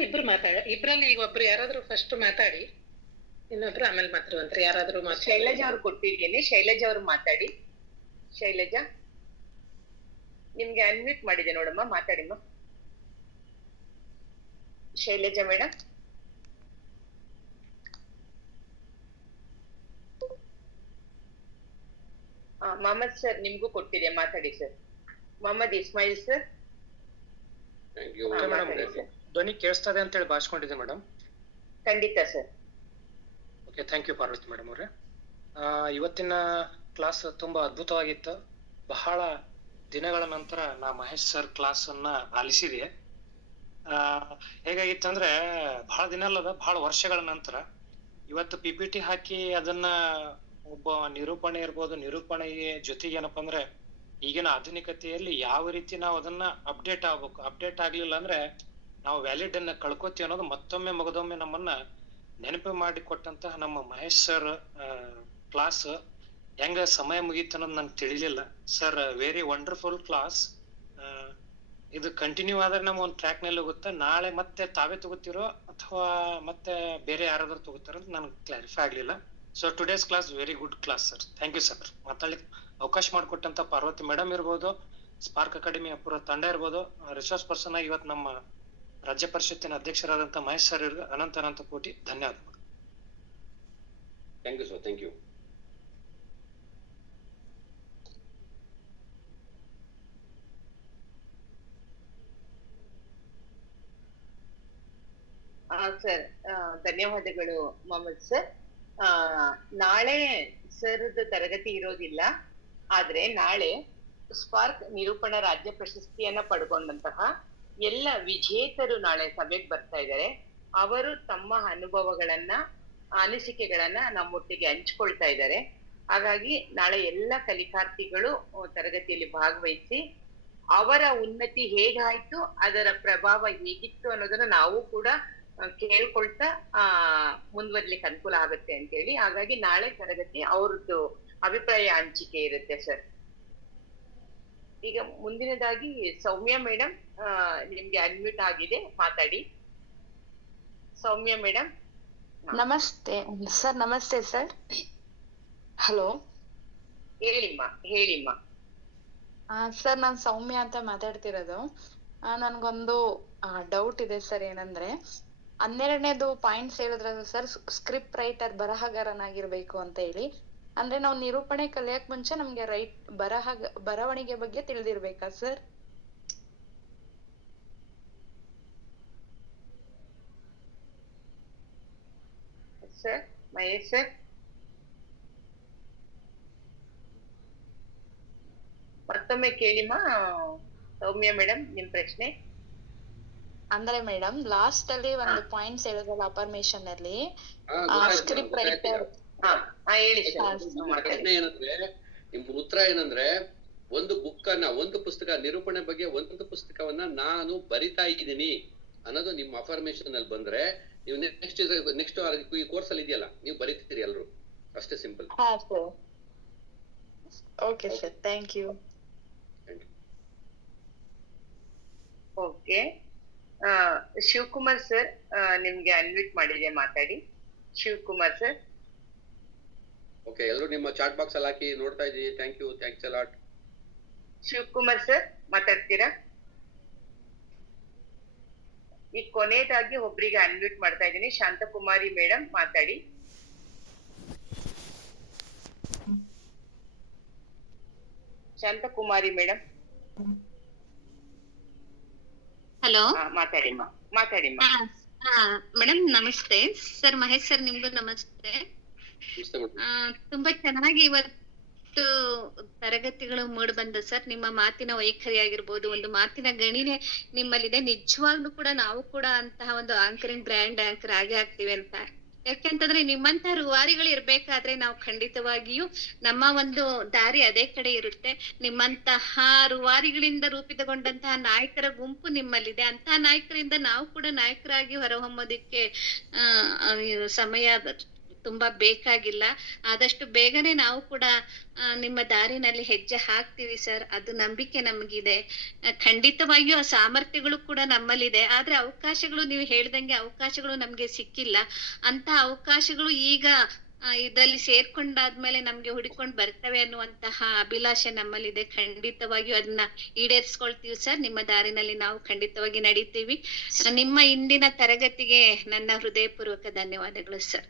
ಇಬ್ರಲ್ಲಿ ಈಗ ಒಬ್ರು ಯಾರಾದ್ರೂ ಫಸ್ಟ್ ಮಾತಾಡಿ, ಇನ್ನೊಬ್ರು ಆಮೇಲೆ ಮಾತಾಡುವಂತ್ರಿ. ಯಾರಾದ್ರೂ ಶೈಲಜಾ ಅವ್ರು ಕೊಟ್ಟಿದ್ದೀನಿ, ಶೈಲಜಾ ಅವ್ರು ಮಾತಾಡಿ. ಶೈಲಜಾ ನಿಮ್ಗೆ ಅನ್ಮ್ಯೂಟ್ ಮಾಡಿದೆ ನೋಡಮ್ಮ, ಮಾತಾಡಿಮ್ಮ. ಶೈಲಜಾ ಮೇಡಮ್. ಮೊಹಮ್ಮದ್ ಸರ್ ನಿಮ್ಗೂ ಕೊಟ್ಟಿದೆ, ಮಾತಾಡಿ ಸರ್. ಮೊಹಮ್ಮದ್ ಇಸ್ಮಾಯಿಲ್ ಸರ್. ಧ್ವನಿ ಕೇಳಿಸ್ತದೆ ಅಂತ ಹೇಳಿ ಭಾವಿಸ್ಕೊಂಡಿದ್ದೆ ಮೇಡಮ್. ಖಂಡಿತ sir. Okay, thank you Parvati madam ಅವರೇ. ಇವತ್ತಿನ ಕ್ಲಾಸ್ ತುಂಬಾ ಅದ್ಭುತವಾಗಿತ್ತು. ಬಹಳ ದಿನಗಳ ನಂತರ ನಾ ಮಹೇಶ್ ಸರ್ ಕ್ಲಾಸ್ ಅನ್ನ ಆಲಿಸಿದೆ. ಹೇಗಾಗಿತ್ತು ಅಂದ್ರೆ ಬಹಳ ದಿನ ಅಲ್ಲದ, ಬಹಳ ವರ್ಷಗಳ ನಂತರ ಇವತ್ತು PPT ಹಾಕಿ ಅದನ್ನ ಒಬ್ಬ ನಿರೂಪಣೆ ಇರ್ಬೋದು, ನಿರೂಪಣೆಗೆ ಜೊತೆಗೆ ಏನಪ್ಪಾ ಅಂದ್ರೆ ಈಗಿನ ಆಧುನಿಕತೆಯಲ್ಲಿ ಯಾವ ರೀತಿ ನಾವು ಅದನ್ನ ಅಪ್ಡೇಟ್ ಆಗ್ಬೇಕು, ಅಪ್ಡೇಟ್ ಆಗ್ಲಿಲ್ಲ ಅಂದ್ರೆ ನಾವು ವ್ಯಾಲಿಡ್ ಅನ್ನ ಕಳ್ಕೊತೀವಿ ಅನ್ನೋದು ಮತ್ತೊಮ್ಮೆ ಮಗದೊಮ್ಮೆ ನಮ್ಮನ್ನ ನೆನಪು ಮಾಡಿ ಕೊಟ್ಟಂತಹ ನಮ್ಮ ಮಹೇಶ್ ಸರ್ ಕ್ಲಾಸ್ ಹೆಂಗ ಸಮಯ ಮುಗೀತು ಅನ್ನೋದು ನಂಗೆ ತಿಳಿಲಿಲ್ಲ. Sir very wonderful class. ಇದು ಕಂಟಿನ್ಯೂ ಆದ್ರೆ ನಮ್ಮ ಒಂದು ಟ್ರ್ಯಾಕ್ ನಲ್ಲಿ ಹೋಗುತ್ತೆ. ನಾಳೆ ಮತ್ತೆ ತಾವೇ ತಗೋತಿರೋ ಅಥವಾ ಮತ್ತೆ ಬೇರೆ ಯಾರಾದ್ರೂ ತಗೋತಾರೋ ಅಂತ ನನ್ಗೆ ಕ್ಲಾರಿಫೈ ಆಗ್ಲಿಲ್ಲ. So today's class very good class sir. Thank you sir. ಮಾತಾಡ್ಲಿಕ್ಕೆ ಅವಕಾಶ ಮಾಡಿಕೊಟ್ಟಂತ ಪಾರ್ವತಿ ಮೇಡಮ್ ಇರ್ಬೋದು, ಸ್ಪಾರ್ಕ್ ಅಕಾಡೆಮಿ ಪೂರ ತಂಡ ಇರ್ಬೋದು, ರಿಸೋರ್ಸ್ ಪರ್ಸನ್ ಆಗಿ ಇವತ್ತು ನಮ್ಮ ರಾಜ್ಯ ಪರಿಷತ್ತಿನ ಅಧ್ಯಕ್ಷರಾದಂತ ಮಹೇಶ್ ಸರ್ ಇರ್ಗ ಅನಂತ ಕೋಟಿ ಧನ್ಯವಾದಗಳು. Thank you sir, thank you. Sir ಧನ್ಯವಾದಗಳು ಮೊಹಮ್ಮದ್ ಸರ್. ನಾಳೆ ಸರ್ದ ತರಗತಿ ಇರೋದಿಲ್ಲ, ಆದ್ರೆ ನಾಳೆ ಸ್ಪಾರ್ಕ್ ನಿರೂಪಣಾ ರಾಜ್ಯ ಪ್ರಶಸ್ತಿಯನ್ನ ಪಡ್ಕೊಂಡಂತಹ ಎಲ್ಲ ವಿಜೇತರು ನಾಳೆ ಸಭೆಗೆ ಬರ್ತಾ ಇದ್ದಾರೆ. ಅವರು ತಮ್ಮ ಅನುಭವಗಳನ್ನ, ಅನಿಸಿಕೆಗಳನ್ನ ನಮ್ಮೊಟ್ಟಿಗೆ ಹಂಚ್ಕೊಳ್ತಾ ಇದ್ದಾರೆ. ಹಾಗಾಗಿ ನಾಳೆ ಎಲ್ಲ ಕಲಿಕಾರ್ಥಿಗಳು ತರಗತಿಯಲ್ಲಿ ಭಾಗವಹಿಸಿ ಅವರ ಉನ್ನತಿ ಹೇಗಾಯ್ತು, ಅದರ ಪ್ರಭಾವ ಹೇಗಿತ್ತು ಅನ್ನೋದನ್ನ ನಾವು ಕೂಡ ಕೇಳ್ಕೊಳ್ತಾ ಮುಂದುವರ್ಲಿಕ್ಕೆ ಅನುಕೂಲ ಆಗುತ್ತೆ ಅಂತ ಹೇಳಿ. ಹಾಗಾಗಿ ನಾಳೆ ತರಗತಿ ಅವ್ರದ್ದು ಅಭಿಪ್ರಾಯ ಹಂಚಿಕೆ ಇರುತ್ತೆ ಸರ್. ಈಗ ಮುಂದಿನದಾಗಿ ಸೌಮ್ಯ ಮೇಡಮ್ ನಿಮ್ಗೆ ಅನ್ಮ್ಯೂಟ್ ಆಗಿದೆ, ಮಾತಾಡಿ. ಸೌಮ್ಯ ಮೇಡಮ್. ನಮಸ್ತೆ ಸರ್. ನಮಸ್ತೆ ಸರ್. ಹಲೋ, ಹೇಳಿಮ್ಮ. ಸರ್ ನಾನ್ ಸೌಮ್ಯ ಅಂತ ಮಾತಾಡ್ತಿರೋದು. ನನ್ಗೊಂದು ಡೌಟ್ ಇದೆ ಸರ್. ಏನಂದ್ರೆ 12ನೇದು ಪಾಯಿಂಟ್ಸ್ ಹೇಳಿದ್ರಲ್ಲ ಸರ್, ಸ್ಕ್ರಿಪ್ಟ್ ರೈಟರ್ ಬರಹಗಾರನಾಗಿರ್ಬೇಕು ಅಂತ ಹೇಳಿ. ಅಂದ್ರೆ ನಾವು ನಿರೂಪಣೆ ಕಲಿಯಕ್ ಮುಂಚೆ ನಮ್ಗೆ ಬರವಣಿಗೆ ಬಗ್ಗೆ ತಿಳಿದಿರ್ಬೇಕಾ ಸರ್? ಸರ್ ಮಹೇಶ್ ಸರ್, ಮತ್ತೊಮ್ಮೆ ಕೇಳಿಮ್ಮ ಸೌಮ್ಯ ಮೇಡಮ್ ನಿಮ್ ಪ್ರಶ್ನೆ. ಅಂದ್ರೆ ಮೇಡಮ್ ಲಾಸ್ಟ್ ಅಲ್ಲಿ ಒಂದು ಪಾಯಿಂಟ್ಸ್ ಹೇಳಿದ್ರಲ್ಲ ಅಫರ್ಮೇಶನ್ ಅಲ್ಲಿ, ಸ್ಕ್ರಿಪ್ಟ್ ರೈಟರ್. ಹೇಳಿ ಪ್ರಶ್ನೆ ಏನಂದ್ರೆ, ನಿಮ್ ಉತ್ತರ ಏನಂದ್ರೆ, ಒಂದು ಬುಕ್ ಅನ್ನ, ಒಂದು ಪುಸ್ತಕ ನಿರೂಪಣೆ ಬಗ್ಗೆ ಒಂದು ಪುಸ್ತಕವನ್ನ ನಾನು ಬರಿತಾ ಇದ್ದೀನಿ, ಅನ್ನೋದು ನಿಮ್ಮ ಅಫರ್ಮೇಶನ್ ಅಲ್ಲಿ ಬಂದ್ರೆ ನೀವು ನೆಕ್ಸ್ಟ್ ಈ ಕೋರ್ಸ್ ಅಲ್ಲಿ ಇದೆಯಲ್ಲ ನೀವು ಬರೀತೀರಿ ಎಲ್ರು, ಅಷ್ಟೇ ಸಿಂಪಲ್. ಹಾ sir. Okay sir, thank you. Okay, Shivakumar sir ನಿಮ್ಗೆ ಅನ್ಮ್ಯೂಟ್ ಮಾಡಿದೆ, ಮಾತಾಡಿ. ಶಿವಕುಮಾರ್ ಸರ್. ಓಕೆ, ಎಲ್ಲರೂ ನಿಮ್ಮ ಚಾಟ್ ಬಾಕ್ಸ್ ಅಲ್ಲಿ ಹಾಕಿ ನೋಡ್ತಾ ಇದ್ದೀವಿ. Thank you, thanks a lot. Shivakumar sir ಮಾತಾಡ್ತೀರಾ? ಈಗ ಕೊನೆಯದಾಗಿ ಒಬ್ರಿಗೆ ಅನ್ಮ್ಯೂಟ್ ಮಾಡ್ತಾ ಇದ್ದೀನಿ. ಶಾಂತಕುಮಾರಿ ಮೇಡಮ್ ಮಾತಾಡಿ. ಶಾಂತಕುಮಾರಿ ಮೇಡಮ್ ಹಲೋ, ಮಾತಾಡಿ ಮೇಡಮ್ ನಮಸ್ತೆ. ಸರ್ ಮಹೇಶ್ ಸರ್, ನಿಮ್ಗೂ ನಮಸ್ತೆ. ತುಂಬಾ ಚೆನ್ನಾಗಿ ಇವತ್ತು ತರಗತಿಗಳು ಮೂಡ್ ಬಂದ ಸರ್. ನಿಮ್ಮ ಮಾತಿನ ವೈಖರಿ ಆಗಿರ್ಬೋದು, ಒಂದು ಮಾತಿನ ಗಣಿನೇ ನಿಮ್ಮಲ್ಲಿದೆ. ನಿಜವಾಗ್ಲೂ ಕೂಡ ನಾವು ಕೂಡ ಅಂತಹ ಒಂದು ಆಂಕರಿಂಗ್ ಬ್ರ್ಯಾಂಡ್ ಆಂಕರ್ ಆಗೇ ಆಗ್ತೀವಿ ಅಂತ. ಯಾಕೆಂತಂದ್ರೆ ನಿಮ್ಮಂತಹ ರೂವಾರಿಗಳು ಇರ್ಬೇಕಾದ್ರೆ ನಾವು ಖಂಡಿತವಾಗಿಯೂ ನಮ್ಮ ಒಂದು ದಾರಿ ಅದೇ ಕಡೆ ಇರುತ್ತೆ. ನಿಮ್ಮಂತಹ ರೂವಾರಿಗಳಿಂದ ರೂಪಿತಗೊಂಡಂತಹ ನಾಯಕರ ಗುಂಪು ನಿಮ್ಮಲ್ಲಿದೆ. ಅಂತಹ ನಾಯಕರಿಂದ ನಾವು ಕೂಡ ನಾಯಕರಾಗಿ ಹೊರಹೊಮ್ಮೋದಿಕ್ಕೆ ಸಮಯ ತುಂಬಾ ಬೇಕಾಗಿಲ್ಲ. ಆದಷ್ಟು ಬೇಗನೆ ನಾವು ಕೂಡ ನಿಮ್ಮ ದಾರಿನಲ್ಲಿ ಹೆಜ್ಜೆ ಹಾಕ್ತೀವಿ ಸರ್. ಅದು ನಂಬಿಕೆ ನಮಗಿದೆ. ಖಂಡಿತವಾಗಿಯೂ ಆ ಸಾಮರ್ಥ್ಯಗಳು ಕೂಡ ನಮ್ಮಲ್ಲಿದೆ. ಆದ್ರೆ ಅವಕಾಶಗಳು, ನೀವು ಹೇಳ್ದಂಗೆ ಅವಕಾಶಗಳು ನಮ್ಗೆ ಸಿಕ್ಕಿಲ್ಲ. ಅಂತ ಅವಕಾಶಗಳು ಈಗ ಇದ್ರಲ್ಲಿ ಸೇರ್ಕೊಂಡಾದ್ಮೇಲೆ ನಮ್ಗೆ ಹುಡುಕೊಂಡ್ ಬರ್ತವೆ ಅನ್ನುವಂತಹ ಅಭಿಲಾಷೆ ನಮ್ಮಲ್ಲಿದೆ. ಖಂಡಿತವಾಗಿಯೂ ಅದನ್ನ ಈಡೇರಿಸ್ಕೊಳ್ತೀವಿ ಸರ್. ನಿಮ್ಮ ದಾರಿನಲ್ಲಿ ನಾವು ಖಂಡಿತವಾಗಿ ನಡೀತೀವಿ. ನಿಮ್ಮ ಇಂದಿನ ತರಗತಿಗೆ ನನ್ನ ಹೃದಯಪೂರ್ವಕ ಧನ್ಯವಾದಗಳು ಸರ್.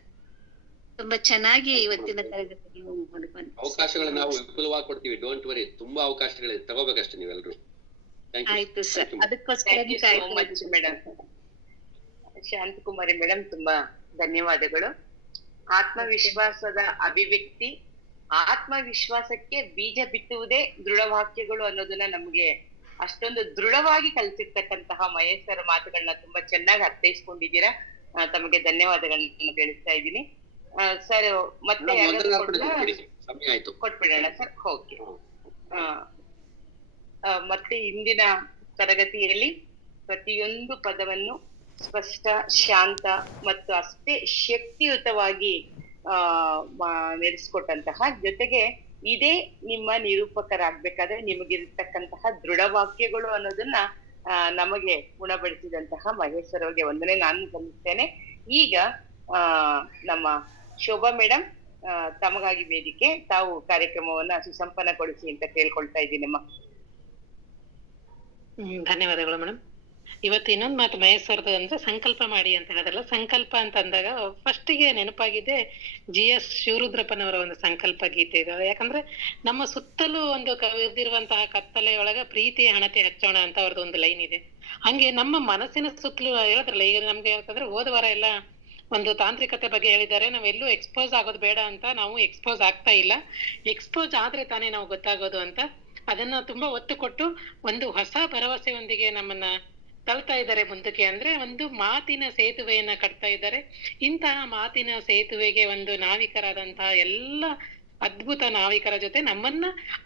ತುಂಬಾ ಚೆನ್ನಾಗಿ ಇವತ್ತಿನ ತರಗತಿಗೆ ಅವಕಾಶಗಳನ್ನ ನಾವು ವಿಪುಲವಾಗಿ ಕೊಡ್ತೀವಿ. ಡೋಂಟ್ ವರಿ, ತುಂಬಾ ಅವಕಾಶಗಳಿದೆ, ತಗೋಬೇಕಷ್ಟೇ ನೀವೆಲ್ಲರೂ. ಆಯ್ತು ಸರ್, ಅದಕ್ಕೋಸ್ಕರ ಮೇಡಮ್. ಶಾಂತಕುಮಾರಿ ಮೇಡಮ್ ತುಂಬಾ ಧನ್ಯವಾದಗಳು. ಆತ್ಮವಿಶ್ವಾಸದ ಅಭಿವ್ಯಕ್ತಿ, ಆತ್ಮವಿಶ್ವಾಸಕ್ಕೆ ಬೀಜ ಬಿತ್ತುವುದೇ ದೃಢವಾಕ್ಯಗಳು ಅನ್ನೋದನ್ನ ನಮ್ಗೆ ಅಷ್ಟೊಂದು ದೃಢವಾಗಿ ಕಲಿಸಿರ್ತಕ್ಕಂತಹ ಮಹೇಶ್ ಸರ್ ಮಾತುಗಳನ್ನ ತುಂಬಾ ಚೆನ್ನಾಗಿ ಅರ್ಥೈಸ್ಕೊಂಡಿದ್ದೀರಾ. ತಮಗೆ ಧನ್ಯವಾದಗಳನ್ನ ತಿಳಿಸ್ತಾ ಇದ್ದೀನಿ ಸರ್. ಮತ್ತೆ ಕೊಟ್ಬಿಡೋಣ ಸರ್. ಓಕೆ. ಮತ್ತೆ ಇಂದಿನ ತರಗತಿಯಲ್ಲಿ ಪ್ರತಿಯೊಂದು ಪದವನ್ನು ಸ್ಪಷ್ಟ, ಶಾಂತ ಮತ್ತು ಅಷ್ಟೇ ಶಕ್ತಿಯುತವಾಗಿ ನಡೆಸ್ಕೊಟ್ಟಂತಹ, ಜೊತೆಗೆ ಇದೇ ನಿಮ್ಮ ನಿರೂಪಕರಾಗ್ಬೇಕಾದ್ರೆ ನಿಮಗಿರ್ತಕ್ಕಂತಹ ದೃಢವಾಕ್ಯಗಳು ಅನ್ನೋದನ್ನ ನಮಗೆ ಉಣಬಡಿಸಿದಂತಹ ಮಹೇಶ್ ಸರ್ ಅವರಿಗೆ ವಂದನೆ ನಾನು ಸಲ್ಲಿಸ್ತೇನೆ. ಈಗ ನಮ್ಮ ಶೋಭಾ ಮೇಡಮ್ ತಮಗಾಗಿ ವೇದಿಕೆ, ತಾವು ಕಾರ್ಯಕ್ರಮವನ್ನ ಸುಸಂಪನ್ನಗೊಳಿಸಿ ಅಂತ ಕೇಳ್ಕೊಳ್ತಾ ಇದ್ದೀನಮ್ಮ. ಧನ್ಯವಾದಗಳು ಮೇಡಮ್. ಇವತ್ತು ಇನ್ನೊಂದು ಮಾತು ಮಹೇಶ್ ಸರ್ದು ಅಂದ್ರೆ ಸಂಕಲ್ಪ ಮಾಡಿ ಅಂತ ಹೇಳಿದ್ರಲ್ಲ. ಸಂಕಲ್ಪ ಅಂತ ಅಂದಾಗ ಫಸ್ಟ್ ಗೆ ನೆನಪಾಗಿದೆ GS ಶಿವರುದ್ರಪ್ಪನವರ ಒಂದು ಸಂಕಲ್ಪ ಗೀತೆ ಇದೆ. ಯಾಕಂದ್ರೆ ನಮ್ಮ ಸುತ್ತಲೂ ಒಂದು ಕವಿದಿರುವಂತಹ ಕತ್ತಲೆಯೊಳಗ ಪ್ರೀತಿ ಹಣತೆ ಹಚ್ಚೋಣ ಅಂತ ಅವ್ರದ್ದು ಒಂದು ಲೈನ್ ಇದೆ. ಹಂಗೆ ನಮ್ಮ ಮನಸ್ಸಿನ ಸುತ್ತಲೂ ಹೇಳಿದ್ರಲ್ಲ. ಈಗ ನಮ್ಗೆ ಯಾಕಂದ್ರೆ ಹೋದ ವಾರ ಎಲ್ಲ ಒಂದು ತಾಂತ್ರಿಕತೆ ಬಗ್ಗೆ ಹೇಳಿದ್ದಾರೆ. ನಾವೆಲ್ಲೂ ಎಕ್ಸ್ಪೋಸ್ ಆಗೋದು ಬೇಡ ಅಂತ. ನಾವು ಎಕ್ಸ್ಪೋಸ್ ಆಗ್ತಾ ಇಲ್ಲ. ಎಕ್ಸ್ಪೋಸ್ ಆದ್ರೆ ತಾನೇ ನಾವು ಗೊತ್ತಾಗೋದು ಅಂತ ಅದನ್ನ ತುಂಬಾ ಒತ್ತು ಕೊಟ್ಟು ಒಂದು ಹೊಸ ಭರವಸೆಯೊಂದಿಗೆ ನಮ್ಮನ್ನ ತಳ್ತಾ ಇದ್ದಾರೆ ಮುಂದಕ್ಕೆ. ಅಂದ್ರೆ ಒಂದು ಮಾತಿನ ಸೇತುವೆಯನ್ನ ಕಟ್ತಾ ಇದ್ದಾರೆ. ಇಂತಹ ಮಾತಿನ ಸೇತುವೆಗೆ ಒಂದು ನಾವಿಕರಾದಂತಹ ಎಲ್ಲ ಅದ್ಭುತ ನಾವಿಕರ ಜೊತೆ ನಮ್ಮನ್ನ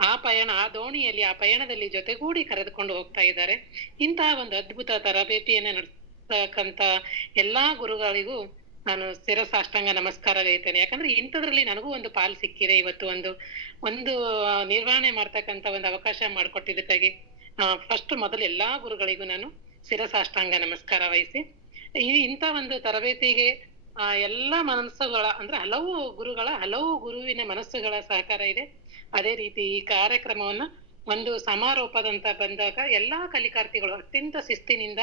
ಆ ದೋಣಿಯಲ್ಲಿ ಆ ಪಯಣದಲ್ಲಿ ಜೊತೆಗೂಡಿ ಕರೆದುಕೊಂಡು ಹೋಗ್ತಾ ಇದ್ದಾರೆ. ಇಂತಹ ಒಂದು ಅದ್ಭುತ ತರಬೇತಿಯನ್ನ ನಡೆಸ್ತಕ್ಕಂತ ಎಲ್ಲಾ ಗುರುಗಳಿಗೂ ನಾನು ಶಿರಸಾಷ್ಟಾಂಗ ನಮಸ್ಕಾರ ಹೇಳ್ತೇನೆ. ಯಾಕಂದ್ರೆ ಇಂಥದ್ರಲ್ಲಿ ನನಗೂ ಒಂದು ಪಾಲು ಸಿಕ್ಕಿದೆ. ಇವತ್ತು ಒಂದು ನಿರ್ವಹಣೆ ಮಾಡ್ತಕ್ಕಂತ ಒಂದು ಅವಕಾಶ ಮಾಡಿಕೊಟ್ಟಿದ್ದಕ್ಕಾಗಿ ಫಸ್ಟ್ ಮೊದಲು ಎಲ್ಲಾ ಗುರುಗಳಿಗೂ ನಾನು ಶಿರಸಾಷ್ಟಾಂಗ ನಮಸ್ಕಾರ ವಹಿಸಿ, ಇಂಥ ಒಂದು ತರಬೇತಿಗೆ ಎಲ್ಲಾ ಮನಸ್ಸುಗಳ ಅಂದ್ರೆ ಹಲವು ಗುರುವಿನ ಮನಸ್ಸುಗಳ ಸಹಕಾರ ಇದೆ. ಅದೇ ರೀತಿ ಈ ಕಾರ್ಯಕ್ರಮವನ್ನ ಒಂದು ಸಮಾರೋಪದಂತ ಬಂದಾಗ ಎಲ್ಲಾ ಕಲಿಕಾರ್ಥಿಗಳು ಅತ್ಯಂತ ಶಿಸ್ತಿನಿಂದ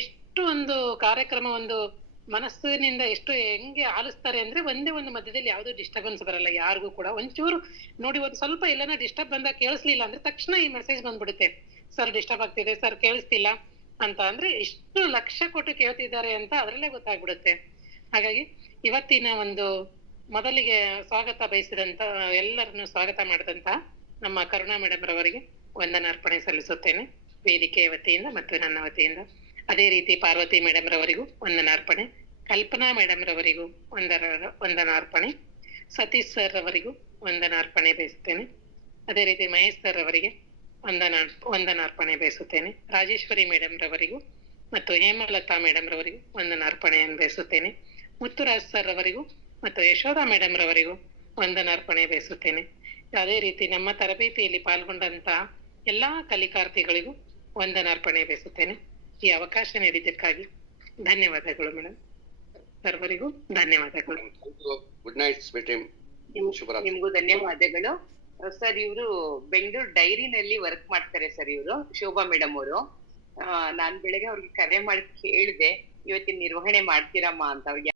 ಎಷ್ಟು ಒಂದು ಕಾರ್ಯಕ್ರಮ ಒಂದು ಮನಸ್ಸಿನಿಂದ ಎಷ್ಟು ಹೆಂಗೆ ಆಲಿಸ್ತಾರೆ ಅಂದ್ರೆ ಒಂದೇ ಒಂದು ಮಧ್ಯದಲ್ಲಿ ಯಾವ್ದು ಡಿಸ್ಟರ್ಬೆನ್ಸ್ ಬರಲ್ಲ ಯಾರಿಗೂ ಕೂಡ. ಒಂಚೂರು ನೋಡಿ, ಒಂದು ಸ್ವಲ್ಪ ಎಲ್ಲಾನ ಡಿಸ್ಟರ್ಬ್ ಬಂದಾಗ ಕೇಳಿಸ್ಲಿಲ್ಲ ಅಂದ್ರೆ ತಕ್ಷಣ ಈ ಮೆಸೇಜ್ ಬಂದ್ಬಿಡುತ್ತೆ, ಸರ್ ಡಿಸ್ಟರ್ಬ್ ಆಗ್ತಿದೆ, ಸರ್ ಕೇಳಿಸ್ತಿಲ್ಲ ಅಂತ. ಅಂದ್ರೆ ಎಷ್ಟು ಲಕ್ಷ್ಯ ಕೊಟ್ಟು ಕೇಳ್ತಿದ್ದಾರೆ ಅಂತ ಅದ್ರಲ್ಲೇ ಗೊತ್ತಾಗ್ಬಿಡುತ್ತೆ. ಹಾಗಾಗಿ ಇವತ್ತಿನ ಒಂದು ಮೊದಲಿಗೆ ಸ್ವಾಗತ ಬಯಸಿದಂತ ಎಲ್ಲರನ್ನು ಸ್ವಾಗತ ಮಾಡಿದಂತ ನಮ್ಮ ಕರುಣಾ ಮೇಡಮ್ ರವರಿಗೆ ವಂದನಾರ್ಪಣೆ ಸಲ್ಲಿಸುತ್ತೇನೆ ವೇದಿಕೆಯ ವತಿಯಿಂದ ಮತ್ತು ನನ್ನ ವತಿಯಿಂದ. ಅದೇ ರೀತಿ ಪಾರ್ವತಿ ಮೇಡಮ್ ರವರಿಗೂ ವಂದನಾರ್ಪಣೆ, ಕಲ್ಪನಾ ಮೇಡಮ್ ರವರಿಗೂ ವಂದನಾರ್ಪಣೆ, ಸತೀಶ್ ಸರ್ ರವರಿಗೂ ವಂದನಾರ್ಪಣೆ ಬಯಸುತ್ತೇನೆ. ಅದೇ ರೀತಿ ಮಹೇಶ್ ಸರ್ ಅವರಿಗೆ ವಂದನಾರ್ಪಣೆ ಬಯಸುತ್ತೇನೆ. ರಾಜೇಶ್ವರಿ ಮೇಡಮ್ ರವರಿಗೂ ಮತ್ತು ಹೇಮಲತಾ ಮೇಡಮ್ ರವರಿಗೂ ವಂದನಾರ್ಪಣೆಯನ್ನು ಬಯಸುತ್ತೇನೆ. ಮುತ್ತುರಾಜ್ ಸರ್ ಅವರಿಗೂ ಮತ್ತು ಯಶೋಧಾ ಮೇಡಮ್ ರವರಿಗೂ ವಂದನಾರ್ಪಣೆ ಬಯಸುತ್ತೇನೆ. ಅದೇ ರೀತಿ ನಮ್ಮ ತರಬೇತಿಯಲ್ಲಿ ಪಾಲ್ಗೊಂಡಂತ ಎಲ್ಲಾ ಕಲಿಕಾರ್ಥಿಗಳಿಗೂ ವಂದನಾರ್ಪಣೆ ಬಯಸುತ್ತೇನೆ. ಈ ಅವಕಾಶ ನೀಡಿದ್ದಕ್ಕಾಗಿ ಧನ್ಯವಾದಗಳು ಮೇಡಮ್. ಸರ್ವರಿಗೂ ಧನ್ಯವಾದಗಳು. Good night Smiti. ನಿಮ್ಗೂ ಧನ್ಯವಾದಗಳು ಸರ್. ಇವರು ಬೆಂಗಳೂರು ಡೈರಿನಲ್ಲಿ ವರ್ಕ್ ಮಾಡ್ತಾರೆ ಸರ್. ಇವರು ಶೋಭಾ ಮೇಡಮ್ ಅವರು. ನಾನ್ ಬೆಳಗ್ಗೆ ಅವ್ರಿಗೆ ಕರೆ ಮಾಡಿ ಕೇಳಿದೆ ಇವತ್ತಿನ ನಿರ್ವಹಣೆ ಮಾಡ್ತೀರಮ್ಮ ಅಂತ. ಅವ್ರಿಗೆ